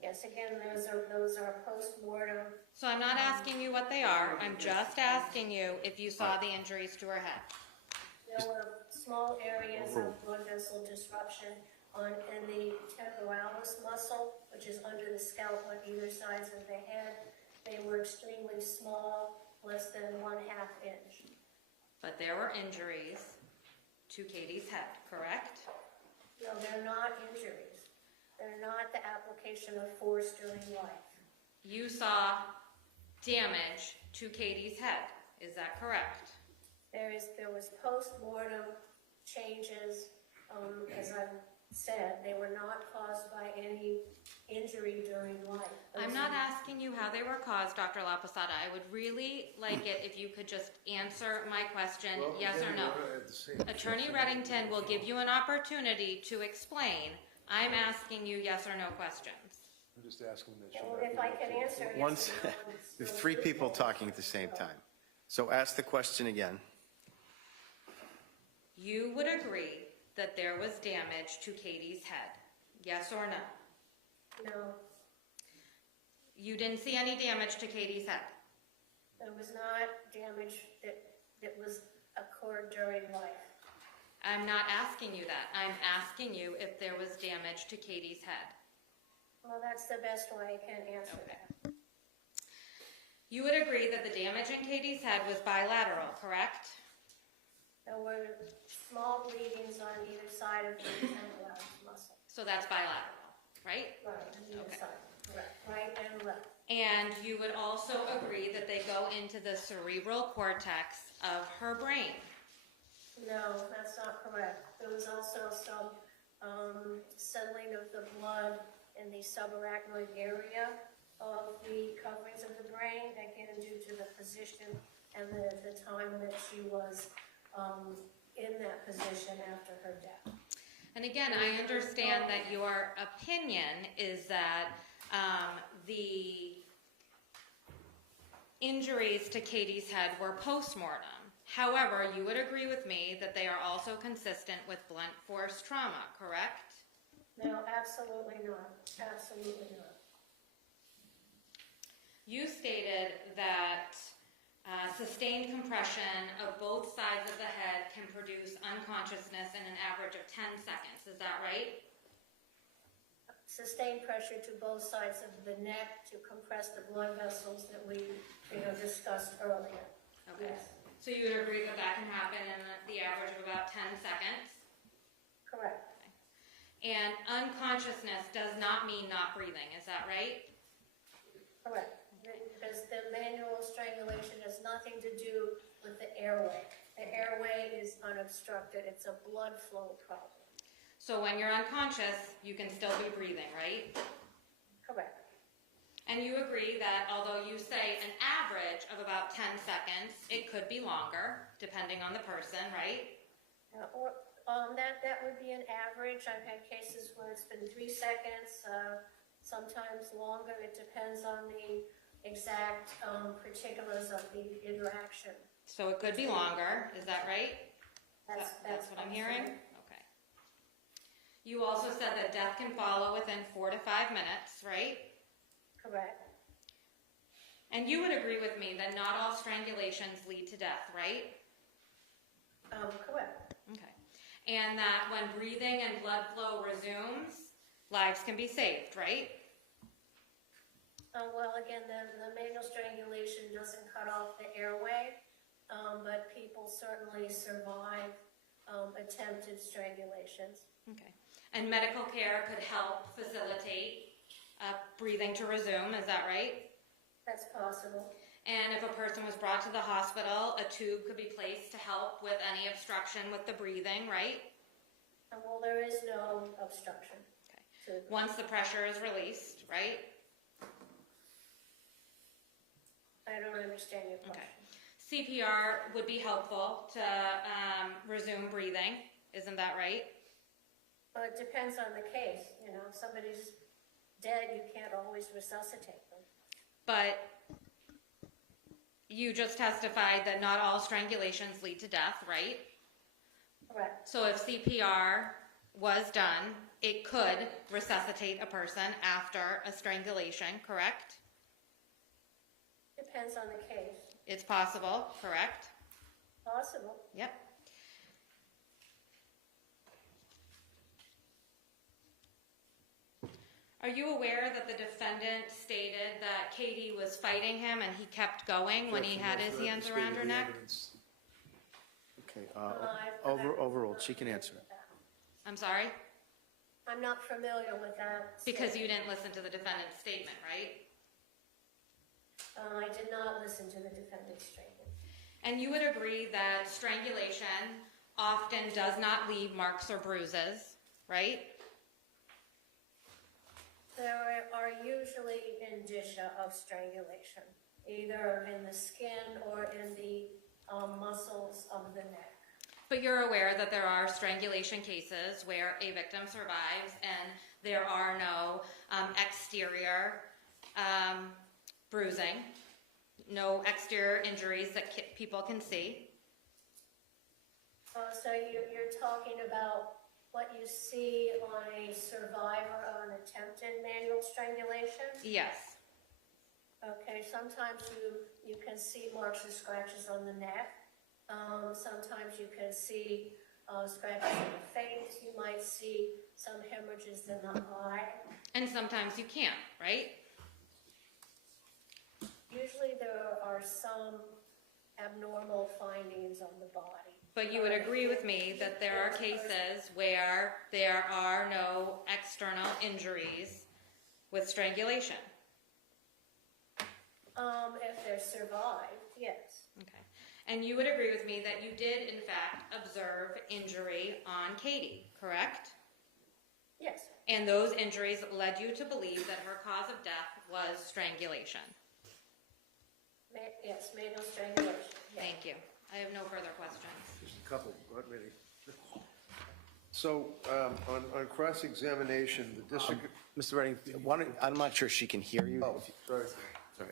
Yes, again, those are post-mortem. So I'm not asking you what they are, I'm just asking you if you saw the injuries to her head. There were small areas of blood vessel disruption in the temporalis muscle, which is under the scalp on either sides of the head. They were extremely small, less than 1/2 inch. But there were injuries to Katie's head, correct? No, they're not injuries. They're not the application of force during life. You saw damage to Katie's head, is that correct? There was post-mortem changes, as I said, they were not caused by any injury during life. I'm not asking you how they were caused, Dr. La Posada. I would really like it if you could just answer my question, yes or no. Attorney Reddington will give you an opportunity to explain. I'm asking you yes or no questions. I'm just asking that. Well, if I can answer yes Once, or no, there's 3 people talking at the same time. So ask the question again. You would agree that there was damage to Katie's head, yes or no? no, You didn't see any damage to Katie's head? there was not damage that was occurred during life. I'm not asking you that. I'm asking you if there was damage to Katie's head. Well, that's the best way I can answer Okay. that. You would agree that the damage in Katie's head was bilateral, correct? There were small bleedings on either side of the temporalis muscle. So that's bilateral, right? Right, on either Okay. side, correct, right and left. And you would also agree that they go into the cerebral cortex of her brain. No, that's not correct. There was also some settling of the blood in the subarachnoid area of the coverings of the brain, again due to the position and the time that she was in that position after her death. And again, I understand that your opinion is that the injuries to Katie's head were post-mortem. However, you would agree with me that they are also consistent with blunt force trauma, correct? No, absolutely not. Absolutely not. You stated that Sustained compression of both sides of the head can produce unconsciousness in an average of 10 seconds. Is that right? Sustained pressure to both sides of the neck to compress the blood vessels that we discussed earlier. Okay. Yes, So you would agree that that can happen in the average of about 10 seconds? correct. And unconsciousness does not mean not breathing. Is that right? Correct. Because the manual strangulation has nothing to do with the airway. The airway is unobstructed. It's a blood flow problem. So when you're unconscious, you can still be breathing, right? Correct. And you agree that although you say an average of about 10 seconds, it could be longer, depending on the person, right? That would be an average. I've had cases where it's been 3 seconds, sometimes longer. It depends on the exact particulars of the interaction. So it could be longer, is that right? That's what I'm hearing? Okay. You also said that death can follow within 4 to 5 minutes, right? Correct. And you would agree with me that not all strangulations lead to death, right? Correct. Okay. And that when breathing and blood flow resumes, lives can be saved, right? Well, again, the manual strangulation doesn't cut off the airway, but people certainly survive attempted strangulations. Okay. And medical care could help facilitate breathing to resume, is that right? That's possible. And if a person was brought to the hospital, a tube could be placed to help with any obstruction with the breathing, right? Well, there is no obstruction. Okay. Once the pressure is released, right? I don't understand your question. Okay. CPR would be helpful to resume breathing, isn't that right? Well, it depends on the case. If somebody's dead, you can't always resuscitate them. But you just testified that not all strangulations lead to death, right? Correct. So if CPR was done, it could resuscitate a person after a strangulation, correct? Depends on the case. It's possible, correct? Possible. Yep. Are you aware that the defendant stated that Katie was fighting him and he kept going when he had his hands around her neck? Okay, overruled, she can answer. I'm sorry? I'm not familiar with that. Because you didn't listen to the defendant's statement, right? I did not listen to the defendant's statement. And you would agree that strangulation often does not leave marks or bruises, right? There are usually indicia of strangulation, either in the skin or in the muscles of the neck. But you're aware that there are strangulation cases where a victim survives and there are no exterior bruising, no exterior injuries that people can see. So you're talking about what you see on a survivor of an attempted manual strangulation? Yes. Okay, sometimes you can see marks or scratches on the neck. Sometimes you can see scratches on the face. You might see some hemorrhages in the eye. And sometimes you can't, right? Usually there are some abnormal findings on the body. But you would agree with me that there are cases where there are no external injuries with strangulation. If they're survived, yes. Okay. And you would agree with me that you did, in fact, observe injury on Katie, correct? Yes. And those injuries led you to believe that her cause of death was strangulation. Yes, manual strangulation. Yes. Thank you. I have no further questions. Just a couple, not many. So, on cross-examination, the district... Mr. Redding, I'm not sure she can hear you. Oh, sorry. Sorry.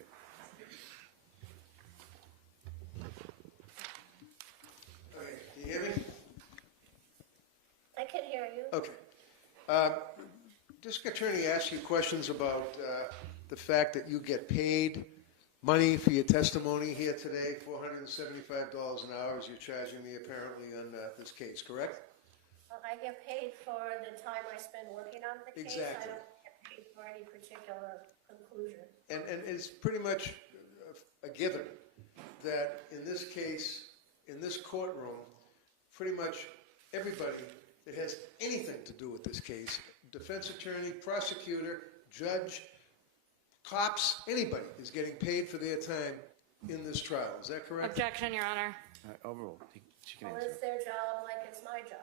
Okay, can you hear me? I can hear you. Okay. District Attorney asked you questions about the fact that you get paid money for your testimony here today, $475 an hour, as you're charging me apparently on this case, correct? I get paid for the time I spend working on the case. Exactly. I don't get paid for any particular conclusion. And it's pretty much a given that in this case, in this courtroom, pretty much everybody that has anything to do with this case, defense attorney, prosecutor, judge, cops, anybody is getting paid for their time in this trial. Is that correct? Objection, Your Honor. Overruled. She can Well, answer. it's their job like it's my job.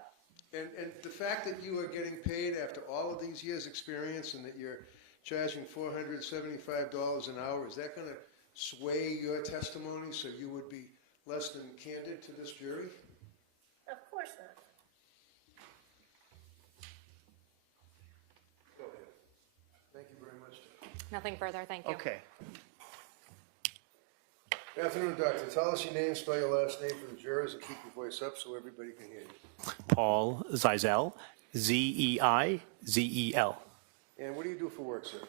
And the fact that you are getting paid after all of these years' experience and that you're charging $475 an hour, is that going to sway your testimony so you would be less than candid to this jury? Of course not. Go ahead. Thank you very much. Nothing further, thank you. Okay. Good afternoon, Doctor. Tell us your name, spell your last name for the jurors, and keep your voice up so everybody can hear you. Paul Zeisel, Z-E-I-Z-E-L. And what do you do for work, sir?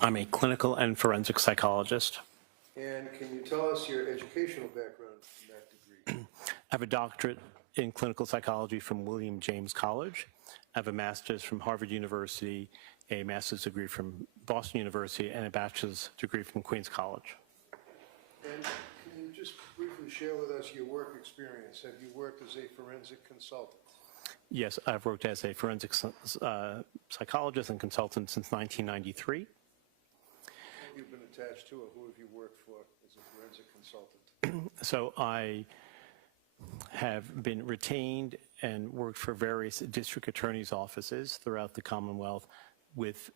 I'm a clinical and forensic psychologist. And can you tell us your educational background in that degree? I have a doctorate in clinical psychology from William James College. I have a master's from Harvard University, a master's degree from Boston University, and a bachelor's degree from Queens College. And can you just briefly share with us your work experience? Have you worked as a forensic consultant? Yes, I've worked as a forensic psychologist and consultant since 1993. Who have you been attached to, or who have you worked for as a forensic consultant? So I have been retained and worked for various district attorneys' offices throughout the Commonwealth, with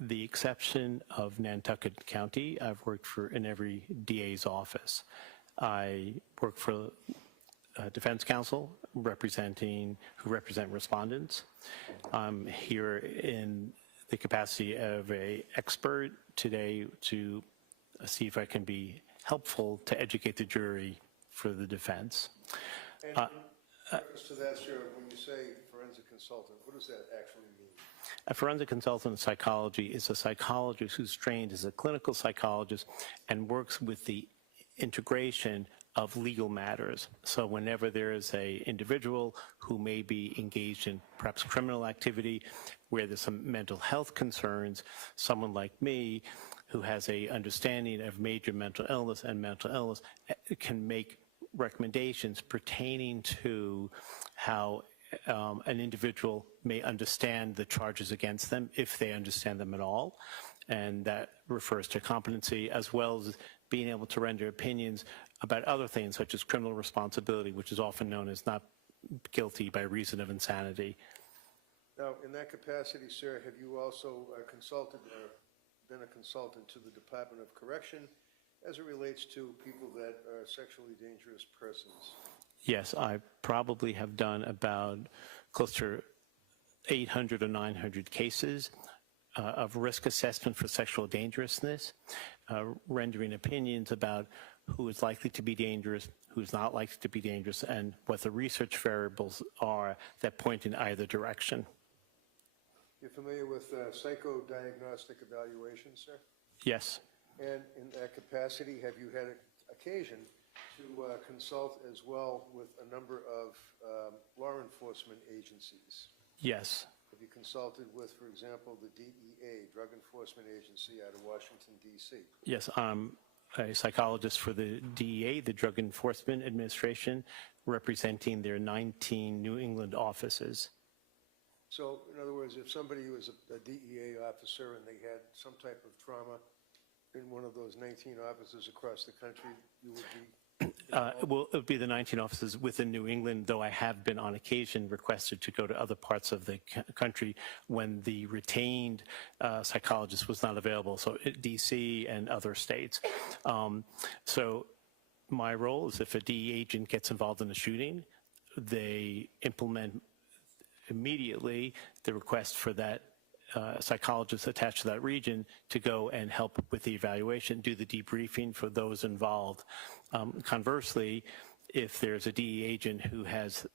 the exception of Nantucket County. I've worked in every DA's office. I work for defense counsel who represent respondents. I'm here in the capacity of an expert today to see if I can be helpful to educate the jury for the defense. And in reference to that, sir, when you say forensic consultant, what does that actually mean? A forensic consultant in psychology is a psychologist who's trained as a clinical psychologist and works with the integration of legal matters. So whenever there is an individual who may be engaged in perhaps criminal activity, where there's some mental health concerns, someone like me who has a understanding of major mental illness can make recommendations pertaining to how an individual may understand the charges against them, if they understand them at all. And that refers to competency, as well as being able to render opinions about other things, such as criminal responsibility, which is often known as not guilty by reason of insanity. Now, in that capacity, sir, have you also consulted or been a consultant to the Department of Correction as it relates to people that are sexually dangerous persons? Yes, I probably have done about close to 800 or 900 cases of risk assessment for sexual dangerousness, rendering opinions about who is likely to be dangerous, who's not likely to be dangerous, and what the research variables are that point in either direction. You're familiar with psychodiagnostic evaluation, sir? Yes. And in that capacity, have you had occasion to consult as well with a number of law enforcement agencies? Yes. Have you consulted with, for example, the DEA, Drug Enforcement Agency out of Washington, D.C.? Yes, I'm a psychologist for the DEA, the Drug Enforcement Administration, representing their 19 New England offices. So, in other words, if somebody was a DEA officer and they had some type of trauma in one of those 19 offices across the country, you would be... Well, it would be the 19 offices within New England, though I have been on occasion requested to go to other parts of the country when the retained psychologist was not available, so D.C. and other states. So my role is if a DEA agent gets involved in a shooting, they implement immediately the request for that psychologist attached to that region to go and help with the evaluation, do the debriefing for those involved. Conversely, if there's a DEA agent who has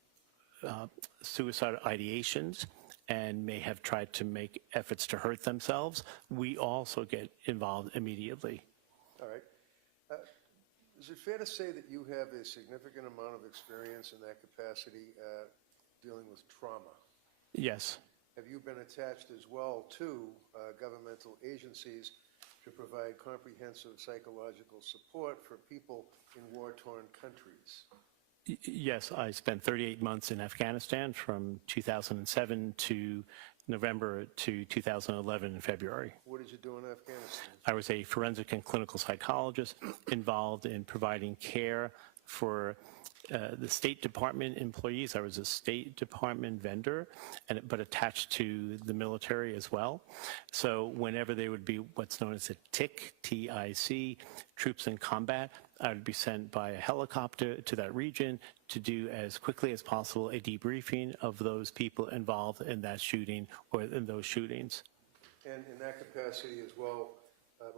suicide ideations and may have tried to make efforts to hurt themselves, we also get involved immediately. Is it fair to say that you have a significant amount of experience in that capacity dealing with trauma? Yes. Have you been attached as well to governmental agencies to provide comprehensive psychological support for people in war-torn countries? Yes, I spent 38 months in Afghanistan from 2007 to November to 2011 in February. What did you do in Afghanistan? I was a forensic and clinical psychologist involved in providing care for the State Department employees. I was a State Department vendor, but attached to the military as well. So whenever there would be what's known as a TIC, T-I-C, troops in combat, I would be sent by a helicopter to that region to do as quickly as possible a debriefing of those people involved in that shooting or in those shootings. And in that capacity as well,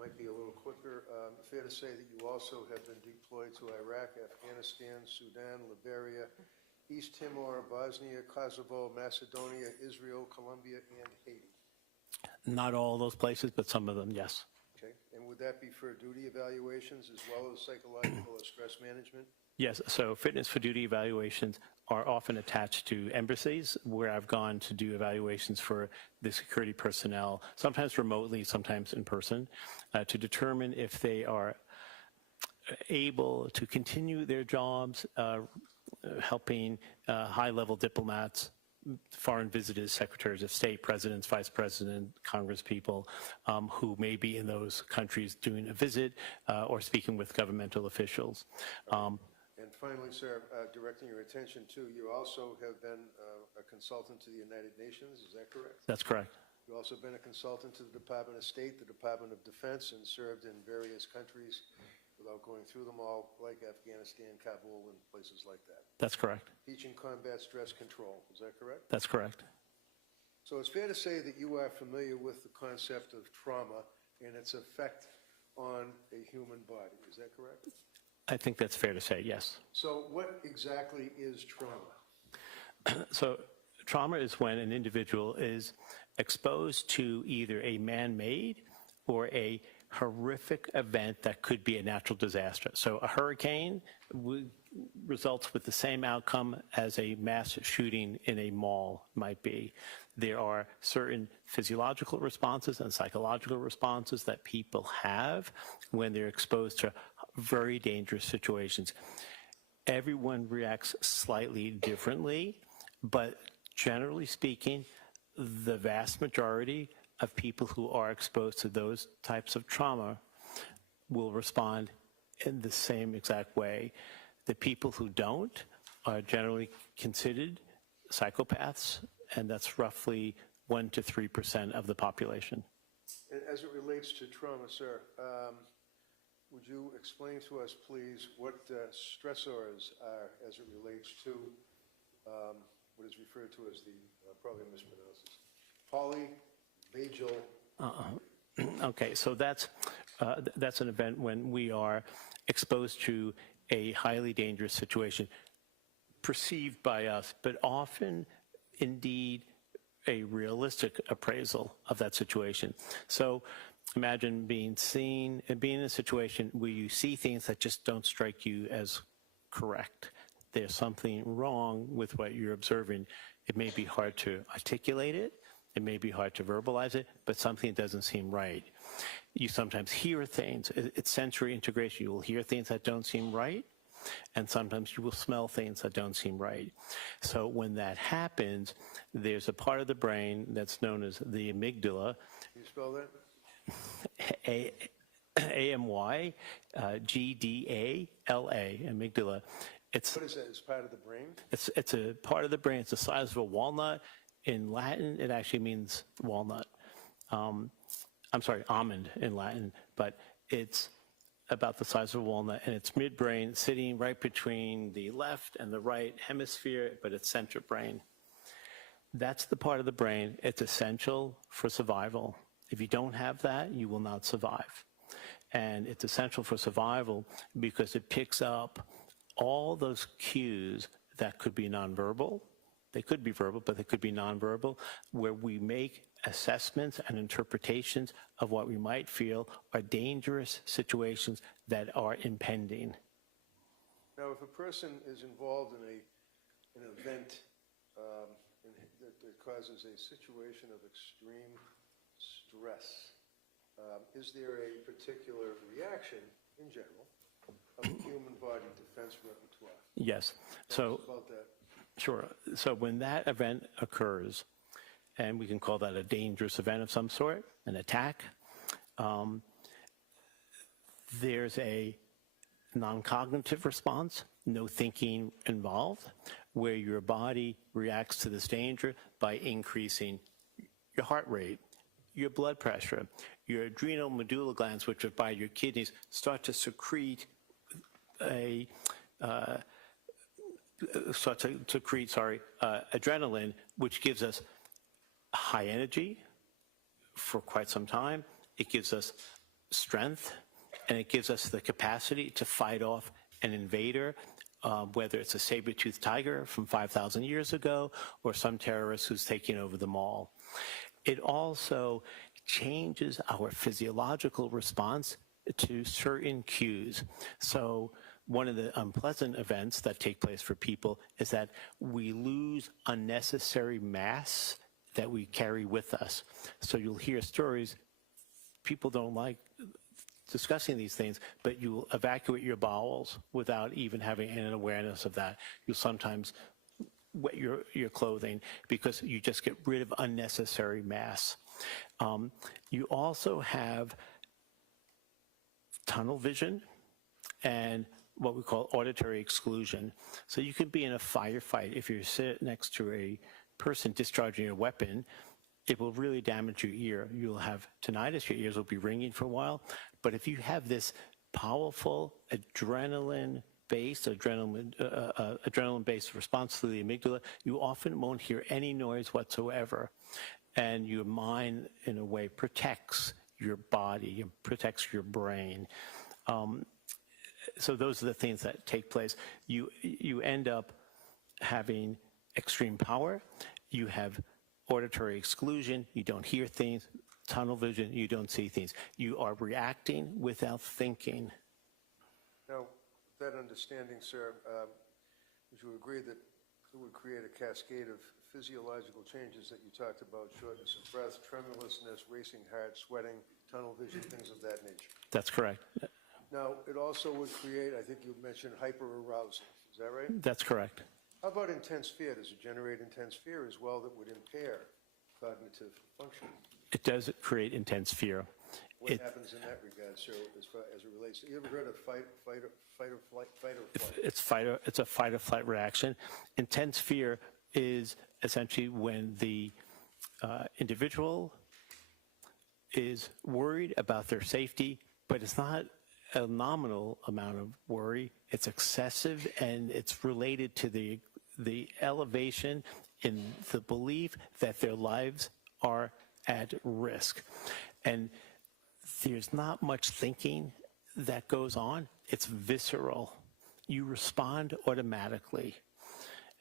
might be a little quicker, fair to say that you also have been deployed to Iraq, Afghanistan, Sudan, Liberia, East Timor, Bosnia, Kosovo, Macedonia, Israel, Colombia, and Haiti. Not all those places, but some of them, yes. Okay, and would that be for duty evaluations as well as psychological or stress management? Yes, so fitness for duty evaluations are often attached to embassies where I've gone to do evaluations for the security personnel, sometimes remotely, sometimes in person, to determine if they are able to continue their jobs, helping high-level diplomats, foreign visitors, secretaries of state, presidents, vice president, congresspeople who may be in those countries doing a visit or speaking with governmental officials. And finally, sir, directing your attention to, you also have been a consultant to the United Nations, is that correct? That's correct. You've also been a consultant to the Department of State, the Department of Defense, and served in various countries without going through them all, like Afghanistan, Kabul, and places like that. That's correct. Teaching combat stress control, is that correct? That's correct. So it's fair to say that you are familiar with the concept of trauma and its effect on a human body, is that correct? I think that's fair to say, yes. So what exactly is trauma? So trauma is when an individual is exposed to either a man-made or a horrific event that could be a natural disaster. So a hurricane results with the same outcome as a mass shooting in a mall might be. There are certain physiological responses and psychological responses that people have when they're exposed to very dangerous situations. Everyone reacts slightly differently, but generally speaking, the vast majority of people who are exposed to those types of trauma will respond in the same exact way. The people who don't are generally considered psychopaths, and that's roughly 1% to 3% of the population. And as it relates to trauma, sir, would you explain to us, please, what stressors are as it relates to what is referred to as the, probably mispronounces, polyvagal. Okay, so that's an event when we are exposed to a highly dangerous situation, perceived by us, but often indeed a realistic appraisal of that situation. So imagine being in a situation where you see things that just don't strike you as correct. There's something wrong with what you're observing. It may be hard to articulate it. It may be hard to verbalize it, but something doesn't seem right. You sometimes hear things. It's sensory integration. You will hear things that don't seem right, and sometimes you will smell things that don't seem right. So when that happens, there's a part of the brain that's known as the amygdala. Can you spell that? A-M-Y-G-D-A-L-A, amygdala. What is that? It's part of the brain? It's a part of the brain. It's the size of a walnut. In Latin, it actually means walnut. I'm sorry, almond in Latin, but it's about the size of a walnut, and it's midbrain, sitting right between the left and the right hemisphere, but it's center brain. That's the part of the brain. It's essential for survival. If you don't have that, you will not survive. And it's essential for survival because it picks up all those cues that could be nonverbal. They could be verbal, but they could be nonverbal, where we make assessments and interpretations of what we might feel are dangerous situations that are impending. Now, if a person is involved in an event that causes a situation of extreme stress, is there a particular reaction, in general, of the human body defense repertoire? Yes. Tell So, us about that. sure. So when that event occurs, and we can call that a dangerous event of some sort, an attack, there's a non-cognitive response, no thinking involved, where your body reacts to this danger by increasing your heart rate, your blood pressure, your adrenal medulla glands, which are by your kidneys, start to secrete adrenaline, which gives us high energy for quite some time. It gives us strength, and it gives us the capacity to fight off an invader, whether it's a saber-toothed tiger from 5,000 years ago or some terrorist who's taking over the mall. It also changes our physiological response to certain cues. So one of the unpleasant events that take place for people is that we lose unnecessary mass that we carry with us. So you'll hear stories, people don't like discussing these things, but you will evacuate your bowels without even having an awareness of that. You'll sometimes wet your clothing because you just get rid of unnecessary mass. You also have tunnel vision and what we call auditory exclusion. So you could be in a firefight. If you're sitting next to a person discharging a weapon, it will really damage your ear. You'll have tinnitus, your ears will be ringing for a while. But if you have this powerful adrenaline-based response to the amygdala, you often won't hear any noise whatsoever. And your mind, in a way, protects your body and protects your brain. So those are the things that take place. You end up having extreme power. You have auditory exclusion. You don't hear things. Tunnel vision. You don't see things. You are reacting without thinking. Now, that understanding, sir, would you agree that it would create a cascade of physiological changes that you talked about, shortness of breath, tremulousness, racing heart, sweating, tunnel vision, things of that nature? That's correct. Now, it also would create, I think you mentioned hyperarousal. Is that right? That's correct. How about intense fear? Does it generate intense fear as well that would impair cognitive function? It does create intense fear. What happens in that regard, sir, as it relates to, you ever heard of fight or flight? It's a fight or flight reaction. Intense fear is essentially when the individual is worried about their safety, but it's not a nominal amount of worry. It's excessive, and it's related to the elevation in the belief that their lives are at risk. And there's not much thinking that goes on. It's visceral. You respond automatically.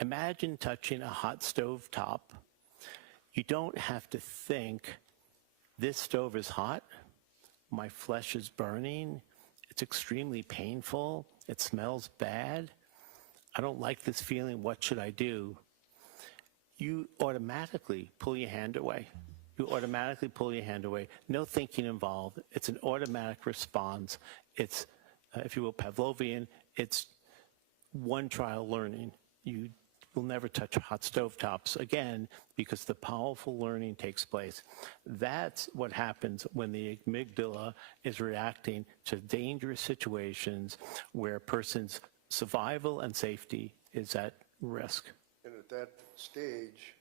Imagine touching a hot stove top. You don't have to think, this stove is hot, my flesh is burning, it's extremely painful, it smells bad, I don't like this feeling, what should I do? You automatically pull your hand away. You automatically pull your hand away. No thinking involved. It's an automatic response. It's, if you will, Pavlovian. It's one trial learning. You will never touch hot stovetops again because the powerful learning takes place. That's what happens when the amygdala is reacting to dangerous situations where a person's survival and safety is at risk. And at that stage,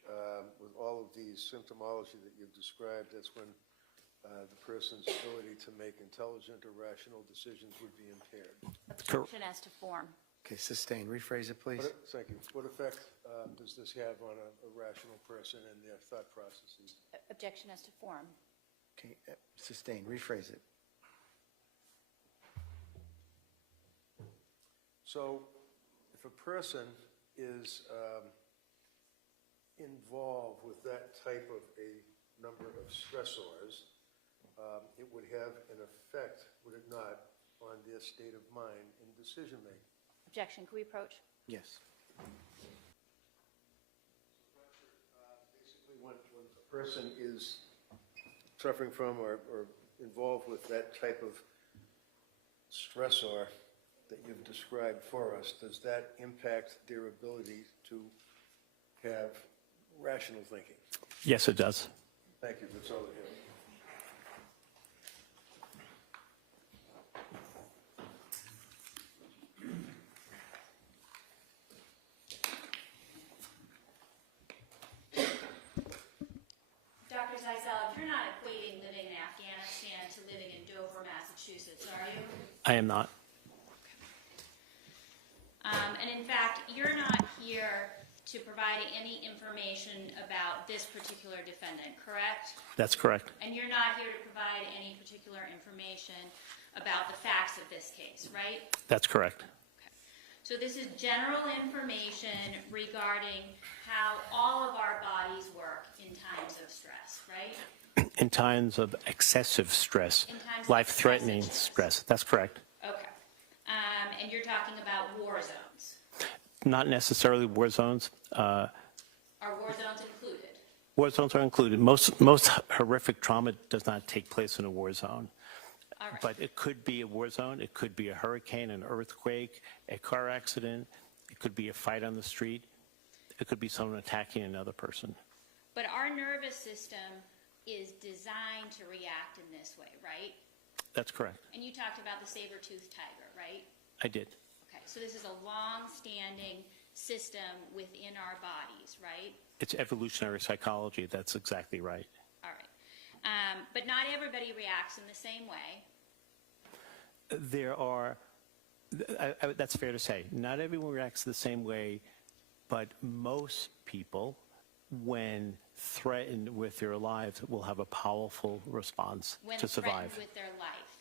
with all of these symptomology that you've described, that's when the person's ability to make intelligent or rational decisions would be impaired. Objection as to form. Okay, sustain. Rephrase it, please. Thank you. What effect does this have on a rational person and their thought processes? Objection as to form. Okay, sustain. Rephrase it. So if a person is involved with that type of a number of stressors, it would have an effect, would it not, on their state of mind in decision-making? Objection, can we approach? Yes. Basically, when a person is suffering from or involved with that type of stressor that you've described for us, does that impact their ability to have rational thinking? Yes, it does. Thank you, that's all I have. Dr. Zeisel, you're not equating living in Afghanistan to living in Dover, Massachusetts, are you? I am not. And in fact, you're not here to provide any information about this particular defendant, correct? That's correct. And you're not here to provide any particular information about the facts of this case, right? That's correct. So this is general information regarding how all of our bodies work in times of stress, right? In times of excessive stress, In times of life-threatening excessive stress. That's correct. Okay. And you're talking about war zones. Not necessarily war zones. Are war zones included? War zones are included. Most horrific trauma does not take place in a war zone. All right. But it could be a war zone. It could be a hurricane, an earthquake, a car accident. It could be a fight on the street. It could be someone attacking another person. But our nervous system is designed to react in this way, right? That's correct. And you talked about the saber-toothed tiger, right? I did. Okay, so this is a long-standing system within our bodies, right? It's evolutionary psychology. That's exactly right. All right. But not everybody reacts in the same way. There are, that's fair to say, not everyone reacts the same way, but most people, when threatened with their lives, will have a powerful response When to survive. threatened with their life.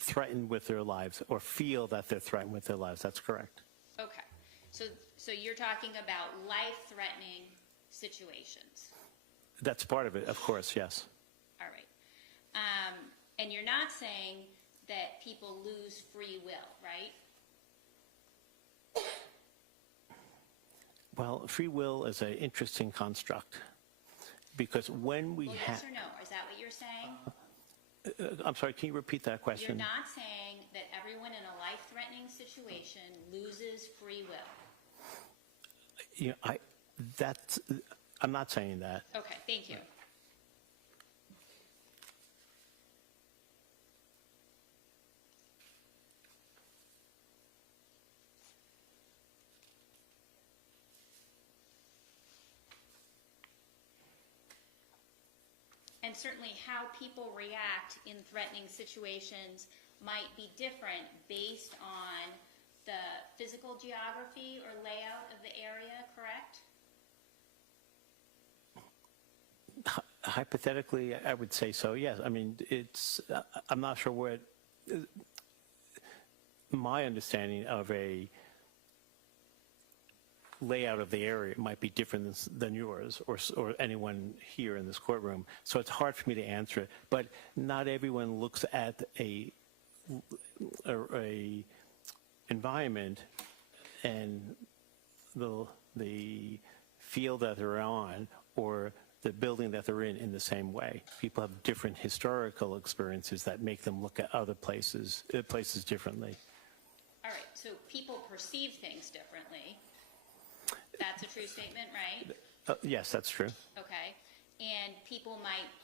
Threatened with their lives, or feel that they're threatened with their lives. That's correct. Okay. So you're talking about life-threatening situations. That's part of it, of course, yes. All right. And you're not saying that people lose free will, right? Well, free will is an interesting construct, because when we Well, have... yes or no? Is that what you're saying? I'm sorry, can you repeat that question? You're not saying that everyone in a life-threatening situation loses free will. You know, I'm not saying that. Okay, thank you. And certainly how people react in threatening situations might be different based on the physical geography or layout of the area, correct? Hypothetically, I would say so, yes. I mean, I'm not sure what, my understanding of a layout of the area might be different than yours or anyone here in this courtroom. So it's hard for me to answer it. But not everyone looks at a environment and the field that they're on or the building that they're in the same way. People have different historical experiences that make them look at other places differently. All right, so people perceive things differently. That's a true statement, right? Yes, that's true. Okay. And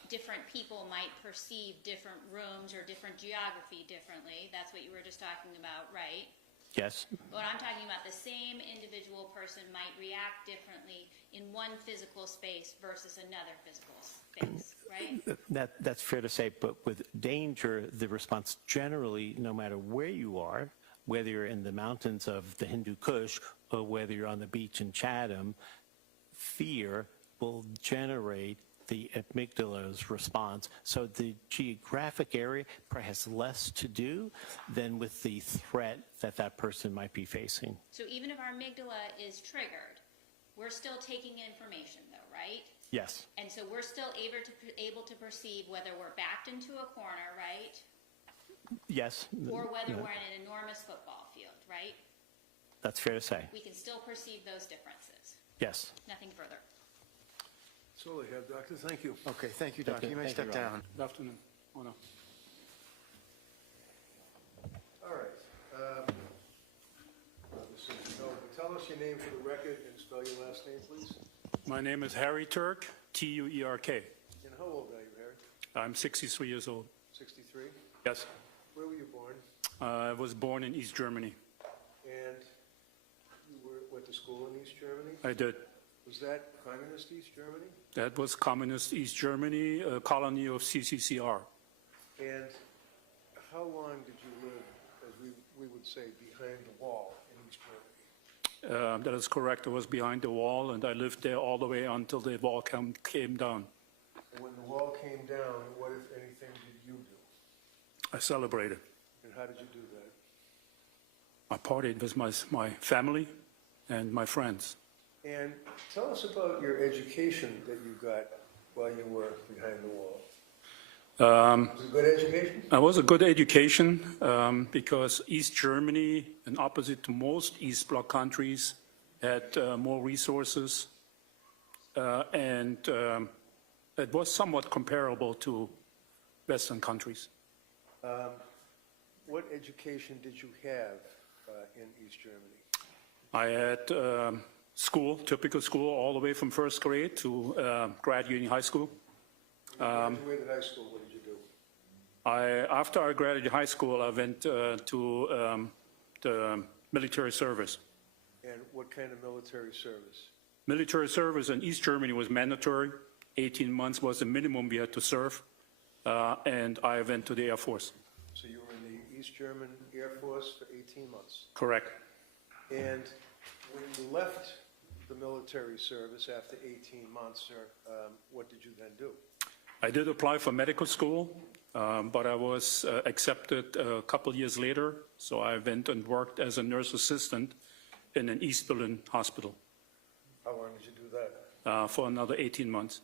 different people might perceive different rooms or different geography differently. That's what you were just talking about, right? Yes. But I'm talking about the same individual person might react differently in one physical space versus another physical space, right? That's fair to say, but with danger, the response generally, no matter where you are, whether you're in the mountains of the Hindu Kush or whether you're on the beach in Chatham, fear will generate the amygdala's response. So the geographic area probably has less to do than with the threat that that person might be facing. So even if our amygdala is triggered, we're still taking information though, right? Yes. And so we're still able to perceive whether we're backed into a corner, right? Yes. Or whether we're in an enormous football field, right? That's fair to say. We can still perceive those differences. Yes. Nothing further. That's all I have, Doctor. Thank you. Okay, thank you, Doctor. You may Thank you, step Ron. down. Good afternoon. Oh, no. All right. Tell us your name for the record and spell your last name, please. My name is Harry Tuerk, Tuerk. And how old are you, Harry? I'm 63 years old. 63? Yes. Where were you born? I was born in East Germany. And you went to school in East Germany? I did. Was that communist East Germany? That was communist East Germany, a colony of CCCR. And how long did you live, as we would say, behind the wall in East Germany? That is correct. I was behind the wall, and I lived there all the way until the wall came down. And when the wall came down, what, if anything, did you do? I celebrated. And how did you do that? I partied with my family and my friends. And tell us about your education that you got while you were behind the wall. Was it a good education? It was a good education because East Germany, in opposite to most East Bloc countries, had more resources, and it was somewhat comparable to Western countries. What education did you have in East Germany? I had school, typical school, all the way from first grade to graduating high school. When you graduated high school, what did you do? After I graduated high school, I went to the military service. And what kind of military service? Military service in East Germany was mandatory. 18 months was the minimum we had to serve, and I went to the Air Force. So you were in the East German Air Force for 18 months. Correct. And when you left the military service after 18 months, sir, what did you then do? I did apply for medical school, but I was accepted a couple years later, so I went and worked as a nurse assistant in an East Berlin hospital How long did you do that? for another 18 months.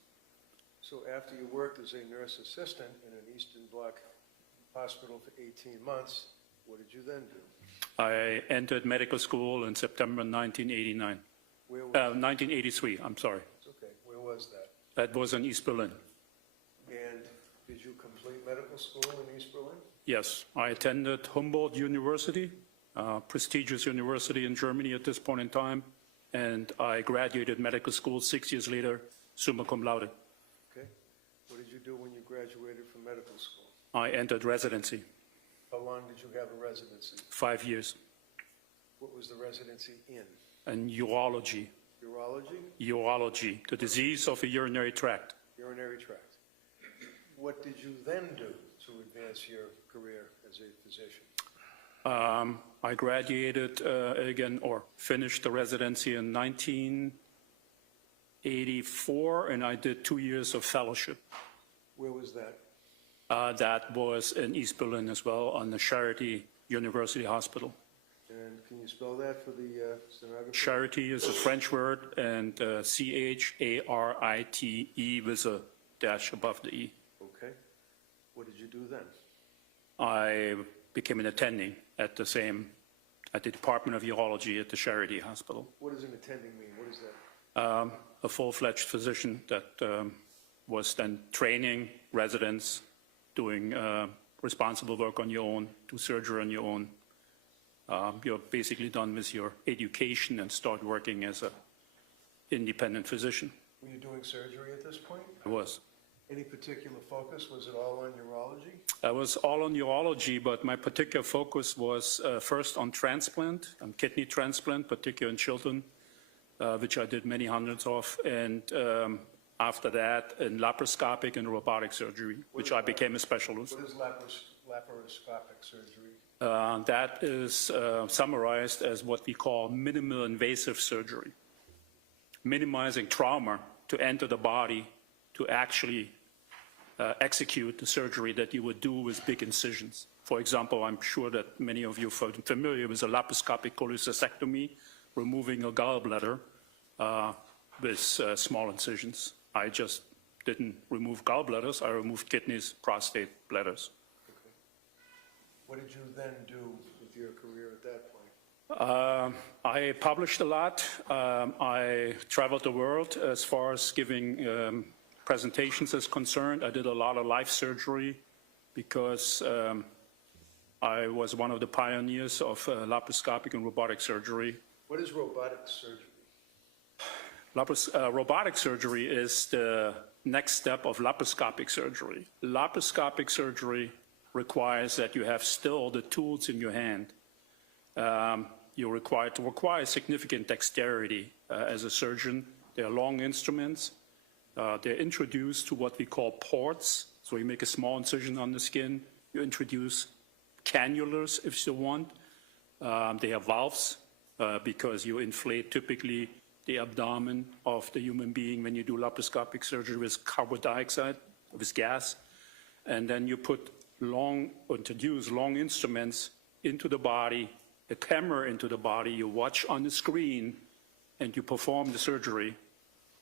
So after you worked as a nurse assistant in an Eastern Bloc hospital for 18 months, what did you then do? I entered medical school in September 1989. Where was 1983, I'm sorry. It's okay. Where was that? That was in East Berlin. And did you complete medical school in East Berlin? Yes, I attended Humboldt University, prestigious university in Germany at this point in time, and I graduated medical school 6 years later, summa cum laude. Okay. What did you do when you graduated from medical school? I entered residency, How long did you have a residency? 5 years, What was the residency in? in urology. Urology? Urology, the disease of the urinary tract. Urinary tract. What did you then do to advance your career as a physician? I graduated finished the residency in 1984, and I did 2 years of fellowship. Where was that? That was in East Berlin as well, on the Charité University Hospital. And can you spell that for the stenographer? Charité is a French word, and Charite with a dash above the E. Okay. What did you do then? I became an attending at the Department of Urology at the Charité Hospital. What does an attending mean? What is that? A full-fledged physician that was then training residents, doing responsible work on your own, do surgery on your own. You're basically done with your education and start working as an independent physician. Were you doing surgery at this point? I was. Any particular focus? Was it all on urology? I was all on urology, but my particular focus was first on transplant, kidney transplant, particularly in children, which I did many hundreds of, and after that in laparoscopic and robotic surgery, which I became a specialist. What is laparoscopic surgery? That is summarized as what we call minimal invasive surgery, minimizing trauma to enter the body to actually execute the surgery that you would do with big incisions. For example, I'm sure that many of you are familiar with a laparoscopic cholecystectomy, removing a gallbladder with small incisions. I just didn't remove gallbladders, I removed kidneys, prostate, bladders. Okay. What did you then do with your career at that point? I published a lot. I traveled the world as far as giving presentations is concerned. I did a lot of life surgery because I was one of the pioneers of laparoscopic and robotic surgery. What is robotic surgery? Robotic surgery is the next step of laparoscopic surgery. Laparoscopic surgery requires that you have still the tools in your hand. You're required to require significant dexterity as a surgeon. They are long instruments. They're introduced to what we call ports. So you make a small incision on the skin. You introduce cannulas if you want. They have valves because you inflate typically the abdomen of the human being when you do laparoscopic surgery with carbon dioxide, with gas. And then you introduce long instruments into the body, the camera into the body, you watch on the screen, and you perform the surgery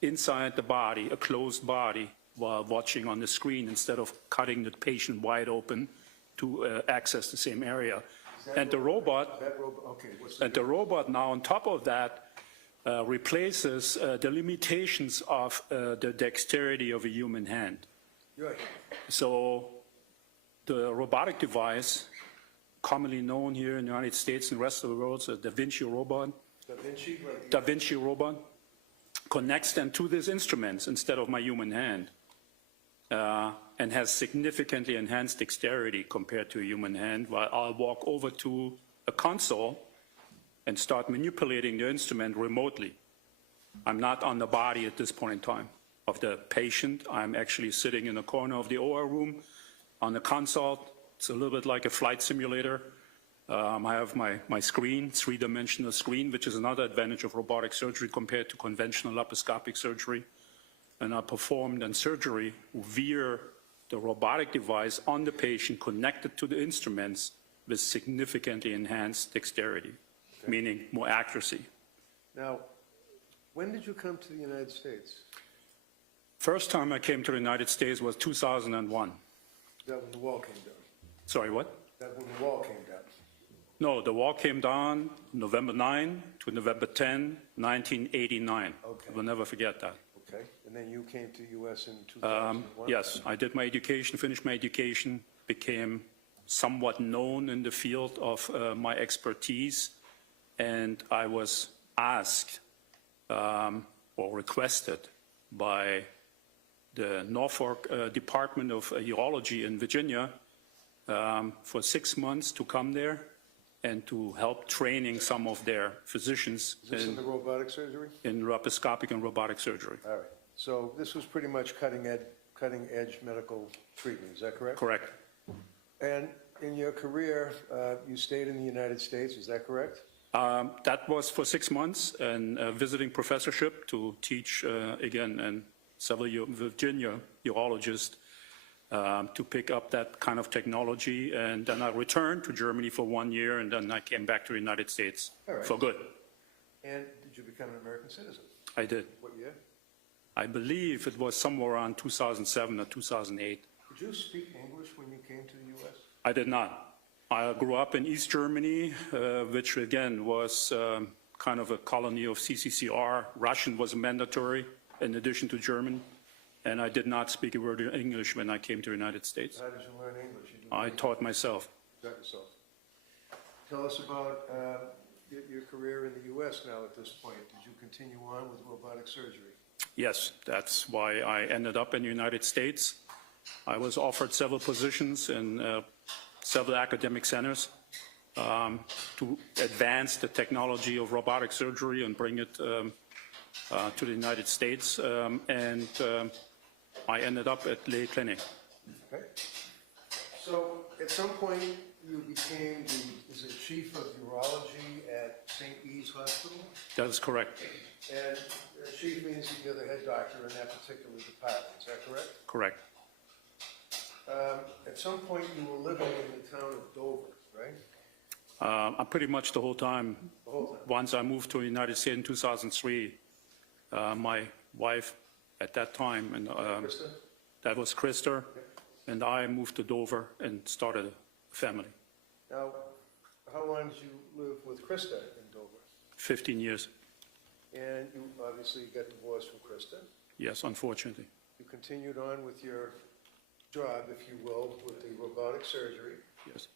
inside the body, a closed body, while watching on the screen instead of cutting the patient wide open to access the same area. And the robot now on top of that replaces the limitations of the dexterity of a human hand. So the robotic device, commonly known here in the United States and the rest of the world, the Da Vinci robot. Da Vinci robot connects them to these instruments instead of my human hand, and has significantly enhanced dexterity compared to a human hand, while I'll walk over to a console and start manipulating the instrument remotely. I'm not on the body at this point in time of the patient. I'm actually sitting in a corner of the OR room on the console. It's a little bit like a flight simulator. I have my screen, three-dimensional screen, which is another advantage of robotic surgery compared to conventional laparoscopic surgery. And I performed then surgery via the robotic device on the patient connected to the instruments with significantly enhanced dexterity, meaning more accuracy. Now, when did you come to the United States? First time I came to the United States was 2001. That when the wall came down? Sorry, what? That when the wall came down? No, the wall came down November 9 to November 10, 1989. Okay. We'll never forget that. Okay, and then you came to the U.S. in 2001? Yes, I did my education, finished my education, became somewhat known in the field of my expertise, and I was asked or requested by the Norfolk Department of Urology in Virginia for 6 months to come there and to help training some of their physicians. Is this in the robotic surgery? In laparoscopic and robotic surgery. All right. So this was pretty much cutting-edge medical treatment, is that correct? Correct. And in your career, you stayed in the United States, is that correct? That was for 6 months, and a visiting professorship to teach, again, and several Virginia urologists to pick up that kind of technology. And then I returned to Germany for 1 year, and then I came back to the United States for good. And did you become an American citizen? I did. What year? I believe it was somewhere around 2007 or 2008. Did you speak English when you came to the U.S.? I did not. I grew up in East Germany, which again was kind of a colony of CCCR. Russian was mandatory in addition to German, and I did not speak a word of English when I came to the United States. How did you learn English? I taught myself. Taught yourself. Tell us about your career in the U.S. now at this point. Did you continue on with robotic surgery? Yes, that's why I ended up in the United States. I was offered several positions in several academic centers to advance the technology of robotic surgery and bring it to the United States. I ended up at Lay Clinic. Okay. So at some point you became the chief of urology at St. E's Hospital? That is correct. And chief means you're the head doctor in that particular department, is that correct? Correct. At some point you were living in the town of Dover, right? I'm pretty much the whole time. The whole time? Once I moved to the United States in 2003, my wife at that time, and Krista? that was Krista, and I moved to Dover and started a family. Now, how long did you live with Krista in 15 years. And you obviously got divorced from Krista. Yes, unfortunately. You continued on with your job, if you will, with the robotic surgery. Yes.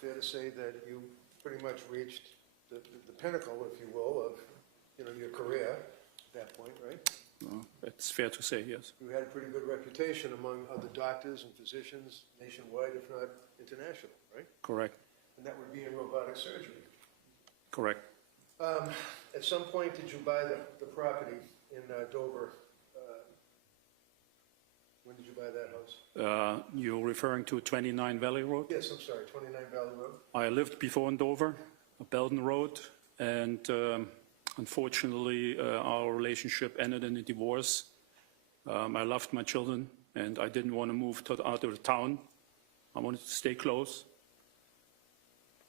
Fair to say that you pretty much reached the pinnacle, if you will, of, your career at that point, right? It's fair to say, yes. You had a pretty good reputation among other doctors and physicians nationwide, if not international, right? Correct. And that would be in robotic surgery. Correct. At some point, did you buy the property in Dover? When did you buy that house? You're referring to 29 Valley Road? Yes, I'm sorry, 29 Valley Road. I lived before in Dover, Belden Road, and unfortunately, our relationship ended in a divorce. I loved my children, and I didn't want to move out of the town. I wanted to stay close.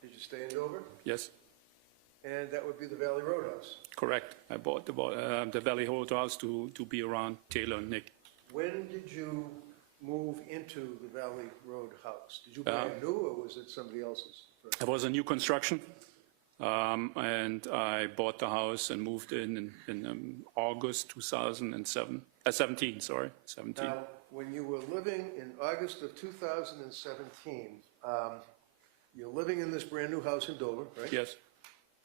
Did you stay in Dover? Yes, And that would be the Valley Road house. correct. I bought the Valley Road house to be around Taylor and Nick. When did you move into the Valley Road house? Did you buy it new, or was it somebody else's? It was a new construction, and I bought the house and moved in August 2017, sorry, 17. Now, when you were living in August of 2017, you're living in this brand-new house in Dover, right? Yes,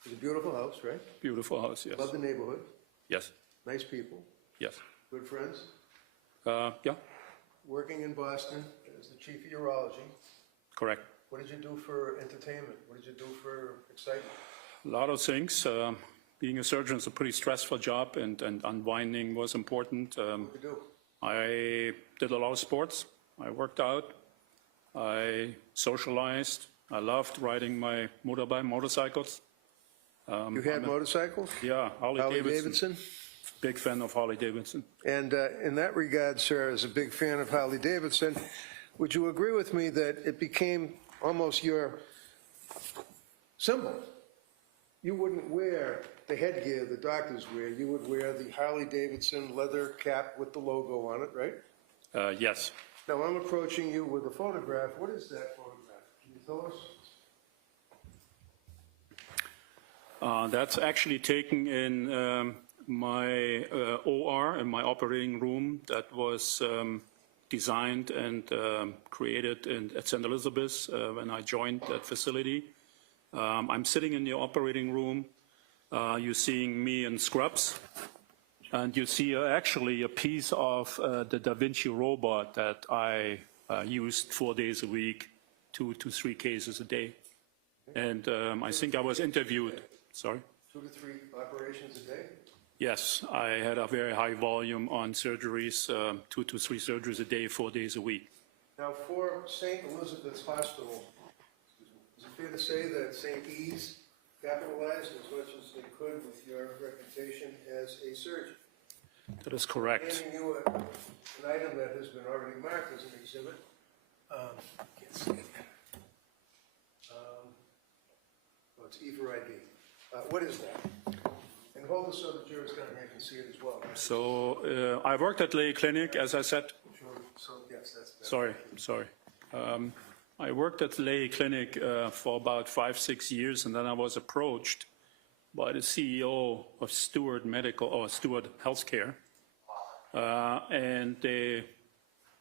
It's a beautiful house, right? beautiful house, yes. Love the neighborhood, Yes, nice people, yes. good friends. Yeah, Working in Boston as the chief of urology. correct. What did you do for entertainment? What did you do for excitement? A lot of things. Being a surgeon is a pretty stressful job, and unwinding was important. What did you do? I did a lot of sports. I worked out. I socialized. I loved riding my motorcycles. You had motorcycles? Yeah, Harley Davidson. Davidson? Big fan of Harley Davidson. And in that regard, sir, as a big fan of Harley Davidson, would you agree with me that it became almost your symbol? You wouldn't wear the headgear the doctors wear. You would wear the Harley Davidson leather cap with the logo on it, right? Yes. Now, I'm approaching you with a photograph. What is that photograph? Can you tell us? That's actually taken in my OR, in my operating room, that was designed and created at St. Elizabeth's when I joined that facility. I'm sitting in the operating room. You're seeing me in scrubs. And you see actually a piece of the Da Vinci robot that I used 4 days a week, 2 to 3 cases a day. And I think I was interviewed. Sorry? 2 to 3 operations a day? Yes, I had a very high volume on surgeries, 2 to 3 surgeries a day, 4 days a week. Now, for St. Elizabeth's Hospital, is it fair to say that St. E's capitalized as much as they could with your reputation as a surgeon? That is correct. Handing you an item that has been already marked as an exhibit. Can't see it. Oh, it's E for ID. What is that? And hold this so the jurors down here can see it as well. So I worked at Lay Clinic, as I said. So, yes, that's Sorry. I worked at Lay Clinic for about 5-6 years, and then I was approached by the CEO of Stewart Healthcare, and they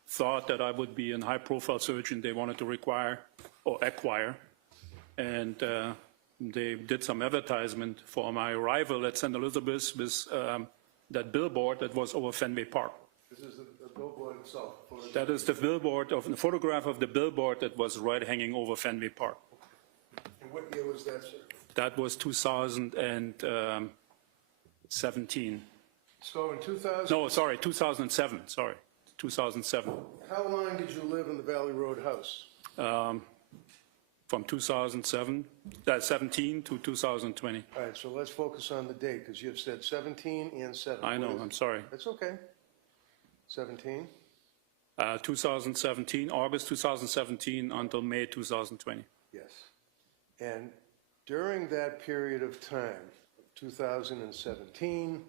thought that I would be a high-profile surgeon they wanted to acquire, and they did some advertisement for my arrival at St. Elizabeth's with that billboard that was over Fenway Park. This is the billboard itself. That is the photograph of the billboard that was right hanging over Fenway Park. And what year was that, sir? That was 2017. So in 2007, 2007. How long did you live in the Valley Road house? From 2017 to 2020. All right, so let's focus on the date, because you've said 17 and 7. I know, I'm sorry. That's okay. 17? 2017, August 2017 until May 2020. Yes. And during that period of time, 2017,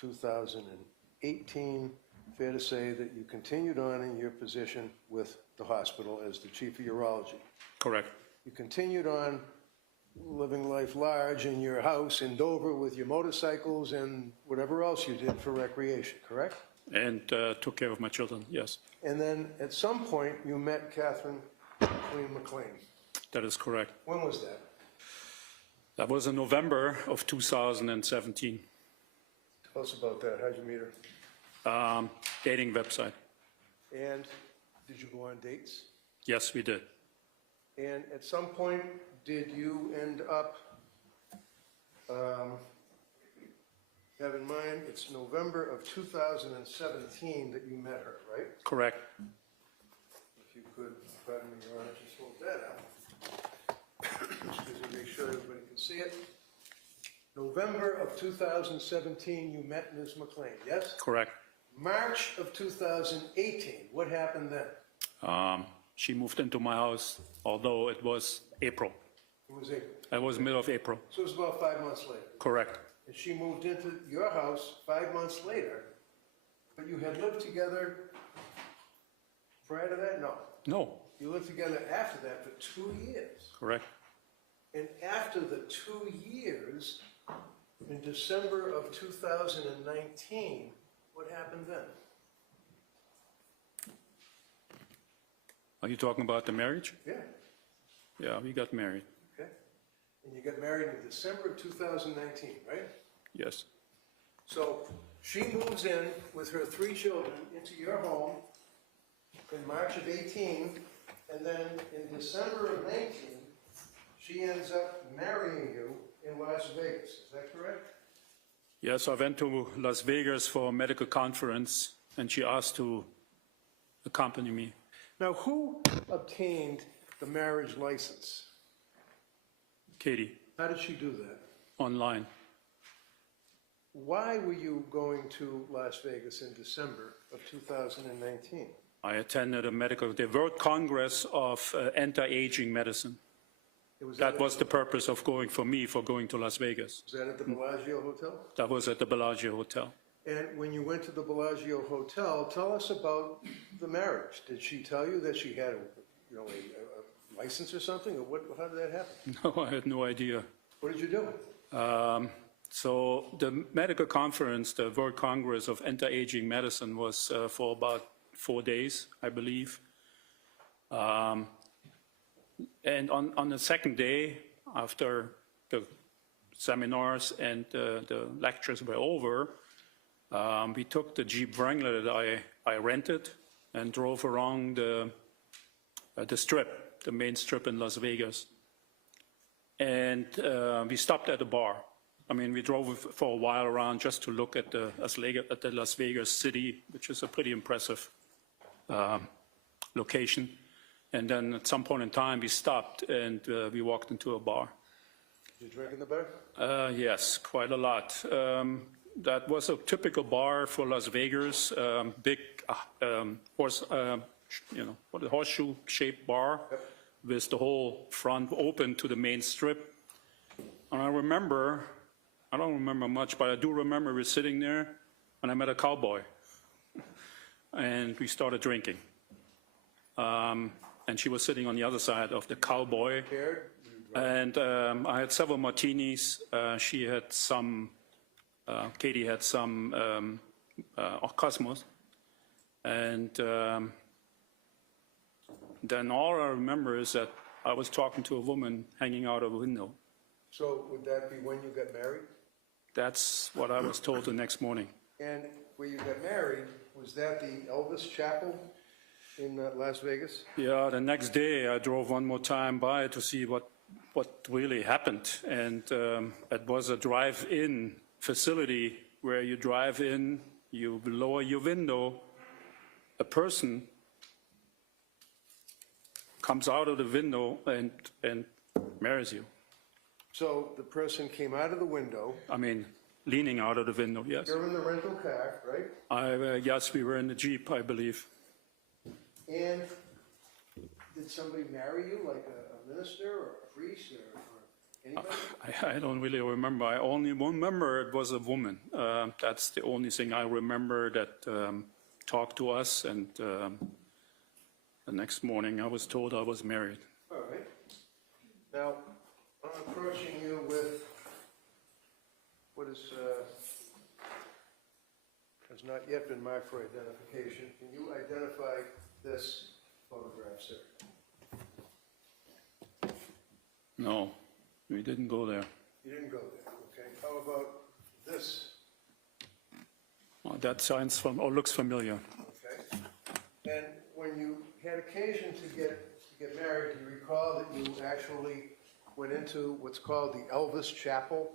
2018, fair to say that you continued on in your position with the hospital as the chief of urology. Correct. You continued on living life large in your house in Dover with your motorcycles and whatever else you did for recreation, correct? And took care of my children, yes. And then at some point, you met Catherine McLean. That is correct. When was that? That was in November of 2017. Tell us about that. How'd you meet her? Dating website. And did you go on dates? Yes, we did. And at some point, did you end up, have in mind, it's November of 2017 that you met her, right? Correct. If you could, pardon me, Your Honor, just hold that out. Excuse me, make sure everybody can see it. November of 2017, you met Ms. McLean, yes? Correct. March of 2018, what happened then? She moved into my house, although it was April. It was April. It was middle of April. So it was about 5 months later. Correct. And she moved into your house 5 months later, but you had lived together prior to that? No. No. You lived together after that for 2 years. Correct. And after the 2 years, in December of 2019, what happened then? Are you talking about the marriage? Yeah, Yeah, we got married. okay. And you got married in December of 2019, right? Yes. So she moves in with her 3 children into your home in March of 18, and then in December of 19, she ends up marrying you in Las Vegas. Is that correct? Yes, I went to Las Vegas for a medical conference, and she asked to accompany me. Now, who obtained the marriage license? Katie, How did she do that? online. Why were you going to Las Vegas in December of 2019? I attended the World Congress of Anti-Aging Medicine. That was the purpose of going to Las Vegas. Was that at the Bellagio Hotel? That was at the Bellagio Hotel. And when you went to the Bellagio Hotel, tell us about the marriage. Did she tell you that she had a license or something, or how did that happen? No, I had no idea. What did you do? So the medical conference, the World Congress of Anti-Aging Medicine, was for about 4 days, I believe. And on the second day, after the seminars and the lectures were over, we took the Jeep Wrangler that I rented and drove around the strip, the main strip in Las Vegas. And we stopped at a bar. I mean, we drove for a while around just to look at the Las Vegas city, which is a pretty impressive location. And then at some point in time, we stopped and we walked into a bar. Did you drink in the bar? Yes, quite a lot. That was a typical bar for Las Vegas, big horseshoe-shaped bar with the whole front open to the main strip. And I don't remember much, but I do remember we were sitting there and I met a cowboy and we started drinking. And she was sitting on the other side of the cowboy. And I had several martinis. She had some, Katie had some Cosmos. And then all I remember is that I was talking to a woman hanging out of a window. So would that be when you got married? That's what I was told the next morning. And when you got married, was that the Elvis Chapel in Las Vegas? Yeah, the next day I drove one more time by to see what really happened. And it was a drive-in facility where you drive in, you lower your window, a person comes out of the window and marries you. So the person came out of the window. I mean, leaning out of the window, yes. You're in the rental car, right? Yes, we were in the Jeep, I believe. And did somebody marry you, like a minister or a priest or anybody? I don't really remember. I only remember it was a woman. That's the only thing I remember that talked to us. And the next morning I was told I was married. All right. Now, on a has not yet been marked for identification. Can you identify this photograph, sir? No, we didn't go there. You didn't go there, okay. How about this? Oh, that sounds looks familiar. Okay. And when you had occasion to get married, do you recall that you actually went into what's called the Elvis Chapel?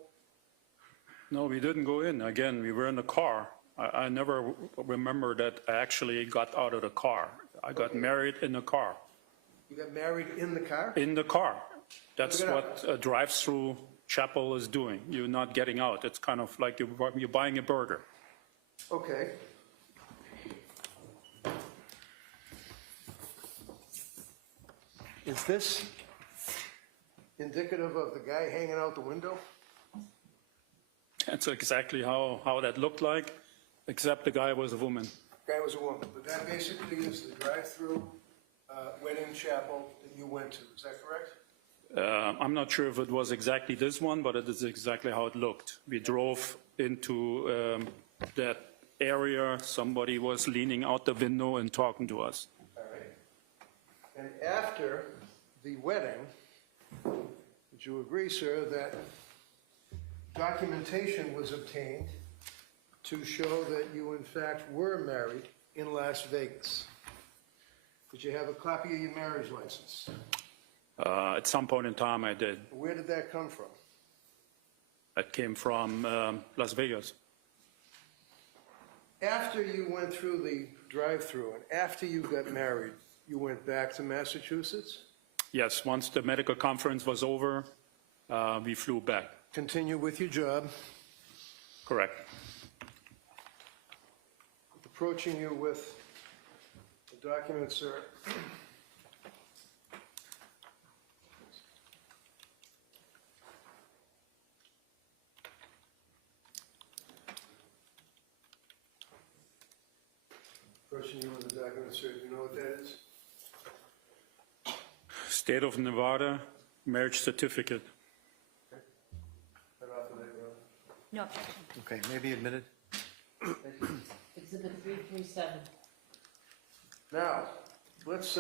No, we didn't go in. Again, we were in the car. I never remember that I actually got out of the car. I got married in the car. You got married in the car? In the car. That's what a drive-through chapel is doing. You're not getting out. It's kind of like you're buying a burger. Okay. Is this indicative of the guy hanging out the window? That's exactly how that looked like, except the guy was a woman. Guy was a woman, but that basically is the drive-through wedding chapel that you went to. Is that correct? I'm not sure if it was exactly this one, but it is exactly how it looked. We drove into that area. Somebody was leaning out the window and talking to us. All right. And after the wedding, would you agree, sir, that documentation was obtained to show that you, in fact, were married in Las Vegas? Did you have a copy of your marriage license? At some point in time, I did. Where did that come from? That came from Las Vegas. After you went through the drive-through and after you got married, you went back to Massachusetts? Yes, once the medical conference was over, we flew back. Continue with your job. Correct. Approaching you with the document, sir. Approaching you with the document, sir. Do you know what that is? State of Nevada, marriage certificate. Okay. Right off of that, Ron. No objection. Okay, maybe admitted. Exhibit 337. Now, let's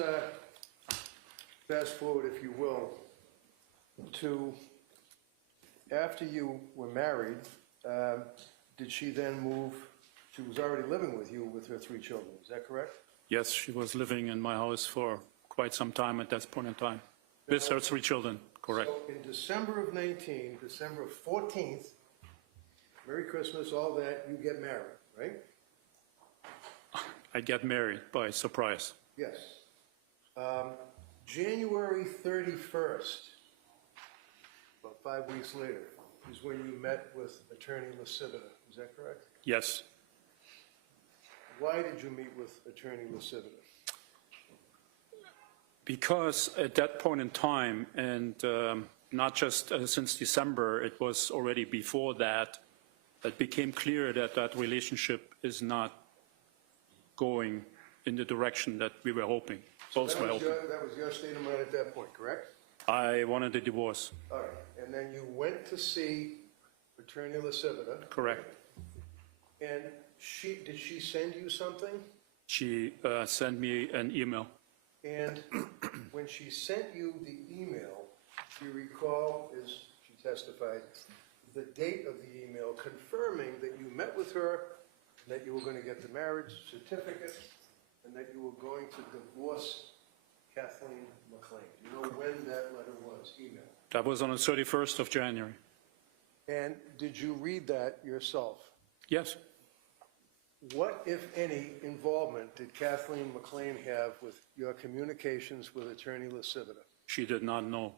fast forward, if you will, to after you were married, did she then move? She was already living with you with her 3 children, is that correct? Yes, she was living in my house for quite some time at that point in time. With her 3 children, correct. So in December of 19, December 14th, Merry Christmas, all that, you get married, right? I get married by surprise. Yes. January 31st, about 5 weeks later, is when you met with Attorney Lasivita, is that correct? Yes. Why did you meet with Attorney Lasivita? Because at that point in time, and not just since December, it was already before that, it became clear that that relationship is not going in the direction that we were hoping. Both were hoping. That was your state of mind at that point, correct? I wanted a divorce. All right. And then you went to see Attorney Lasivita. Correct. And did she send you something? She sent me an email. And when she sent you the email, do you recall, as she testified, the date of the email confirming that you met with her, that you were going to get the marriage certificate, and that you were going to divorce Kathleen McLean? Do you know when that letter was, email? That was on the 31st of January. And did you read that yourself? Yes. What, if any, involvement did Kathleen McLean have with your communications with Attorney Lasivita? She did not know.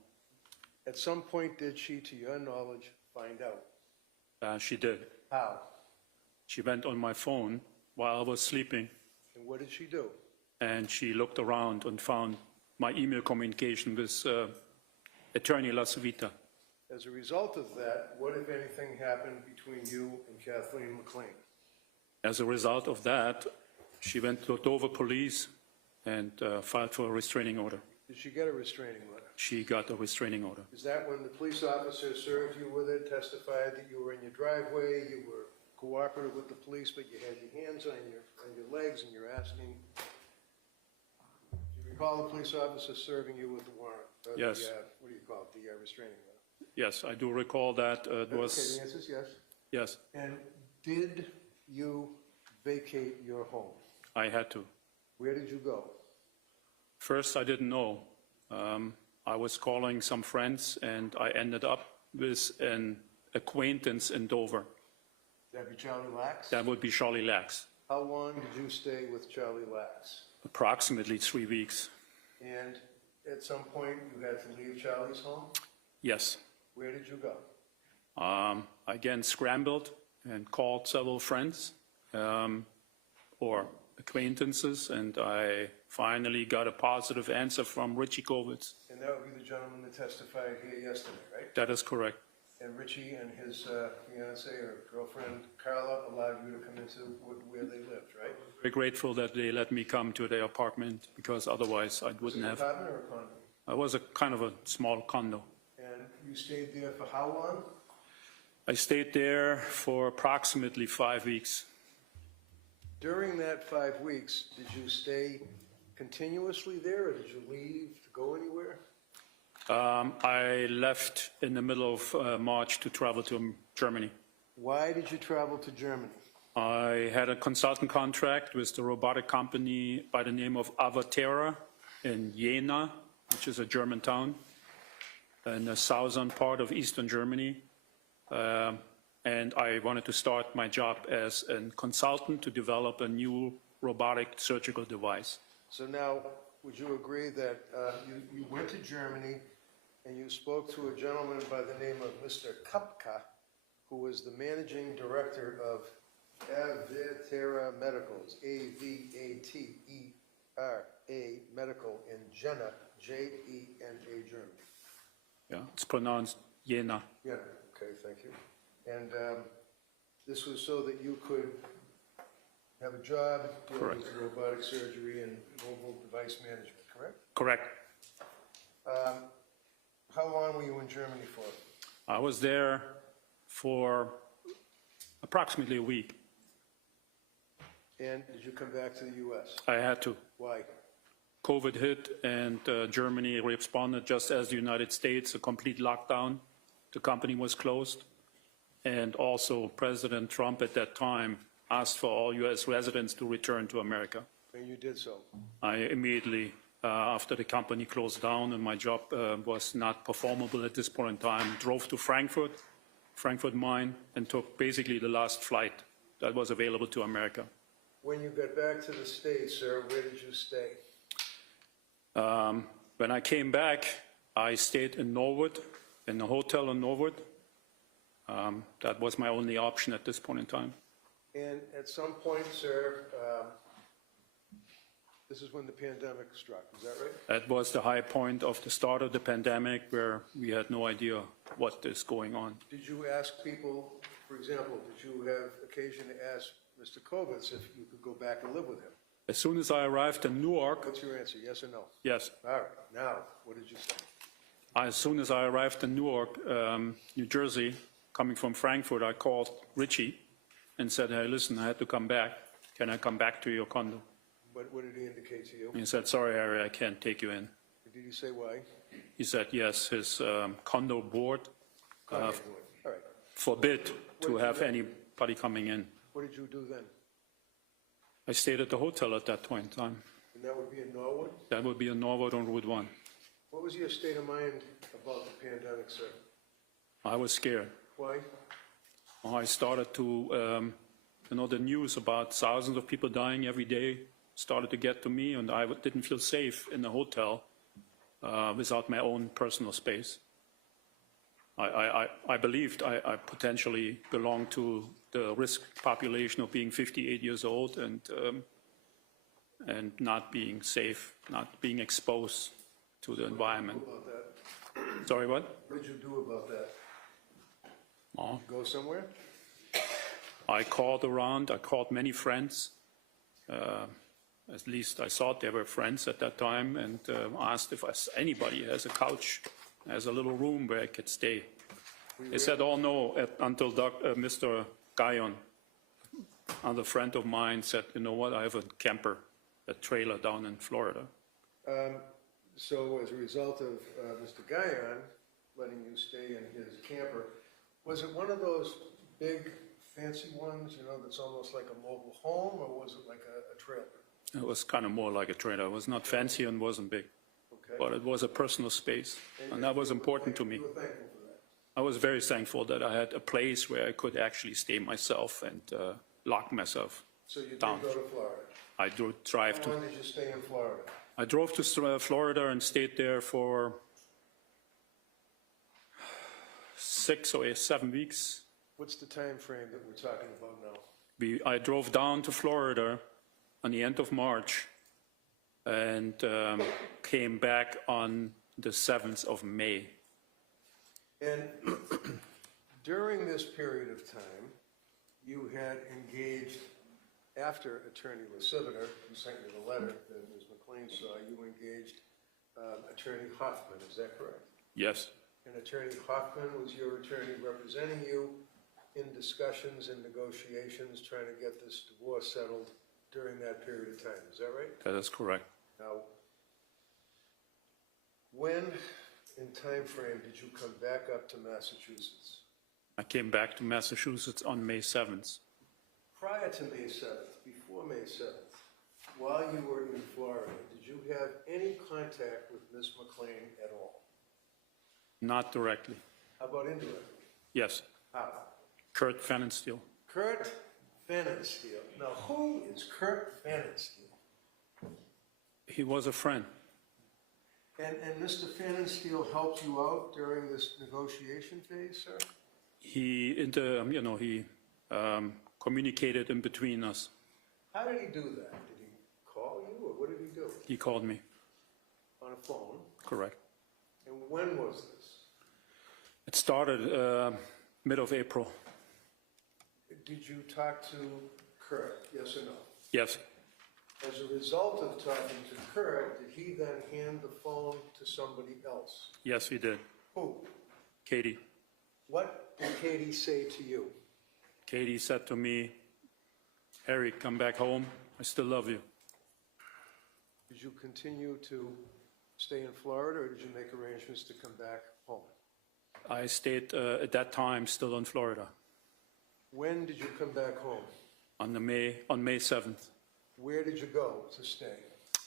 At some point, did she, to your knowledge, find out? She did. How? She went on my phone while I was sleeping. And what did she do? And she looked around and found my email communication with Attorney Lasivita. As a result of that, what, if anything, happened between you and Kathleen McLean? As a result of that, she went to Dover Police and filed for a restraining order. Did she get a restraining order? She got a restraining order. Is that when the police officer served you with it, testified that you were in your driveway, you were cooperative with the police, but you had your hands on your legs and you're asking, do you recall the police officer serving you with the warrant? Yes. What do you call it, the restraining order? Yes, I do recall that. It was. Okay, the answer is yes. Yes, And did you vacate your home? I had to. Where did you go? First, I didn't know. I was calling some friends, and I ended up with an acquaintance in Dover. That'd be Charlie Lax? That would be Charlie Lax. How long did you stay with Charlie Lax? Approximately 3 weeks. And at some point, you had to leave Charlie's home? Yes. Where did you go? Again, scrambled and called several friends or acquaintances, and I finally got a positive answer from Richie Kovitz. And that would be the gentleman that testified here yesterday, right? That is correct. And Richie and his fiancee or girlfriend, Carla, allowed you to come into where they lived, right? Very grateful that they let me come to their apartment, because otherwise I wouldn't have. Was it an apartment or a condo? It was a kind of a small condo. And you stayed there for how long? I stayed there for approximately 5 weeks. During that 5 weeks, did you stay continuously there, or did you leave to go anywhere? I left in the middle of March to travel to Germany. Why did you travel to Germany? I had a consultant contract with the robotic company by the name of Avatera in Jena, which is a German town in the southern part of eastern Germany. And I wanted to start my job as a consultant to develop a new robotic surgical device. So now, would you agree that you went to Germany and you spoke to a gentleman by the name of Mr. Kupka, who was the managing director of Avatera Medicals, A-V-A-T-E-R-A Medical in Jena, J-E-N-A, Germany? Yeah, it's pronounced Jena. Yeah, okay, thank you. And this was so that you could have a job dealing with robotic surgery and mobile device management, correct? Correct. How long were you in Germany for? I was there for approximately a week. And did you come back to the U.S.? I had to. Why? COVID hit, and Germany responded just as the United States, a complete lockdown. The company was closed. And also President Trump at that time asked for all U.S. residents to return to America. And you did so? I immediately, after the company closed down and my job was not performable at this point in time, drove to Frankfurt Main, and took basically the last flight that was available to America. When you got back to the States, sir, where did you stay? When I came back, I stayed in Norwood, in a hotel in Norwood. That was my only option at this point in time. And at some point, sir, this is when the pandemic struck, is that right? That was the high point of the start of the pandemic, where we had no idea what is going on. Did you ask people, for example, did you have occasion to ask Mr. Kovitz if you could go back and live with him? As soon as I arrived in Newark. What's your answer, yes or no? Yes. All right, now, what did you say? As soon as I arrived in Newark, New Jersey, coming from Frankfurt, I called Richie and said, hey, listen, I had to come back. Can I come back to your condo? What did he indicate to you? He said, sorry, Harry, I can't take you in. Did he say why? He said, yes, his condo board All right. forbid to have anybody coming in. What did you do then? I stayed at the hotel at that point in time. And that would be in Norwood? That would be in Norwood on Route 1. What was your state of mind about the pandemic, sir? I was scared. Why? I started to, the news about thousands of people dying every day started to get to me, and I didn't feel safe in the hotel without my own personal space. I believed I potentially belonged to the risk population of being 58 years old and not being safe, not being exposed to the environment. What did you do about that? Sorry, what? What did you do about that? Oh. Go somewhere? I called around. I called many friends. At least I thought they were friends at that time, and asked if anybody has a couch, has a little room where I could stay. They said, oh no, until Mr. Guyon another friend of mine said, you know what, I have a camper, a trailer down in Florida. So as a result of Mr. Guyon letting you stay in his camper, was it one of those big fancy ones, you know, that's almost like a mobile home, or was it like a trailer? It was kind of more like a trailer. It was not fancy and wasn't big, Okay. but it was a personal space, and that was important to me. You were thankful for that? I was very thankful that I had a place where I could actually stay myself and lock myself So you did down. go to Florida? I drive How to. long did you stay in Florida? I drove to Florida and stayed there for 6 or 7 weeks. What's the time frame that we're talking about now? I drove down to Florida on the end of March and came back on the 7th of May. And during this period of time, you had engaged, after Attorney Leciviter, who sent you the letter that Ms. McLean saw, you engaged Attorney Hoffman, is that correct? Yes, And Attorney Hoffman was your attorney representing you in discussions and negotiations trying to get this divorce settled during that period of time, is that right? that is correct. Now, when in time frame did you come back up to Massachusetts? I came back to Massachusetts on May 7th. Prior to May 7th, before May 7th, while you were in Florida, did you have any contact with Ms. McLean at all? Not directly. How about indirectly? Yes, How? Kurt Pfannenstiel. Kurt Pfannenstiel. Now, who is Kurt Pfannenstiel? He was a friend. And Mr. Pfannenstiel helped you out during this negotiation phase, sir? He, communicated in between us. How did he do that? Did he call you, or what did he do? He called me. On a phone? Correct. And when was this? It started mid of April. Did you talk to Kurt, yes or no? Yes, As a result of talking to Kurt, did he then hand the phone to somebody else? yes, he did. Who? Katie. What did Katie say to you? Katie said to me, Harry, come back home. I still love you. Did you continue to stay in Florida, or did you make arrangements to come back home? I stayed at that time still in Florida When did you come back home? on May 7th. Where did you go to stay?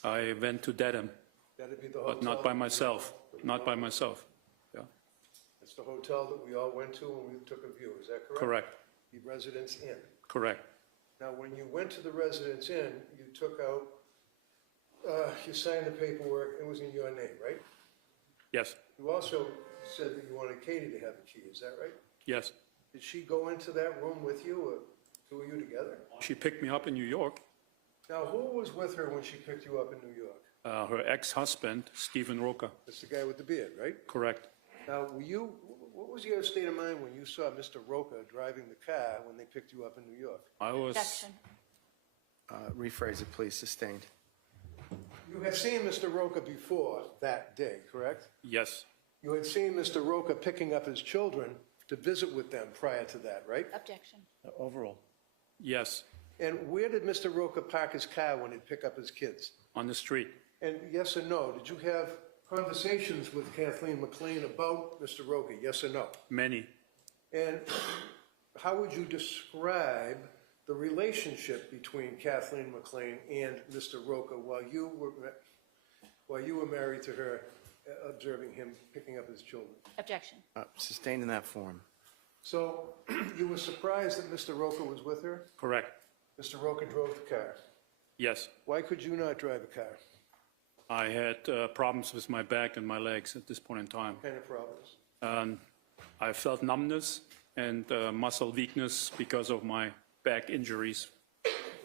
I went to Dedham, That'd be the hotel. but not by myself. Not by myself. Yeah, It's the hotel that we all went to when we took a view, is that correct? correct, The Residence Inn. correct. Now, when you went to the Residence Inn, you took out, you signed the paperwork, it was in your name, right? Yes, You also said that you wanted Katie to have the key, is that right? yes. Did she go into that room with you, or two of you together? She picked me up in New York. Now, who was with her when she picked you up in New York? Her ex-husband, Stephen Roca. That's the guy with the beard, right? Correct. Now, what was your state of mind when you saw Mr. Roca driving the car when they picked you up in New York? I was, Objection. Rephrase it, please, sustained. You had seen Mr. Roca before that day, correct? yes, You had seen Mr. Roca picking up his children to visit with them prior to that, right? Objection. overall. Yes, And where did Mr. Roca park his car when he'd pick up his kids? on the street. And yes or no, did you have conversations with Kathleen McLean about Mr. Roca, yes or no? Many. And how would you describe the relationship between Kathleen McLean and Mr. Roca while you were married to her, observing him picking up his children? Objection. Sustained in that form. So you were surprised that Mr. Roca was with her? Correct. Mr. Roca drove the car. Yes. Why could you not drive a car? I had problems with my back and my legs at this point in time. What kind of problems? I felt numbness and muscle weakness because of my back injuries.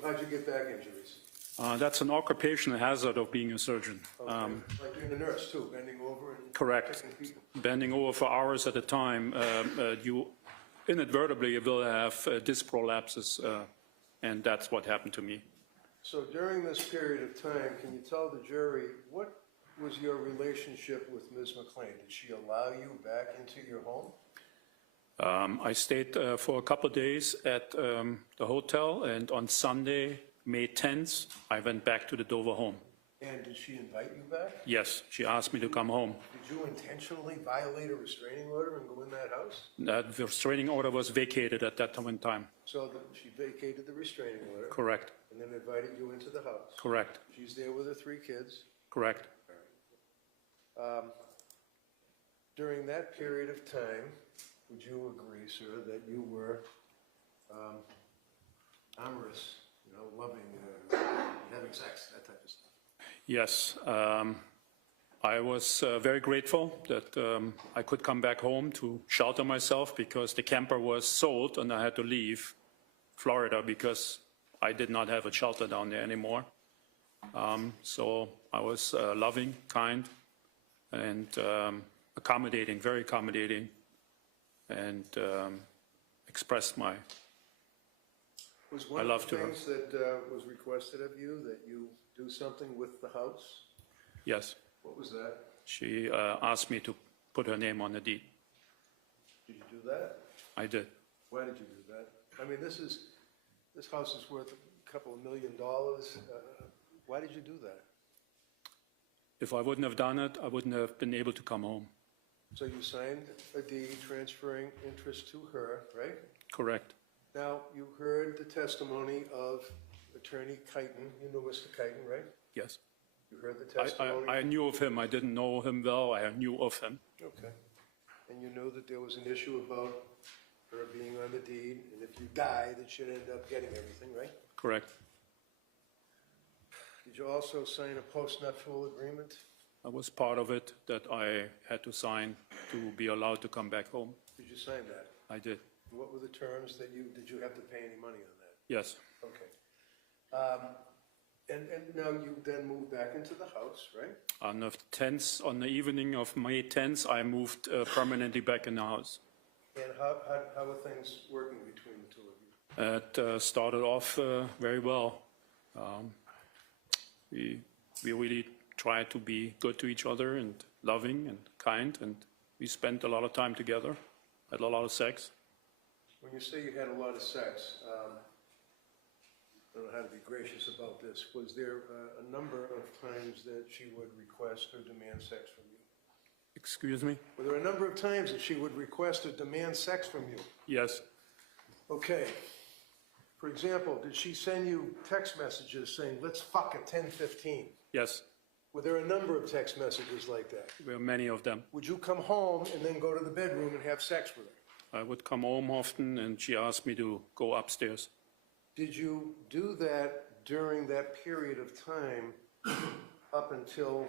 How'd you get back injuries? That's an occupational hazard of being a surgeon. Like being a nurse too, bending over and Correct. checking people. Bending over for hours at a time, you inadvertently will have disc prolapses, and that's what happened to me. So during this period of time, can you tell the jury, what was your relationship with Ms. McLean? Did she allow you back into your home? I stayed for a couple of days at the hotel, and on Sunday, May 10th, I went back to the Dover home. And did she invite you back? Yes, she asked me to come home. Did you intentionally violate a restraining order and go in that house? The restraining order was vacated at that time in time. So she vacated the restraining order? Correct, And then invited you into the house? correct, She's there with her 3 kids? correct. During that period of time, would you agree, sir, that you were amorous, loving, having sex, that type of stuff? Yes, I was very grateful that I could come back home to shelter myself because the camper was sold and I had to leave Florida because I did not have a shelter down there anymore. So I was loving, kind, and accommodating, very accommodating, and expressed my Was one love of to the her. things that was requested of you that you do something with the house? Yes. What was that? She asked me to put her name on the deed. Did you do that? I did. Why did you do that? I mean, this house is worth a couple of $1 million. Why did you do that? If I wouldn't have done it, I wouldn't have been able to come home. So you signed a deed transferring interest to her, right? Correct. Now, you heard the testimony of Attorney Keighton. You know Mr. Keighton, right? Yes. You heard the testimony? I knew of him. I didn't know him well. I knew of him. Okay. And you know that there was an issue about her being on the deed, and if you die, that she'd end up getting everything, right? Correct. Did you also sign a postnuptial agreement? That was part of it that I had to sign to be allowed to come back home. Did you sign that? I did. What were the terms that did you have to pay any money on that? Yes. Okay. And now you then moved back into the house, right? On the evening of May 10th, I moved permanently back in the house. And how are things working between the two of you? It started off very well. We really tried to be good to each other and loving and kind, and we spent a lot of time together, had a lot of sex. When you say you had a lot of sex, I don't know how to be gracious about this. Was there a number of times that she would request or demand sex from you? Excuse me? Were there a number of times that she would request or demand sex from you? Yes. Okay. For example, did she send you text messages saying, let's fuck at 10:15? Yes. Were there a number of text messages like that? There were many of them. Would you come home and then go to the bedroom and have sex with her? I would come home often, and she asked me to go upstairs. Did you do that during that period of time up until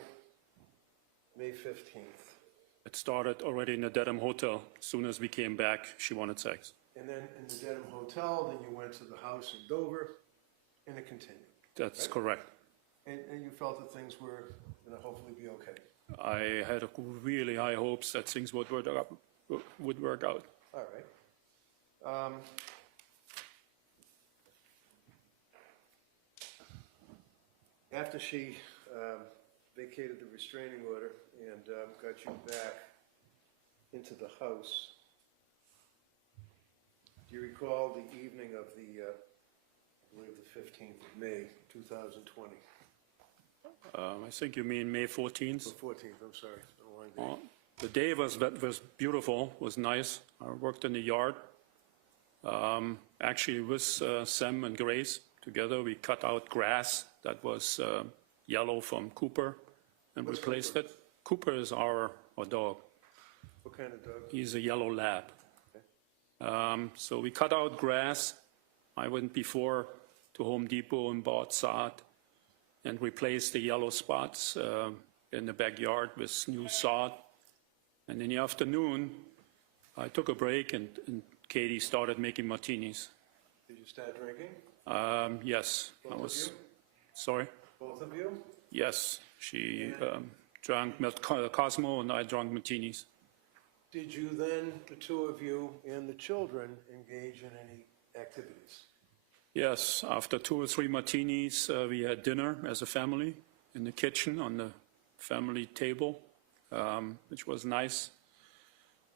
May 15th? It started already in the Dedham Hotel. As soon as we came back, she wanted sex. And then in the Dedham Hotel, then you went to the house in Dover, and it continued. That's right? correct. And you felt that things were going to hopefully be okay. I had really high hopes that things would work out. All right. After she vacated the restraining order and got you back into the house, do you recall the evening of I believe the 15th of May, 2020? I think you mean May 14th. The 14th, I'm sorry. It's been a long day. The day was beautiful, was nice. I worked in the yard. Actually, with Sam and Grace together, we cut out grass that was yellow from Cooper and replaced it. Cooper is our dog. What kind of dog? He's a yellow lab. So we cut out grass. I went before to Home Depot and bought sod and replaced the yellow spots in the backyard with new sod. And in the afternoon, I took a break and Katie started making martinis. Did you start drinking? Yes. Both of you? Sorry? Both of you? Yes. She drank Cosmo and I drank martinis. Did you then, the two of you and the children, engage in any activities? Yes. After 2 or 3 martinis, we had dinner as a family in the kitchen on the family table, which was nice.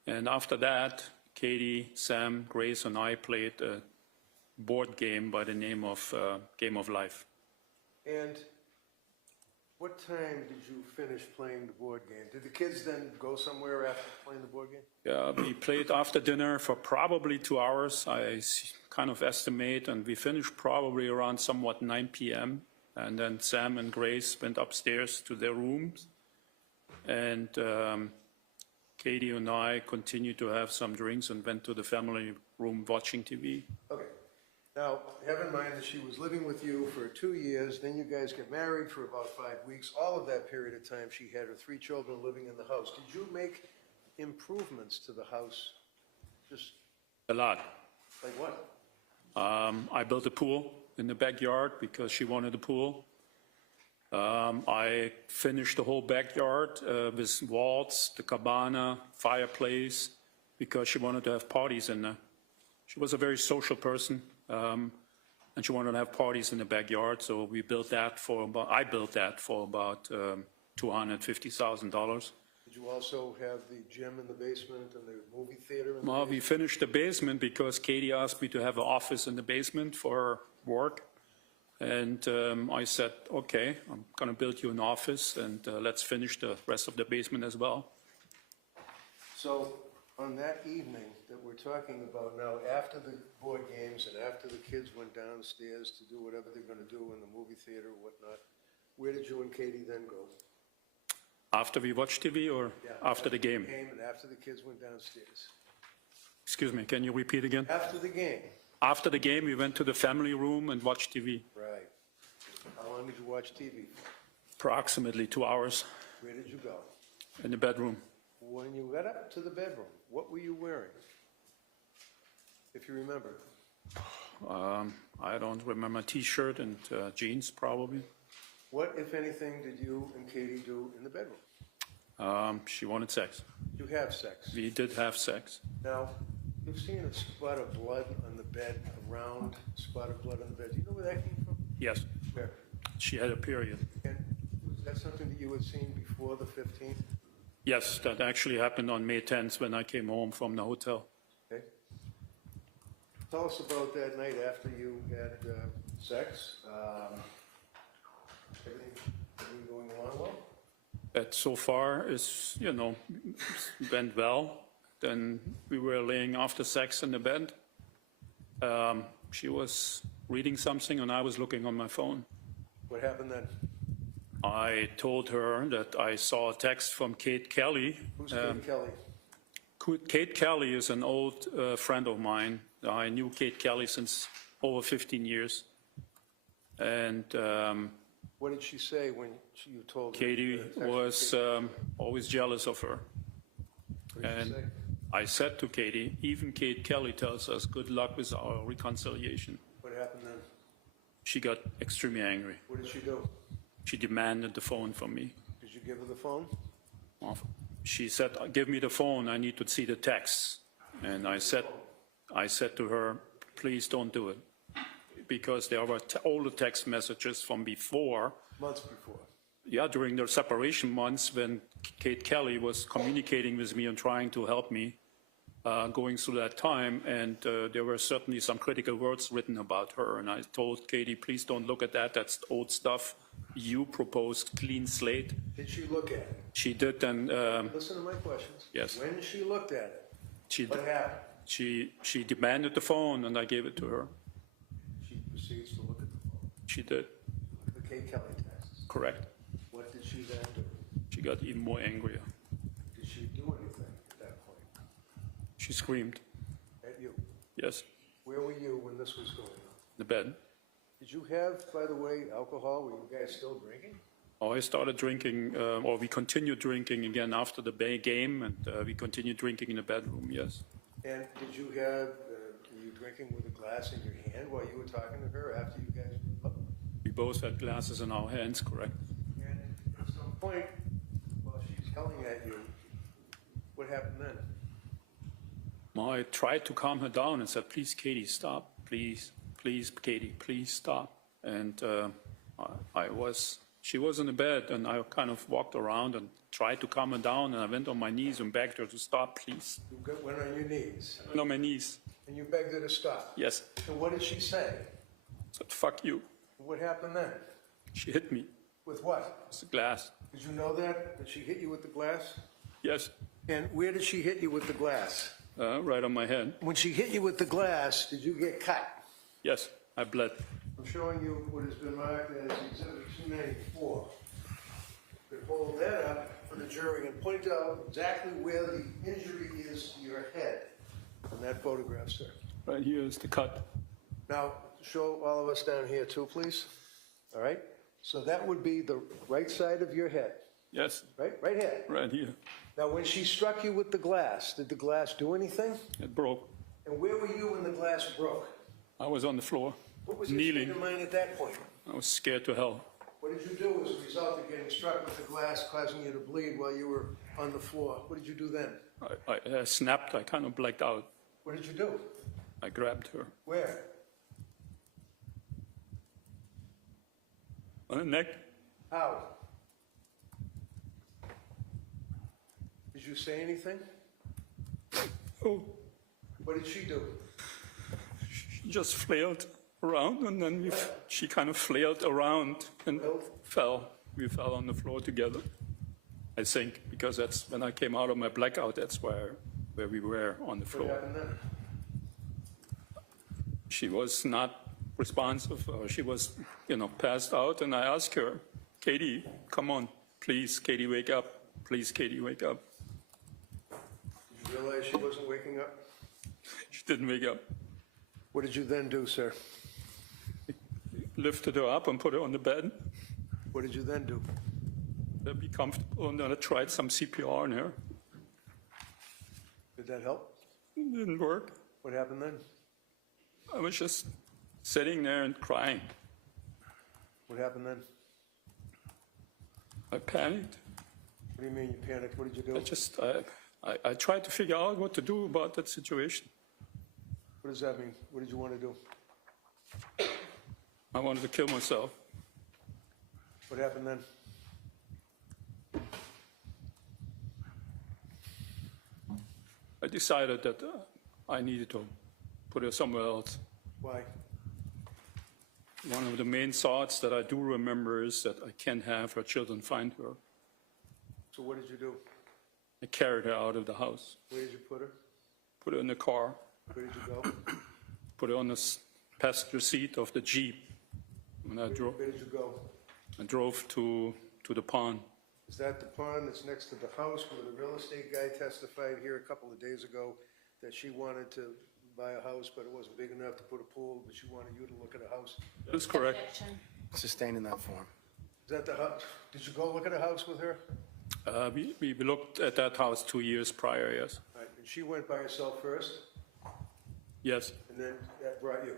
And after that, Katie, Sam, Grace, and I played a board game by the name of Game of Life. And what time did you finish playing the board game? Did the kids then go somewhere after playing the board game? We played after dinner for probably 2 hours, kind of estimate, and we finished probably around somewhat 9 p.m. And then Sam and Grace went upstairs to their rooms, and Katie and I continued to have some drinks and went to the family room watching TV. Okay. Now, have in mind that she was living with you for 2 years, then you guys get married for about 5 weeks. All of that period of time, she had her 3 children living in the house. Did you make improvements to the house? Just A lot. like what? I built a pool in the backyard because she wanted a pool. I finished the whole backyard with walls, the cabana, fireplace, because she wanted to have parties in there. She was a very social person, and she wanted to have parties in the backyard, so we built that for about, I built that for about $250,000. Did you also have the gym in the basement and the movie theater in the Well, we basement? finished the basement because Katie asked me to have an office in the basement for her work. And I said, okay, I'm going to build you an office, and let's finish the rest of the basement as well. So, on that evening that we're talking about now, after the board games and after the kids went downstairs to do whatever they're going to do in the movie theater or whatnot, where did you and Katie then go? After we watched TV or after the game? And after the kids went downstairs. Excuse me, can you repeat again? After the game. After the game, we went to the family room and watched TV. Right. How long did you watch TV? Approximately 2 hours Where did you go? in the bedroom. When you got up to the bedroom, what were you wearing? If you remember. I don't remember, T-shirt and jeans probably. What, if anything, did you and Katie do in the bedroom? She wanted sex. You have sex. We did have sex. Now, you've seen a spot of blood on the bed, a round spot of blood on the bed. Do you know where that came from? Yes, Where? she had a period. And was that something that you had seen before the 15th? Yes, that actually happened on May 10th when I came home from the hotel. Okay. Tell us about that night after you had sex. Everything going along well? That so far is, went well. Then we were laying after sex in the bed. She was reading something and I was looking on my phone. What happened then? I told her that I saw a text from Kate Kelly. Who's Kate Kelly? Kate Kelly is an old friend of mine. I knew Kate Kelly since over 15 years. And What did she say when you told her? Katie was always jealous of her. What did she And say? I said to Katie, even Kate Kelly tells us good luck with our reconciliation. What happened then? She got extremely angry. What did she do? She demanded the phone from me. Did you give her the phone? She said, give me the phone, I need to see the texts. And I said to her, please don't do it. Because there were all the text messages from before. Months before. Yeah, during the separation months when Kate Kelly was communicating with me and trying to help me going through that time. And there were certainly some critical words written about her. And I told Katie, please don't look at that, that's old stuff. You proposed clean slate. Did she look at it? She did, and Listen to my questions. Yes. When she looked at it, what happened? she demanded the phone, and I gave it to her. She proceeds to look at the phone. She did, The Kate Kelly texts. correct. What did she then do? She got even more angrier. Did she do anything at that point? She screamed, At you? yes, Where were you when this was going on? in the bed. Did you have, by the way, alcohol? Were you guys still drinking? Oh, I started drinking, or we continued drinking again after the game, and we continued drinking in the bedroom, yes. And did you have, were you drinking with a glass in your hand while you were talking to her after you guys broke up? We both had glasses in our hands, correct. And at some point, while she's yelling at you, what happened then? Well, I tried to calm her down and said, please, Katie, stop, please, Katie, please stop. And I was She was in the bed, and I kind of walked around and tried to calm her down, and I went on my knees and begged her to stop, please. You went on your knees, I went on my knees. and you begged her to stop. Yes. And what did she say? I said, fuck you. What happened then? She hit me With what? with the glass. Did you know that she hit you with the glass? Yes, And where did she hit you with the glass? right on my head. When she hit you with the glass, did you get cut? Yes, I bled. I'm showing you what has been marked as Exhibit 294. You could hold that up for the jury and point out exactly where the injury is to your head on that photograph, sir. Right here is the cut. Now, show all of us down here too, please. All right? So that would be the right side of your head, Yes, right? Right here. right here. Now, when she struck you with the glass, did the glass do anything? It broke. And where were you when the glass broke? I was on the floor, What was your kneeling. state of mind at that point? I was scared to hell. What did you do as a result of getting struck with the glass, causing you to bleed while you were on the floor? What did you do then? I snapped. I kind of blacked out. What did you do? I grabbed her Where? on the neck. How? Did you say anything? Oh, What did she do? she just flailed around, and then she kind of flailed around and fell. We fell on the floor together, I think, because that's when I came out of my blackout. That's where we were on the What floor. happened then? She was not responsive. She was, passed out, and I asked her, Katie, come on, please, Katie, wake up. Please, Katie, wake up. Did you realize she wasn't waking up? She didn't wake up. What did you then do, sir? Lifted her up and put her on the bed. What did you then do? To be comfortable, and then I tried some CPR on her. Did that help? It didn't work. What happened then? I was just sitting there and crying. What happened then? I panicked. What do you mean you panicked? What did you do? I tried to figure out what to do about that situation. What does that mean? What did you want to do? I wanted to kill myself. What happened then? I decided that I needed to put her somewhere else. Why? One of the main thoughts that I do remember is that I can't have her children find her. So what did you do? I carried her out of the house, Where did you put her? put her in the car, Where did you go? put her on the passenger seat of the Jeep. And I Where did you go? drove to the pond. Is that the pond that's next to the house where the real estate guy testified here a couple of days ago that she wanted to buy a house, but it wasn't big enough to put a pool, but she wanted you to look at a house? That is correct. Sustained in that form. Is that the house? Did you go look at a house with her? We looked at that house 2 years prior, yes. Right, and she went by herself first, Yes. and then that brought you?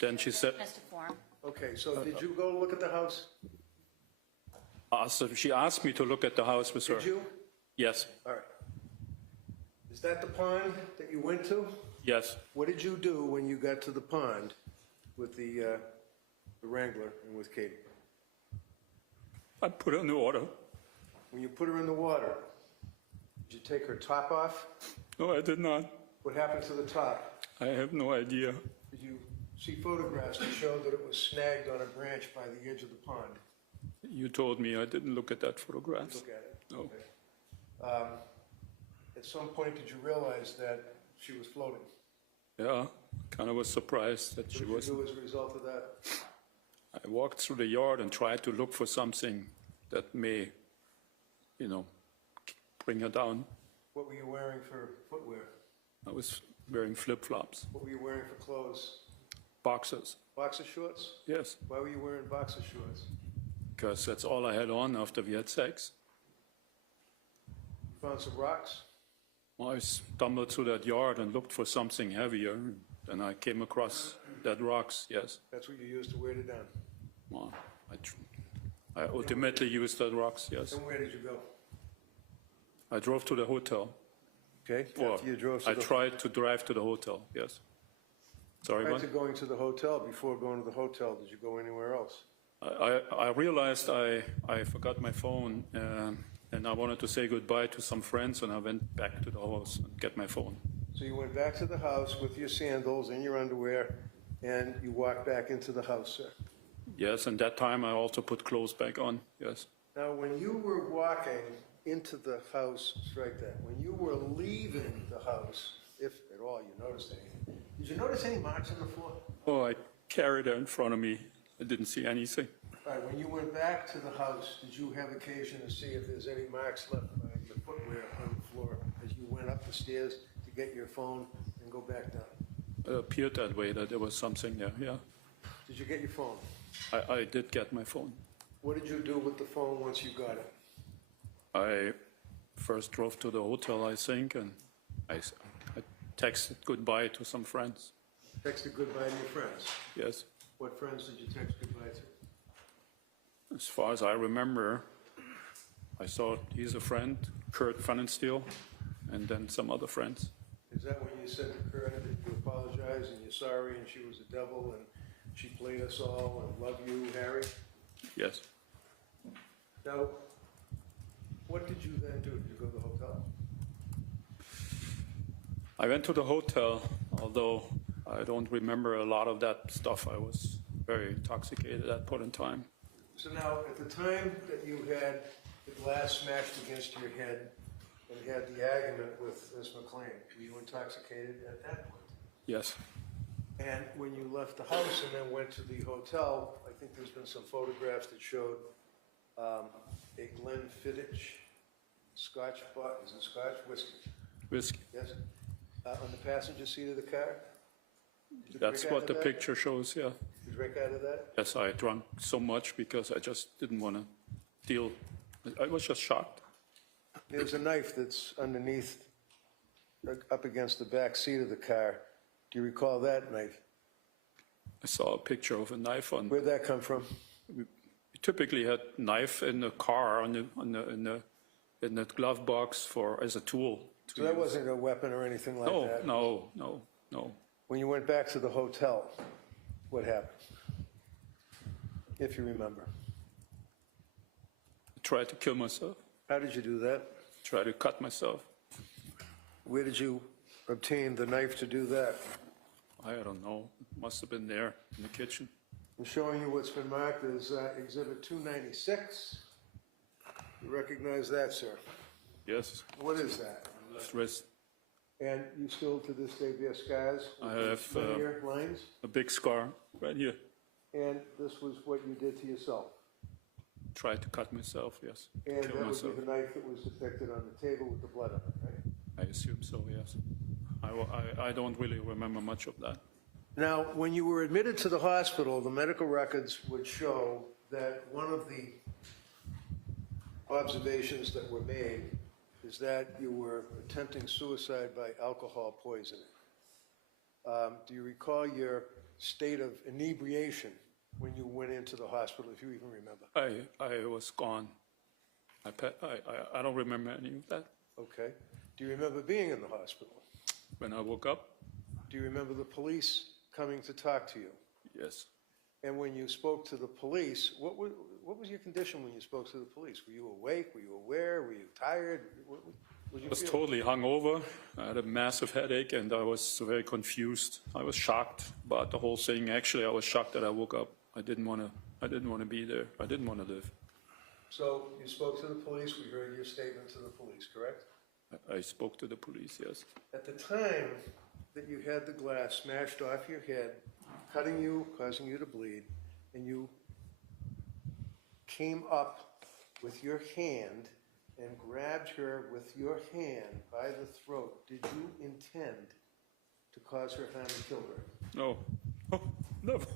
Then she said, Witness to form. Okay, so did you go look at the house? she asked me to look at the house with her. Did you? Yes, All right. Is that the pond that you went to? yes. What did you do when you got to the pond with the Wrangler and with Katie? I put her in the water. When you put her in the water, did you take her top off? No, I did not. What happened to the top? I have no idea. Did you see photographs that showed that it was snagged on a branch by the edge of the pond? You told me. I didn't look at that photograph. Look at it. No. Okay. At some point, did you realize that she was floating? Yeah, kind of was surprised that she What was. did you do as a result of that? I walked through the yard and tried to look for something that may, bring her down. What were you wearing for footwear? I was wearing flip-flops, What were you wearing for clothes? boxers. Boxer shorts? Yes, Why were you wearing boxer shorts? because that's all I had on after we had sex. Found some rocks? I stumbled through that yard and looked for something heavier, and I came across dead rocks, yes. That's what you used to weight it down. Well, I ultimately used dead rocks, yes. And where did you go? I drove to the hotel. Okay, Well, after you drove to I the... tried to drive to the hotel, yes. Sorry, Prior what? to going to the hotel, before going to the hotel, did you go anywhere else? I realized I forgot my phone, and I wanted to say goodbye to some friends, and I went back to the house and get my phone. So you went back to the house with your sandals and your underwear, and you walked back into the house, sir? Yes, and that time I also put clothes back on, yes. Now, when you were walking into the house, strike that, when you were leaving the house, if at all you noticed anything, did you notice any marks on the floor? Oh, I carried it in front of me. I didn't see anything. All right, when you went back to the house, did you have occasion to see if there's any marks left by your footwear on the floor as you went up the stairs to get your phone and go back down? It appeared that way, that there was something there, yeah. Did you get your phone? I did get my phone. What did you do with the phone once you got it? I first drove to the hotel, I think, and I texted goodbye to some friends. Texted goodbye to your friends? Yes. What friends did you text goodbye to? As far as I remember, I saw he's a friend, Kurt Pfannenstiel, and then some other friends. Is that when you said to Kurt that you apologize and you're sorry and she was a devil and she played us all and love you, Harry? Yes. Now, what did you then do? Did you go to the hotel? I went to the hotel, although I don't remember a lot of that stuff. I was very intoxicated at that point in time. So now, at the time that you had the glass smashed against your head and had the argument with Ms. McLean, were you intoxicated at that point? Yes. And when you left the house and then went to the hotel, I think there's been some photographs that showed a Glenfiddich Scotch, is it Scotch? Whiskey? Whiskey. Yes? On the passenger seat of the car? Did you That's drink out what of the that? picture shows, yeah. Did you drink out of that? Yes, I drank so much because I just didn't want to deal. I was just shocked. There's a knife that's underneath, up against the back seat of the car. Do you recall that knife? I saw a picture of a knife on. Where'd that come from? We typically had knife in the car in the glove box as a tool. So that wasn't a weapon or anything like that? No. When you went back to the hotel, what happened? If you remember. I tried to kill myself. How did you do that? Tried to cut myself. Where did you obtain the knife to do that? I don't know. It must have been there in the kitchen. I'm showing you what's been marked as Exhibit 296. You recognize that, sir? Yes. What is that? Left wrist. And you still to this day bear scars? I have linear lines? a big scar right here. And this was what you did to yourself? Tried to cut myself, yes. And Kill that myself. would be the knife that was depicted on the table with the blood on it, right? I assume so, yes. I don't really remember much of that. Now, when you were admitted to the hospital, the medical records would show that one of the observations that were made is that you were attempting suicide by alcohol poisoning. Do you recall your state of inebriation when you went into the hospital, if you even remember? I was gone. I don't remember any of that. Okay. Do you remember being in the hospital? When I woke up? Do you remember the police coming to talk to you? Yes. And when you spoke to the police, what was your condition when you spoke to the police? Were you awake? Were you aware? Were you tired? I was totally hungover. I had a massive headache, and I was very confused. I was shocked about the whole thing. Actually, I was shocked that I woke up. I didn't want to be there. I didn't want to live. So you spoke to the police. We heard your statement to the police, correct? I spoke to the police, yes. At the time that you had the glass smashed off your head, cutting you, causing you to bleed, and you came up with your hand and grabbed her with your hand by the throat, did you intend to cause her harm and kill her? No. Oh, never.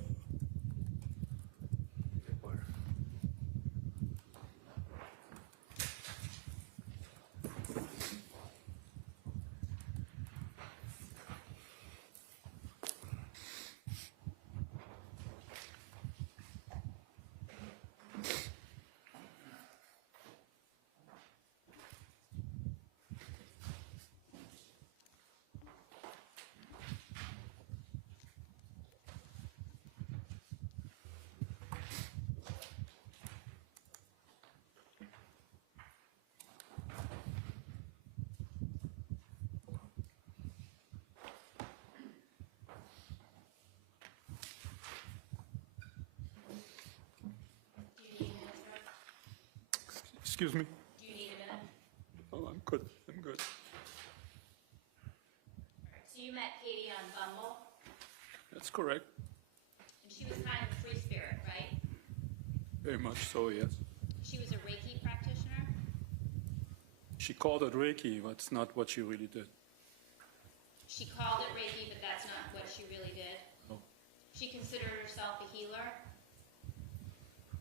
Excuse me? Do you need a minute? Oh, I'm good. I'm good. So you met Katie on Bumble, That's correct. and she was kind of a free spirit, right? Very much so, yes. She was a Reiki practitioner. She called it Reiki, but it's not what she really did. She called it Reiki, but that's not what she really did. No. She considered herself a healer,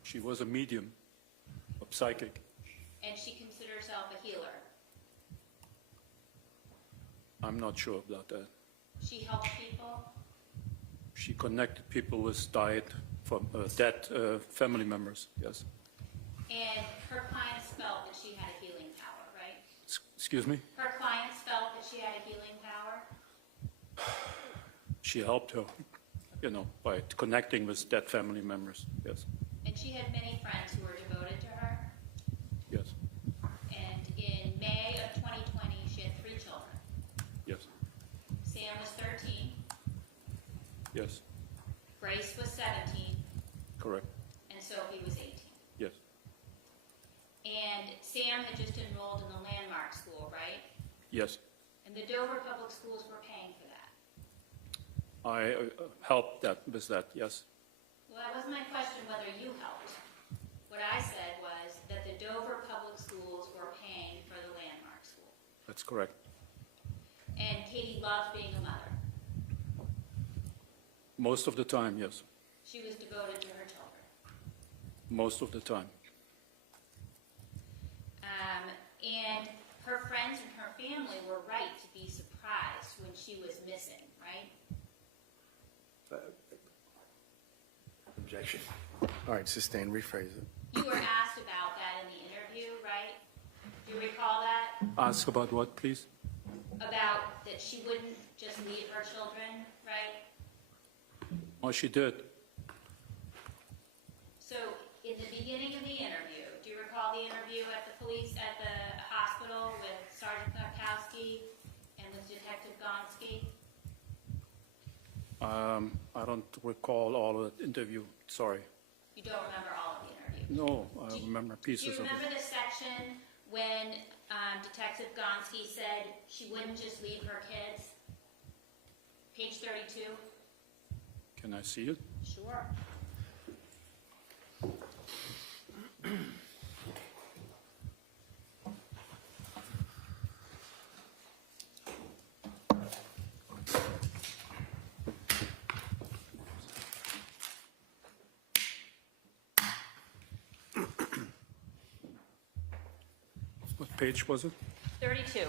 She was a medium, a psychic. and she considered herself a healer. I'm not sure about that. She helped people. She connected people with dead family members, yes. And her clients felt that she had a healing power, right? Excuse me? Her clients felt that she had a healing power. She helped her, by connecting with dead family members, yes. And she had many friends who were devoted to her. Yes, And in May of 2020, she had 3 children. yes, Sam was 13, yes, Grace was 17, correct, and Sophie was 18. yes, And Sam had just enrolled in the Landmark School, right? yes. And the Dover Public Schools were paying for that. I helped with that, yes. Well, that wasn't my question whether you helped. What I said was that the Dover Public Schools were paying for the Landmark School. That's correct. And Katie loved being a mother. Most of the time, yes. She was devoted to her children. Most of the time. And her friends and her family were right to be surprised when she was missing, right? Objection. All right, sustain, rephrase it. You were asked about that in the interview, right? Do you recall that? Ask about what, please? About that she wouldn't just leave her children, right? Oh, she did. So in the beginning of the interview, do you recall the interview at the hospital with Sergeant Kwiatkowski and with Detective Gonski? I don't recall all of the interview, sorry. You don't remember all of the interview? No, I remember Do pieces you of it. remember the section when Detective Gonski said she wouldn't just leave her kids? Page 32? Can I see it? Sure. What page was it? 32.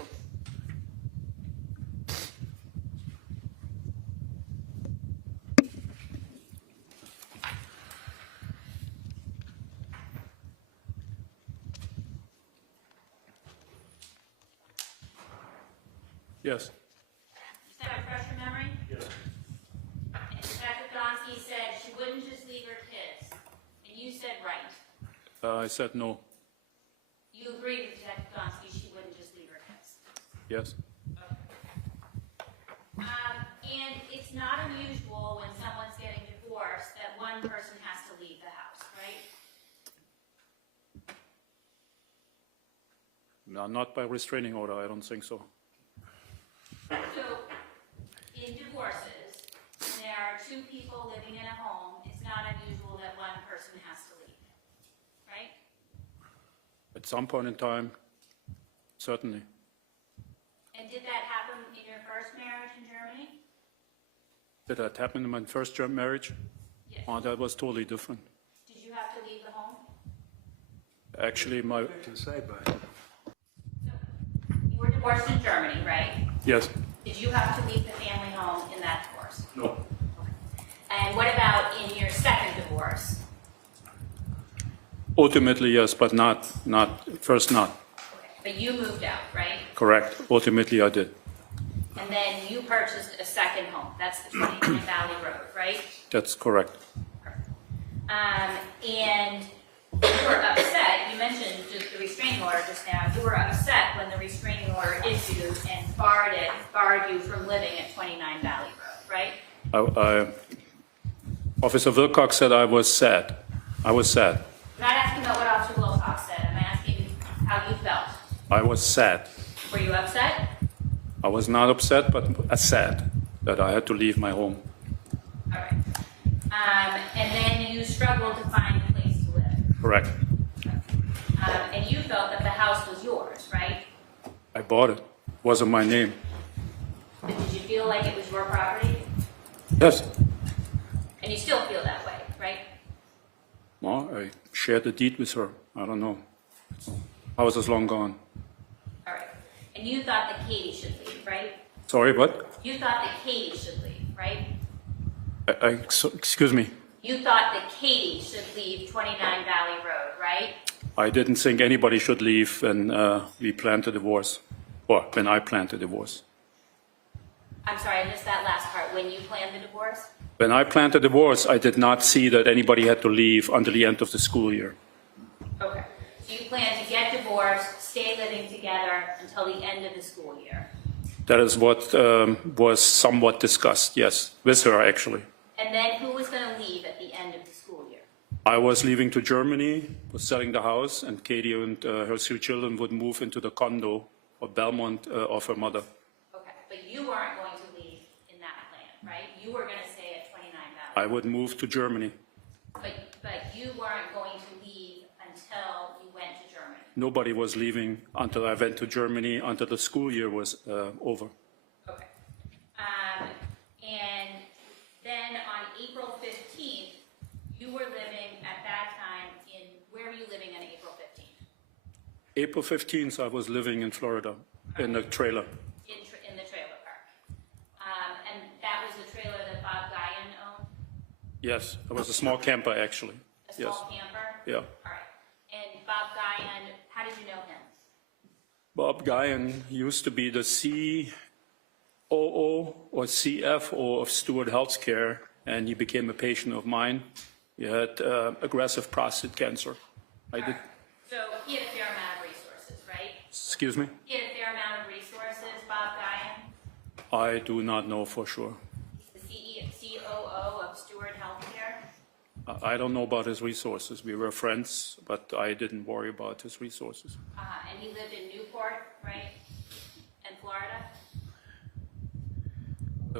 Yes, Does that refresh your memory? Yes. And Detective Gonski said she wouldn't just leave her kids. And you said right. I said no. You agreed with Detective Gonski she wouldn't just leave her kids. Yes, And it's not unusual when someone's getting divorced that one person has to leave the house, right? no, not by restraining order, I don't think so. So, in divorces, when there are 2 people living in a home, it's not unusual that one person has to leave, right? At some point in time, certainly. And did that happen in your first marriage in Germany? Did that happen in my first German marriage? Yes. Oh, that was totally different. Did you have to leave the home? Actually, my, Can say, but You were divorced in Germany, right? yes, Did you have to leave the family home in that divorce? no. And what about in your second divorce? Ultimately, yes, but first not. But you moved out, right? Correct. Ultimately, I did. And then you purchased a second home. That's the 29 Valley Road, right? That's correct. And you were upset. You mentioned the restraining order just now. You were upset when the restraining order issued and barred you from living at 29 Valley Road, right? Officer Wilcox said I was sad. I was sad. I'm not asking about what Officer Wilcox said. I'm asking how you felt. I was sad. Were you upset? I was not upset, but sad that I had to leave my home. All right. And then you struggled to find a place to live. Correct. And you felt that the house was yours, right? I bought it. It wasn't my name. But did you feel like it was your property? Yes. And you still feel that way, right? Well, I shared the deed with her. I don't know. House is long gone. All right. And you thought that Katie should leave, right? Sorry, what? You thought that Katie should leave, right? Excuse me. You thought that Katie should leave 29 Valley Road, right? I didn't think anybody should leave when we planned the divorce, or when I planned the divorce. I'm sorry, I missed that last part. When you planned the divorce? When I planned the divorce, I did not see that anybody had to leave until the end of the school year. Okay. So you planned to get divorced, stay living together until the end of the school year? That is what was somewhat discussed, yes, with her actually. And then who was going to leave at the end of the school year? I was leaving to Germany, was selling the house, and Katie and her 3 children would move into the condo or Belmont of her mother. Okay, but you weren't going to leave in that plan, right? You were going to stay at 29 Valley. I would move to Germany. But you weren't going to leave until you went to Germany. Nobody was leaving until I went to Germany, until the school year was over. Okay. And then on April 15th, you were living at that time in, where were you living on April 15th? April 15th, I was living in Florida, in a trailer. In the trailer park. And that was the trailer that Bob Guyan owned? Yes, it was a small camper, actually. A small camper? Yeah. All right. And Bob Guyan, how did you know him? Bob Guyan used to be the COO or CFO of Stewart Healthcare, and he became a patient of mine. He had aggressive prostate cancer. I did. So he had a fair amount of resources, right? Excuse me? He had a fair amount of resources, Bob Guyan? I do not know for sure. He's the COO of Stewart Healthcare? I don't know about his resources. We were friends, but I didn't worry about his resources. And he lived in Newport, right? In Florida?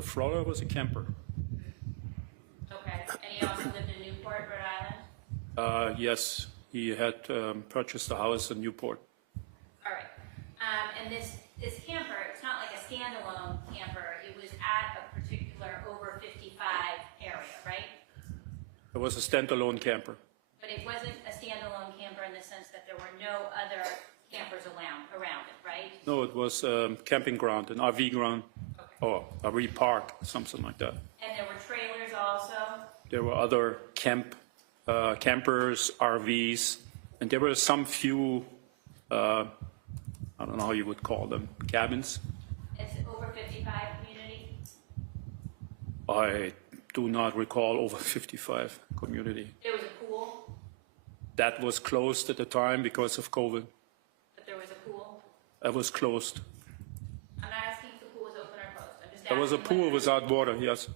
Florida was a camper. Okay. And he also lived in Newport, Rhode Island? Yes, he had purchased a house in Newport. All right. And this camper, it's not like a standalone camper. It was at a particular over 55 area, right? It was a standalone camper. But it wasn't a standalone camper in the sense that there were no other campers around it, right? No, it was a camping ground, an RV ground, or RV park, something like that. And there were trailers also? There were other campers, RVs, and there were some few, I don't know how you would call them, cabins. It's an over 55 community? I do not recall over 55 community. There was a pool, That was closed at the time because of COVID. but there was a pool? It was closed. I'm not asking if the pool was open or closed. I'm just There was a asking pool whether- without water, yes.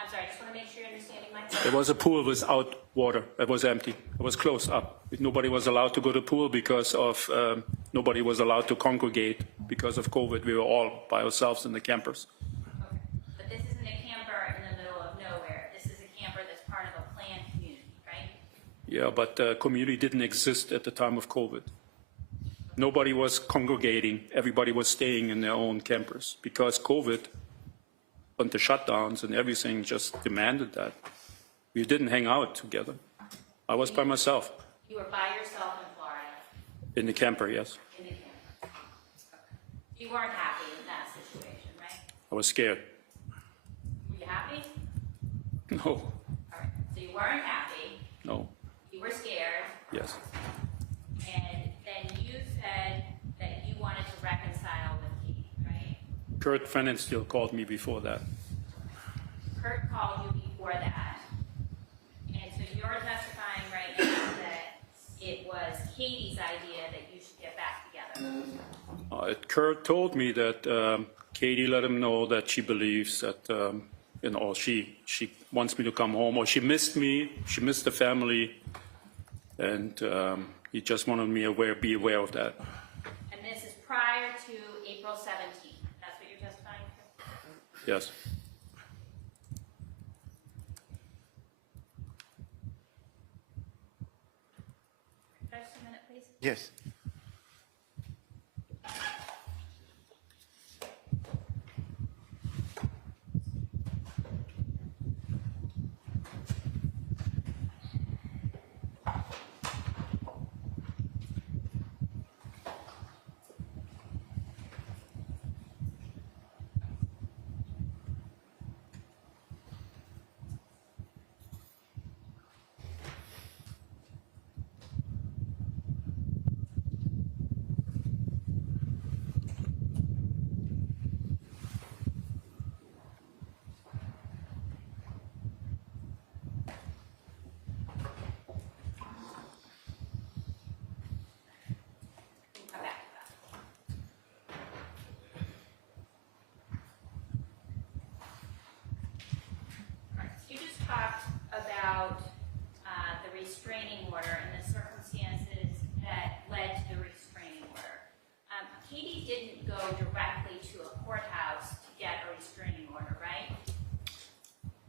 I'm sorry, I just want to make sure you're understanding my There was a pool without water. It was empty. It was closed up. Nobody was allowed to go to the pool because of, nobody was allowed to congregate because of COVID. We were all by ourselves in the campers. Okay. But this isn't a camper in the middle of nowhere. This is a camper that's part of a planned community, right? Yeah, but the community didn't exist at the time of COVID. Nobody was congregating. Everybody was staying in their own campers because COVID and the shutdowns and everything just demanded that. We didn't hang out together. I was by myself You were by yourself in Florida, in the camper, yes. in the camper. Okay. You weren't happy in that situation, right? I was scared. Were you happy? No, All right. So you weren't happy. no, You were scared. yes. And then you said that you wanted to reconcile with Keith, right? Kurt Fennenstiel called me before that. Kurt called you before that. And so you're testifying right now that it was Katie's idea that you should get back together. Kurt told me that Katie let him know that she believes that, she wants me to come home, or she missed me, she missed the family, and He just wanted me be aware of that. And this is prior to April 17th. That's what you're testifying to? Yes. Just a minute, please. Yes. Come back to that. All right, so you just talked about the restraining order and the circumstances that led to the restraining order. Katie didn't go directly to a courthouse to get a restraining order, right?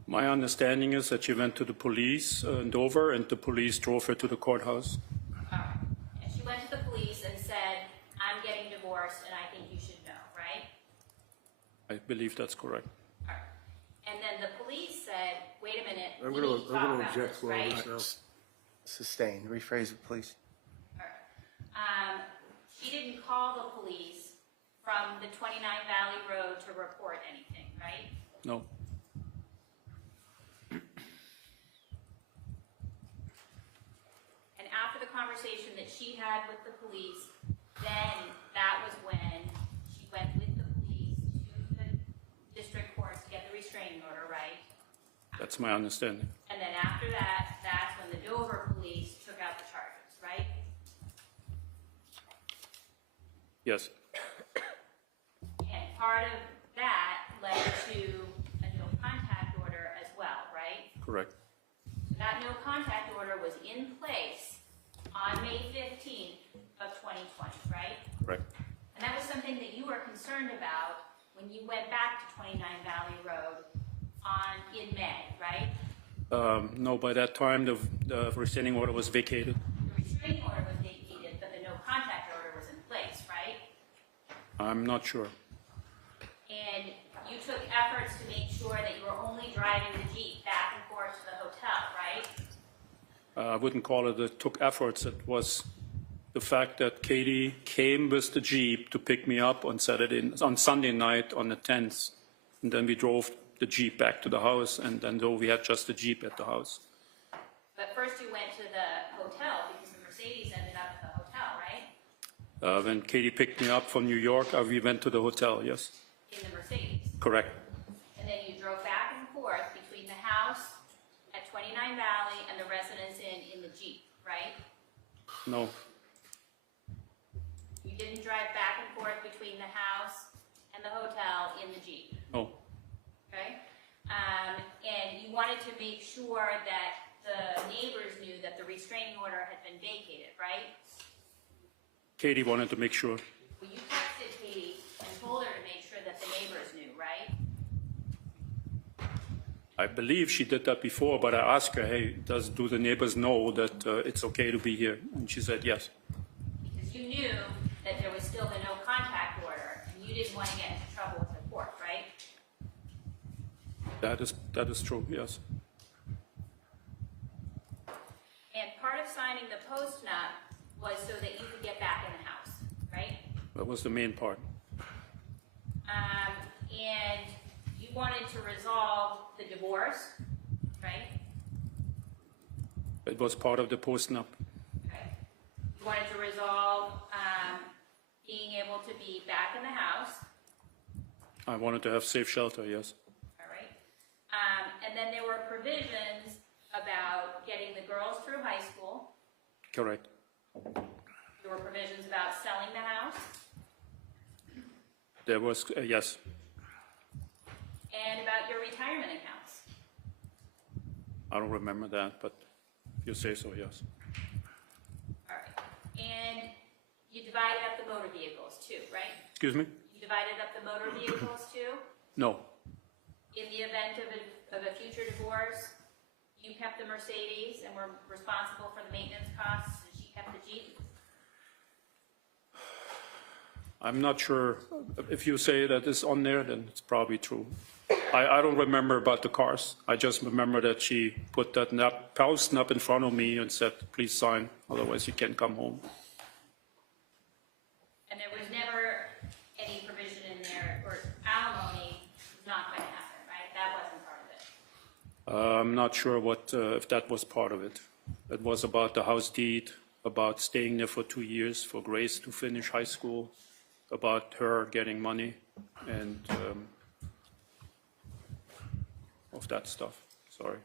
My understanding is that she went to the police in Dover, and the police drove her to the courthouse. All right. And she went to the police and said, I'm getting divorced and I think you should know, right? I believe that's correct. All right. And then the police said, wait a minute, I'm we going need to talk to about object this, to all right? this now. Sustain. Rephrase it, please. All right. She didn't call the police from the 29 Valley Road to report anything, right? No. And after the conversation that she had with the police, then that was when she went with the police to the district court to get the restraining order, right? That's my understanding. And then after that, that's when the Dover police took out the charges, right? Yes. And part of that led to a no contact order as well, right? Correct. So that no contact order was in place on May 15th of 2020, right? Correct. And that was something that you were concerned about when you went back to 29 Valley Road in May, right? No, by that time, the restraining order was vacated. The restraining order was vacated, but the no contact order was in place, right? I'm not sure. And you took efforts to make sure that you were only driving the Jeep back and forth to the hotel, right? I wouldn't call it that took efforts. It was the fact that Katie came with the Jeep to pick me up on Sunday night on the 10th, and then we drove the Jeep back to the house, and then though we had just the Jeep at the house. But first you went to the hotel because the Mercedes ended up at the hotel, right? When Katie picked me up from New York, we went to the hotel, yes. In the Mercedes. Correct. And then you drove back and forth between the house at 29 Valley and the residence in the Jeep, right? No. You didn't drive back and forth between the house and the hotel in the Jeep, No. okay? And you wanted to make sure that the neighbors knew that the restraining order had been vacated, right? Katie wanted to make sure. Well, you texted Katie and told her to make sure that the neighbors knew, right? I believe she did that before, but I asked her, hey, do the neighbors know that it's okay to be here? And she said yes. Because you knew that there was still the no contact order, and you didn't want to get into trouble with the court, right? That is true, yes. And part of signing the post-nup was so that you could get back in the house, right? That was the main part. And you wanted to resolve the divorce, right? It was part of the post-nup. Okay. You wanted to resolve being able to be back in the house, I wanted to have safe shelter, yes. all right? And then there were provisions about getting the girls through high school. Correct. There were provisions about selling the house There was, yes. and about your retirement accounts. I don't remember that, but you say so, yes. All right. And you divided up the motor vehicles too, right? Excuse me? You divided up the motor vehicles too? No. In the event of a future divorce, you kept the Mercedes and were responsible for the maintenance costs, and she kept the Jeep? I'm not sure. If you say that it's on there, then it's probably true. I don't remember about the cars. I just remember that she put that post up in front of me and said, please sign, otherwise you can't come home. And there was never any provision in there, or alimony was not going to happen, right? That wasn't part of it. I'm not sure if that was part of it. It was about the house deed, about staying there for 2 years for Grace to finish high school, about her getting money, and of that stuff. Sorry.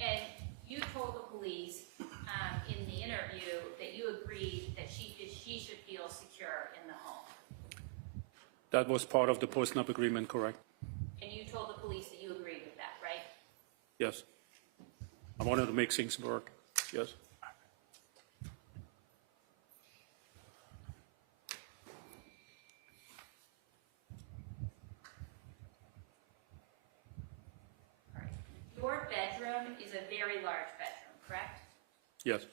And you told the police in the interview that you agreed that she should feel secure in the home. That was part of the post-nup agreement, correct? And you told the police that you agreed with that, right? Yes. I wanted to make things work. Yes. Your bedroom is a very large bedroom, correct? Yes.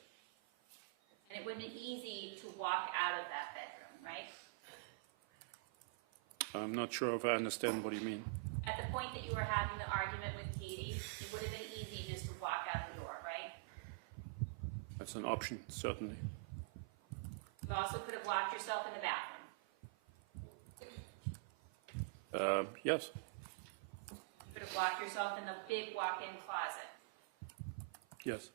And it would be easy to walk out of that bedroom, right? I'm not sure if I understand what you mean. At the point that you were having the argument with Katie, it would have been easy just to walk out the door, right? That's an option, certainly. You also could have locked yourself in the bathroom. Yes. You could have locked yourself in the big walk-in closet. Yes.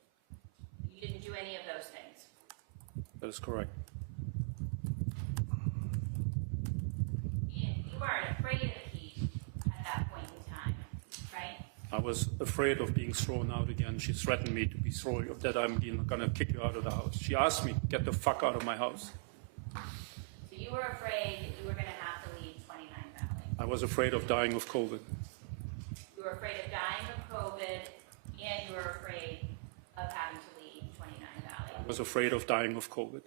You didn't do any of those things. That is correct. And you weren't afraid of Katie at that point in time, right? I was afraid of being thrown out again. She threatened me to be thrown, that I'm going to kick you out of the house. She asked me, get the fuck out of my house. So you were afraid that you were going to have to leave 29 Valley. I was afraid of dying of COVID. You were afraid of dying of COVID, and you were afraid of having to leave 29 Valley. I was afraid of dying of COVID.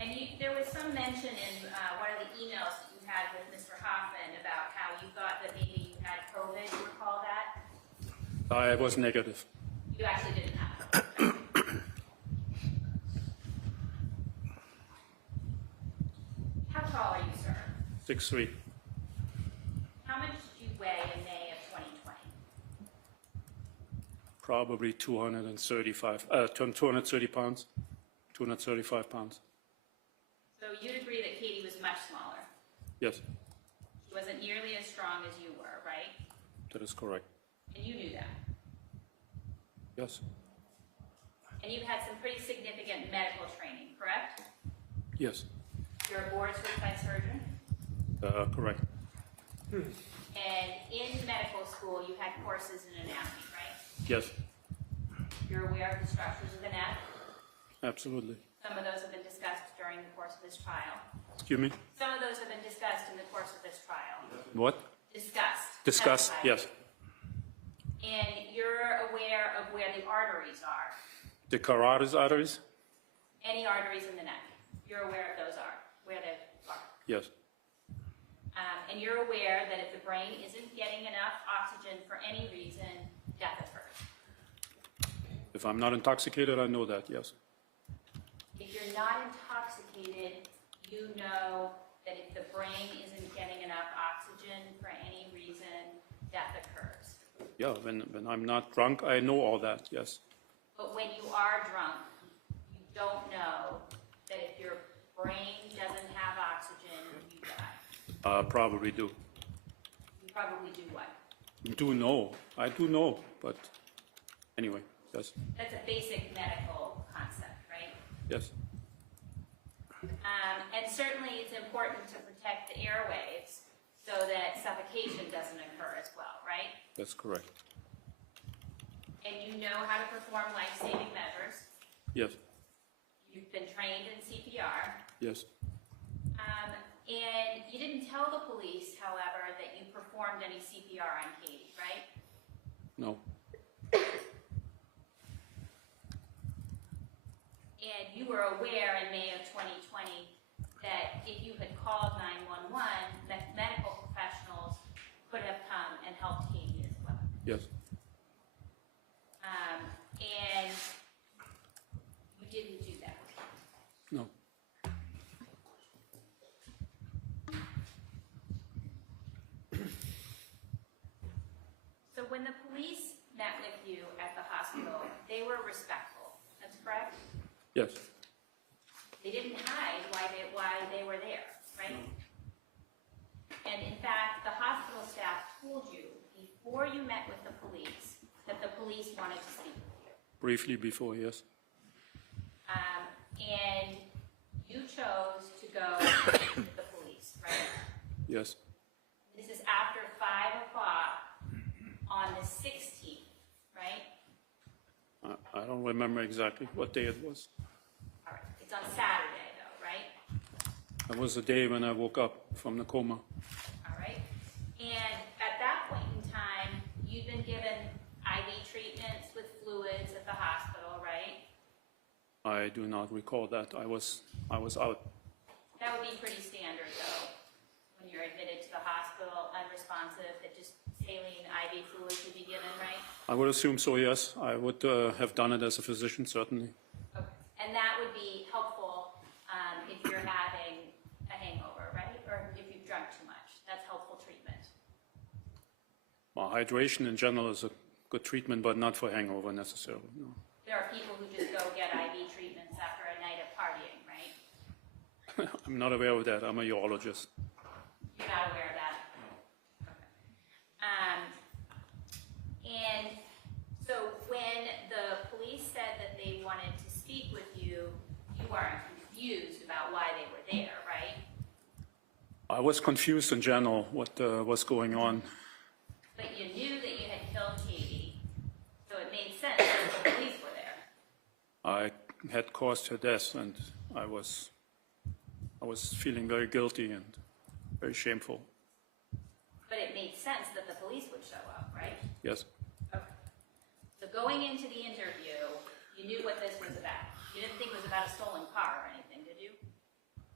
And there was some mention in one of the emails that you had with Mr. Hoffman about how you thought that maybe you had COVID. You recall that? I was negative. You actually didn't have it. How tall are you, sir? 6'3". How much did you weigh in May of 2020? Probably 230 pounds. 235 pounds. So you'd agree that Katie was much smaller. Yes, She wasn't nearly as strong as you were, right? that is correct. And you knew that. Yes. And you've had some pretty significant medical training, correct? Yes, You're a board-certified surgeon? correct. And in medical school, you had courses in anatomy, right? Yes, You're aware of the structures of the neck? absolutely. Some of those have been discussed during the course of this trial. Excuse me? Some of those have been discussed in the course of this trial. What? Discussed. Discuss, Testified. yes. And you're aware of where the arteries are? The carotid arteries? Any arteries in the neck? You're aware of those where they are? Yes, And you're aware that if the brain isn't getting enough oxygen for any reason, death occurs. if I'm not intoxicated, I know that, yes. If you're not intoxicated, you know that if the brain isn't getting enough oxygen for any reason, death occurs. Yeah, when I'm not drunk, I know all that, yes. But when you are drunk, you don't know that if your brain doesn't have oxygen, you die. Probably do. You probably do what? Do know. I do know, but anyway, yes, That's a basic medical concept, right? yes, And certainly it's important to protect the airwaves so that suffocation doesn't occur as well, right? that's correct. And you know how to perform life-saving measures. Yes, You've been trained in CPR. yes, And you didn't tell the police, however, that you performed any CPR on Katie, right? no, And They didn't hide why they were there, right? And in fact, the hospital staff told you before you met with the police that the police wanted to speak with you. Briefly before, yes. And you chose to go with the police, right? Yes. This is after 5 o'clock on the 16th, right? I don't remember exactly what day it was. All right, it's on Saturday though, right? It was the day when I woke up from the coma. All right. And at that point in time, you've been given IV treatments with fluids at the hospital, right? I do not recall that. I was out. That would be pretty standard though, when you're admitted to the hospital, unresponsive, that just saline IV fluids would be given, right? I would assume so, yes. I would have done it as a physician, certainly. Okay. And that would be helpful if you're having a hangover, right? Or if you've drunk too much. That's helpful treatment. Well, hydration in general is a good treatment, but not for hangover necessarily. No. There are people who just go get IV treatments after a night of partying, right? I'm not aware of that. I'm a urologist. You're not aware of that? Okay. And so when the police said that they wanted to speak with you, you weren't confused about why they were there, right? I was confused in general what was going on. But you knew that you had killed Katie, so it made sense that the police were there. I had caused her death, and I was feeling very guilty and very shameful. But it made sense that the police would show up, right? Yes. Okay. So going into the interview, you knew what this was about. You didn't think it was about a stolen car or anything, did you?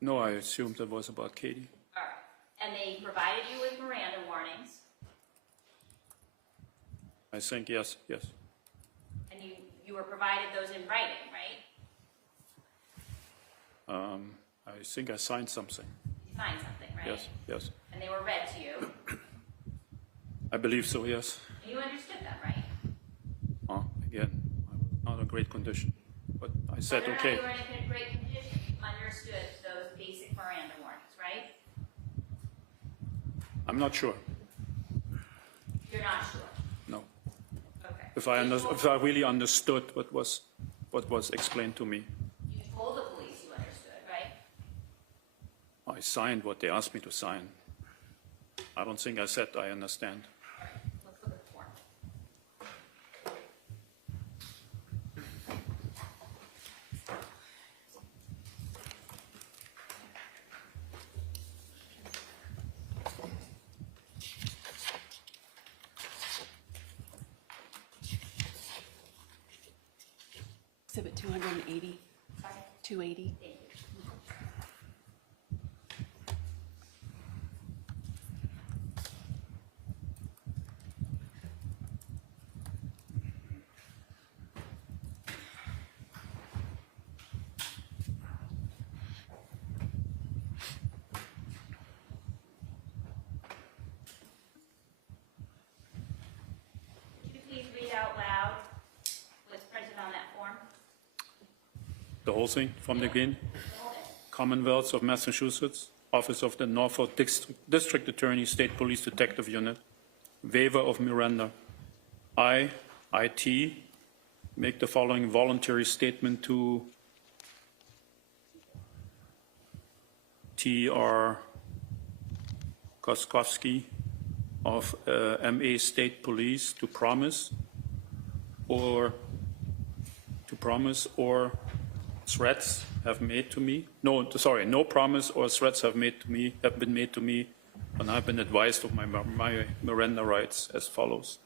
No, I assumed it was about Katie. All right. And they provided you with Miranda warnings, I think yes, yes. and you were provided those in writing, right? I think I signed something. You signed something, right? Yes, yes. And they were read to you, I believe so, yes. and you understood them, right? Again, I was not in great condition, but I said Whether or okay. not you were in a great condition, you understood those basic Miranda warnings, right? I'm not sure. You're not sure. No. Okay. If I really understood what was explained to me. You told the police you understood, right? I signed what they asked me to sign. I don't think I said I understand. All right. Let's look at the form. Exhibit 280, 280. Could you please read out loud what's printed on that form? The whole thing from the beginning? Commonwealth of Massachusetts, Office of the Norfolk District Attorney, State Police Detective Unit, waiver of Miranda. I, IT, make the following voluntary statement to T.R. Koskowski of MA State Police to promise or threats have made to me. No promise or threats have been made to me, and I've been advised of my Miranda rights as follows.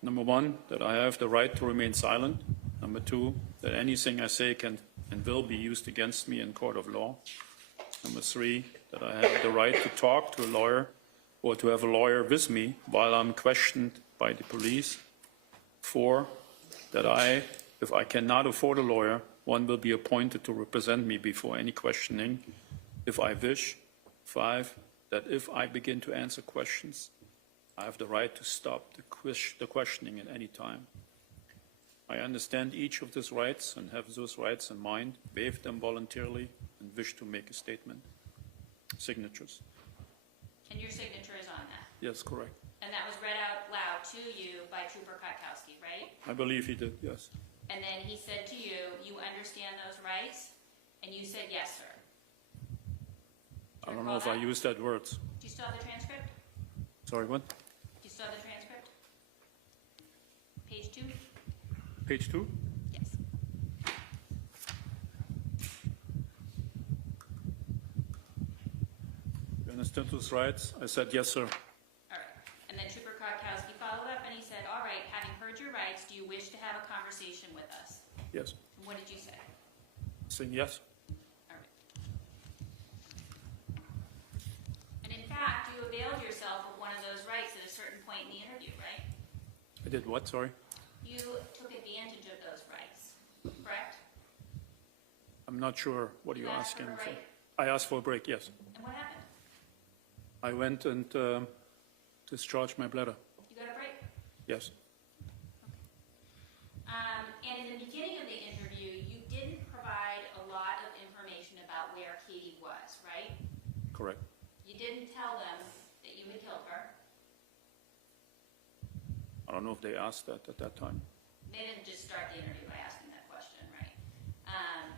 Number one, that I have the right to remain silent. Number two, that anything I say can and will be used against me in court of law. Number three, that I have the right to talk to a lawyer or to have a lawyer with me while I'm questioned by the police. 4, that if I cannot afford a lawyer, one will be appointed to represent me before any questioning, if I wish. 5, that if I begin to answer questions, I have the right to stop the questioning at any time. I understand each of these rights and have those rights in mind, waive them voluntarily, and wish to make a statement. Signatures. And your signature is on that. Yes, correct. And that was read out loud to you by Trooper Kotkowski, right? I believe he did, yes. And then he said to you, you understand those rights? And you said, yes, sir. I don't know if I used that word. Do you still have the transcript? Sorry, what? Do you still have the transcript? Page 2? Page 2? Yes. You understand those rights? I said, yes, sir. All right. And then Trooper Kotkowski followed up and he said, all right, having heard your rights, do you wish to have a conversation with us? Yes. And what did you say? Saying yes. All right. And in fact, you availed yourself of one of those rights at a certain point in the interview, right? I did what, sorry? You took advantage of those rights, correct? I'm not sure what You you're asked for asking a for. break. I asked for a break, yes. And what happened? I went and discharged my bladder. You got a break? Yes. And in the beginning of the interview, you didn't provide a lot of information about where Katie was, right? Correct. You didn't tell them that you had killed her. I don't know if they asked that at that time. They didn't just start the interview by asking that question, right?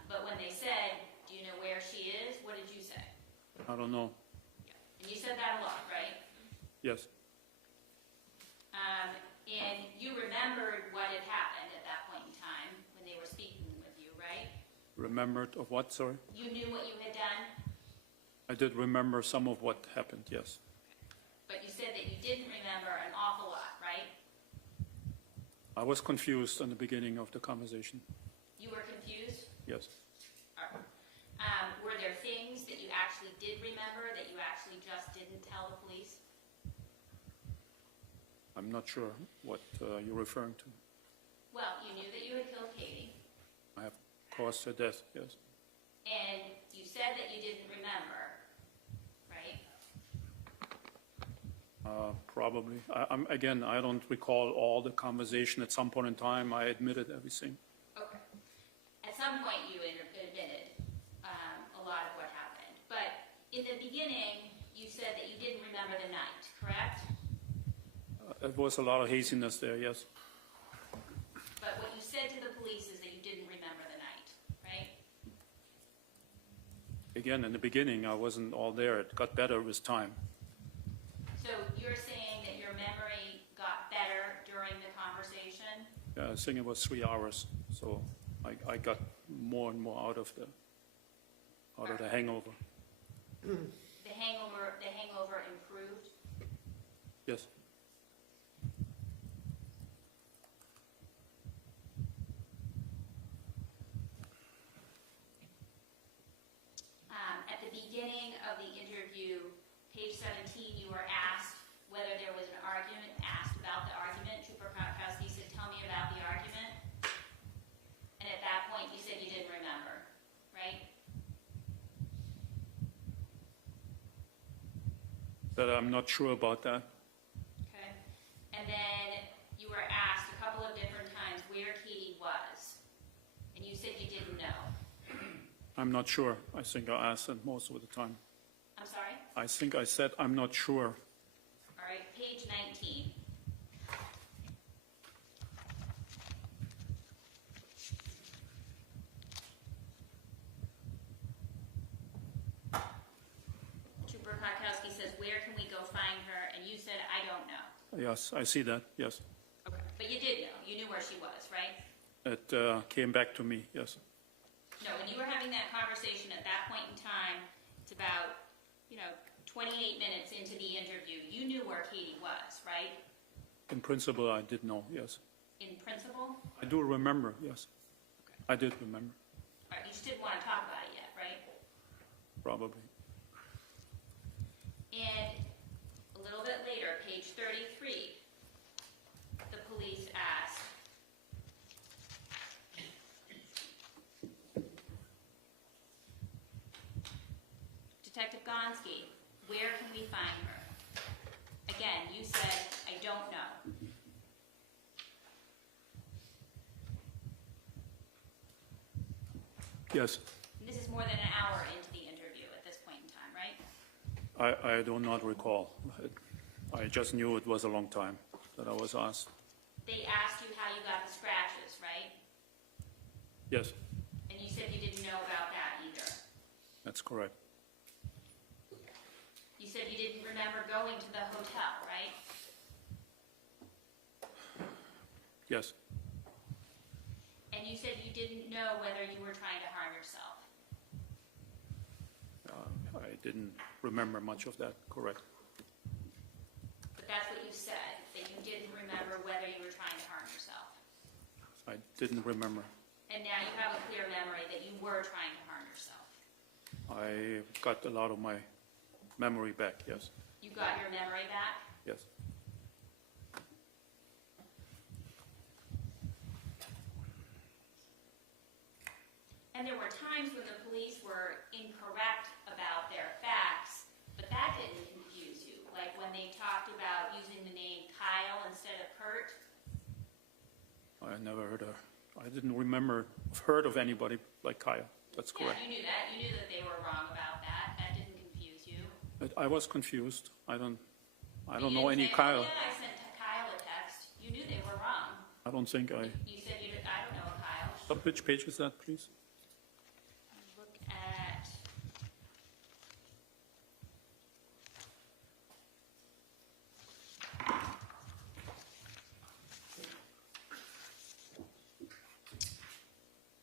But when they said, do you know where she is, what did you say? I don't know. And you said that a lot, right? Yes. And you remembered what had happened at that point in time when they were speaking with you, right? Remembered of what, sorry? You knew what you had done, I did remember some of what happened, yes. but you said that you didn't remember an awful lot, right? I was confused in the beginning of the conversation. You were confused? Yes. Were there things that you actually did remember that you actually just didn't tell the police? I'm not sure what you're referring to. Well, you knew that you had killed Katie, I have caused her death, yes. and you said that you didn't remember, right? Probably. Again, I don't recall all the conversation. At some point in time, I admitted everything. Okay. At some point, you admitted a lot of what happened. But in the beginning, you said that you didn't remember the night, correct? There was a lot of haziness there, yes. But what you said to the police is that you didn't remember the night, right? Again, in the beginning, I wasn't all there. It got better with time. So you're saying that your memory got better during the conversation? I think it was 3 hours, so I got more and more out of the hangover. The hangover improved? Yes. At the beginning of the interview, page 17, you were asked whether there was an argument, asked about the argument. Trooper Kotkowski said, tell me about the argument. And at that point, you said you didn't remember, right? That I'm not sure about that. Okay. And then you were asked a couple of different times where Katie was. And you said you didn't know. I'm not sure. I think I asked that most of the time. I'm sorry? I think I said I'm not sure. All right, page 19. Trooper Kotkowski says, where can we go find her? And you said, I don't know. Yes, I see that, yes. Okay. But you did know. You knew where she was, right? It came back to me, yes. No, when you were having that conversation at that point in time, it's about, 28 minutes into the interview, you knew where Katie was, right? In principle, I did know, yes. In principle? I do remember, yes. I did remember, All right, you just didn't want to talk about it yet, right? probably. And a little bit later, page 33, the police asked, Detective Gonski, where can we find her? Again, you said, I don't know. Yes, And this is more than an hour into the interview at this point in time, right? I do not recall. I just knew it was a long time that I was asked. They asked you how you got the scratches, right? Yes, And you said you didn't know about that either. that's correct. You said you didn't remember going to the hotel, right? Yes, And you said you didn't know whether you were trying to harm yourself. I didn't remember much of that, correct. But that's what you said, that you didn't remember whether you were trying to harm yourself. I didn't remember. And now you have a clear memory that you were trying to harm yourself. I got a lot of my memory back, yes, You got your memory back? yes. And there were times when the police were incorrect about their facts, but that didn't confuse you. Like when they talked about using the name Kyle instead of Kurt. I never I didn't remember, heard of anybody like Kyle, that's correct. Yeah, you knew that. You knew that they were wrong about that. That didn't confuse you. But I was confused. I don't You know didn't any say, Kyle. Oh, yeah, I sent Kyle a text. You knew they were wrong. I don't think I, You said I don't know a Kyle. which page is that, please? Look at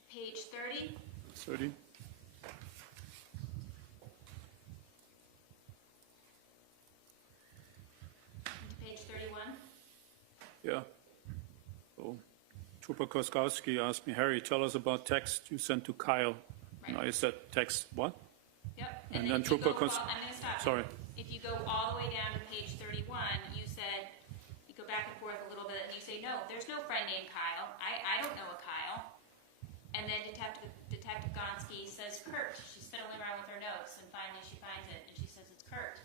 page 30. 30? Page 31. Yeah. So Trooper Koskowski asked me, Harry, tell us about text you sent to Kyle. And I said, text what? Yep. And then if you Trooper go Kos- all- I'm going to stop. Sorry. If you go all the way down to page 31, you said, you go back and forth a little bit, and you say, no, there's no friend named Kyle. I don't know a Kyle. And then Detective Gonski says Kurt. She's fiddling around with her notes, and finally she finds it, and she says it's Kurt.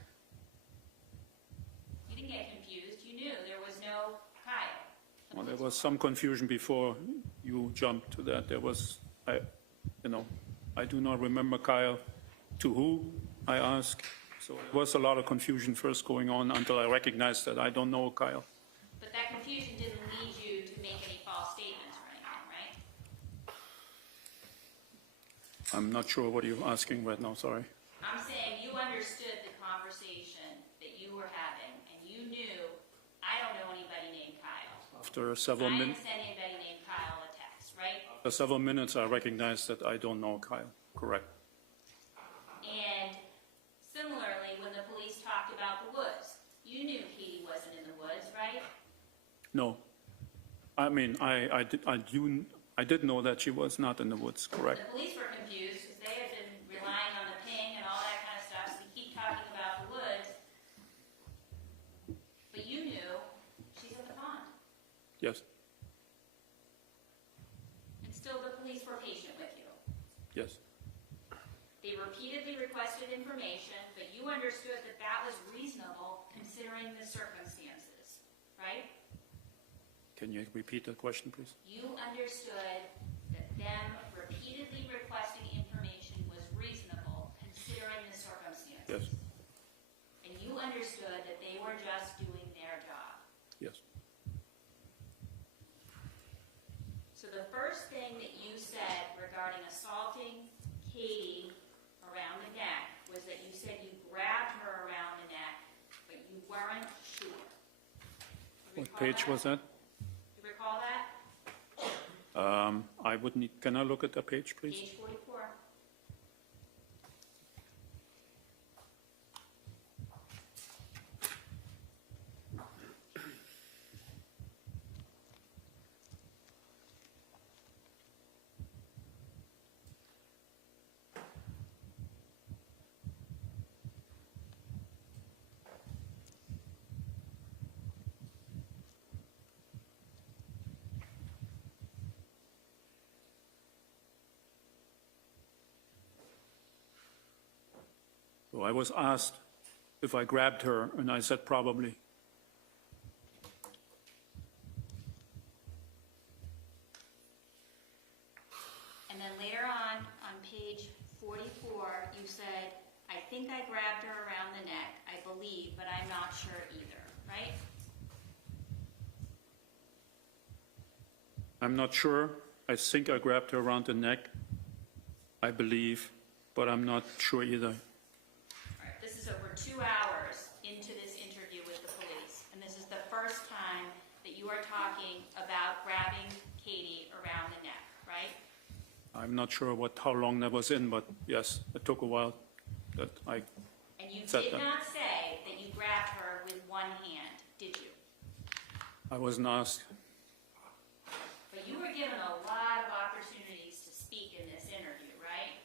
You didn't get confused. You knew there was no Kyle. Well, there was some confusion before you jumped to that. There was, I do not remember Kyle. To who, I asked. So there was a lot of confusion first going on until I recognized that I don't know Kyle. But that confusion didn't lead you to make any false statements or anything, right? I'm not sure what you're asking right now, sorry. I'm saying you understood the conversation that you were having, and you knew, I don't know anybody named Kyle. After several I didn't minutes, send anybody named Kyle a text, right? after several minutes, I recognized that I don't know Kyle, correct. And similarly, when the police talked about the woods, you knew Katie wasn't in the woods, right? No. I mean, I did know that she was not in the woods, correct. The police were confused because they had been relying on the ping and all that kind of stuff, so we keep talking about the woods. But you knew she's at the pond. Yes, And still the police were patient with you. yes, They repeatedly requested information, but you understood that that was reasonable considering the circumstances, right? can you repeat that question, please? You understood that them repeatedly requesting information was reasonable considering the circumstances. Yes, And you understood that they were just doing their job. yes. So the first thing that you said regarding assaulting Katie around the neck was that you said you grabbed her around the neck, but you weren't sure. You What recall page that? was that? You recall that? I would need, can I look at the page, please? Page 44. So I was asked if I grabbed her, and I said probably. And then later on 44, you said, I think I grabbed her around the neck, I believe, but I'm not sure either, right? I'm not sure. I think I grabbed her around the neck, I believe, but I'm not sure either. All right, this is over 2 hours into this interview with the police, and this is the first time that you are talking about grabbing Katie around the neck, right? I'm not sure how long that was in, but yes, it took a while that I And you said did that. not say that you grabbed her with one hand, did you? I wasn't asked. But you were given a lot of opportunities to speak in this interview, right?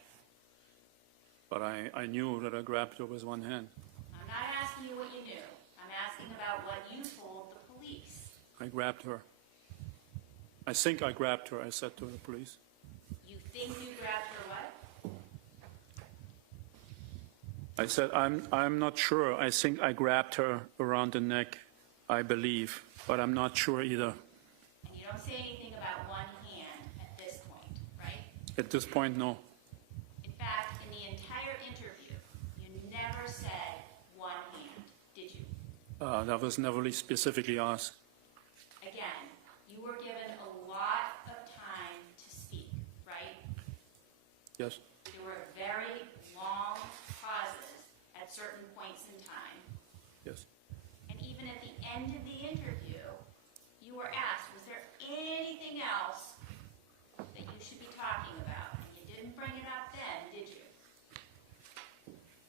But I knew that I grabbed her with one hand. I'm not asking you what you knew. I'm asking about what you told the police. I grabbed her. I think I grabbed her, I said to the police. You think you grabbed her what? I said, I'm not sure. I think I grabbed her around the neck, I believe, but I'm not sure either. And you don't say anything about one hand at this point, right? At this point, no. In fact, in the entire interview, you never said one hand, did you? That was never specifically asked. Again, you were given a lot of time to speak, right? Yes, There were very long pauses at certain points in time. yes. And even at the end of the interview, you were asked, was there anything else that you should be talking about? And you didn't bring it up then, did you?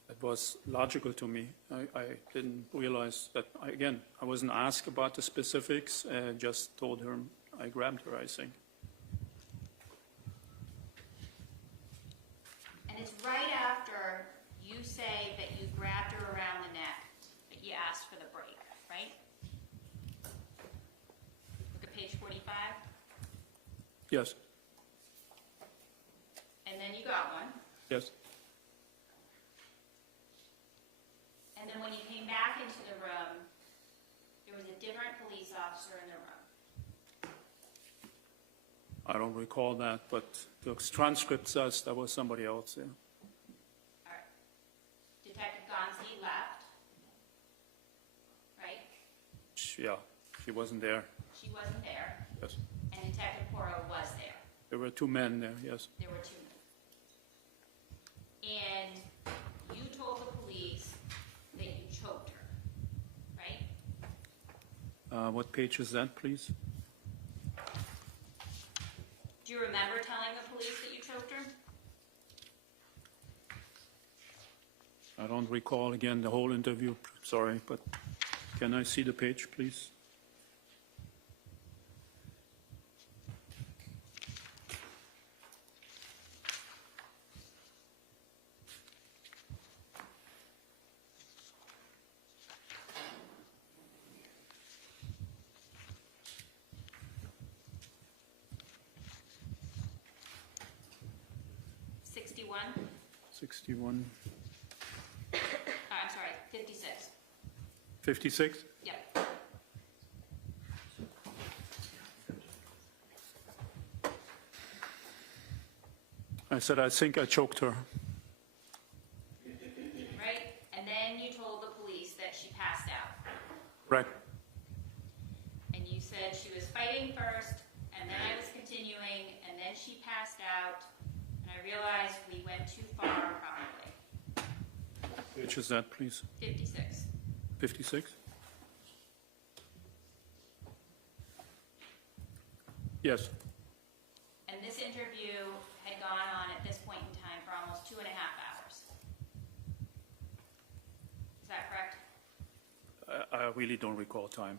It was logical to me. I didn't realize that, again, I wasn't asked about the specifics, just told her I grabbed her, I think. And it's right after you say that you grabbed her around the neck that you asked for the break, right? Look at page 45. Yes, And then you got one. yes. And then when you came back into the room, there was a different police officer in the room. I don't recall that, but the transcript says there was somebody else there. All right. Detective Gonski left, right? Yeah, she wasn't there. She wasn't there. Yes, And Detective Porro was there. there were 2 men there, yes. There were 2 men. And you told the police that you choked her, right? What page is that, please? Do you remember telling the police that you choked her? I don't recall again the whole interview, sorry, but can I see the page, please? Sixty-one. 61, I'm sorry, 56. 56? Yep. I said, I think I choked her. Right? And then you told the police that she passed out. Right. And you said she was fighting first, and then I was continuing, and then she passed out, and I realized we went too far, probably. Which is that, please? 56. 56? Yes, And this interview had gone on at this point in time for almost 2.5 hours. Is that correct? I really don't recall time.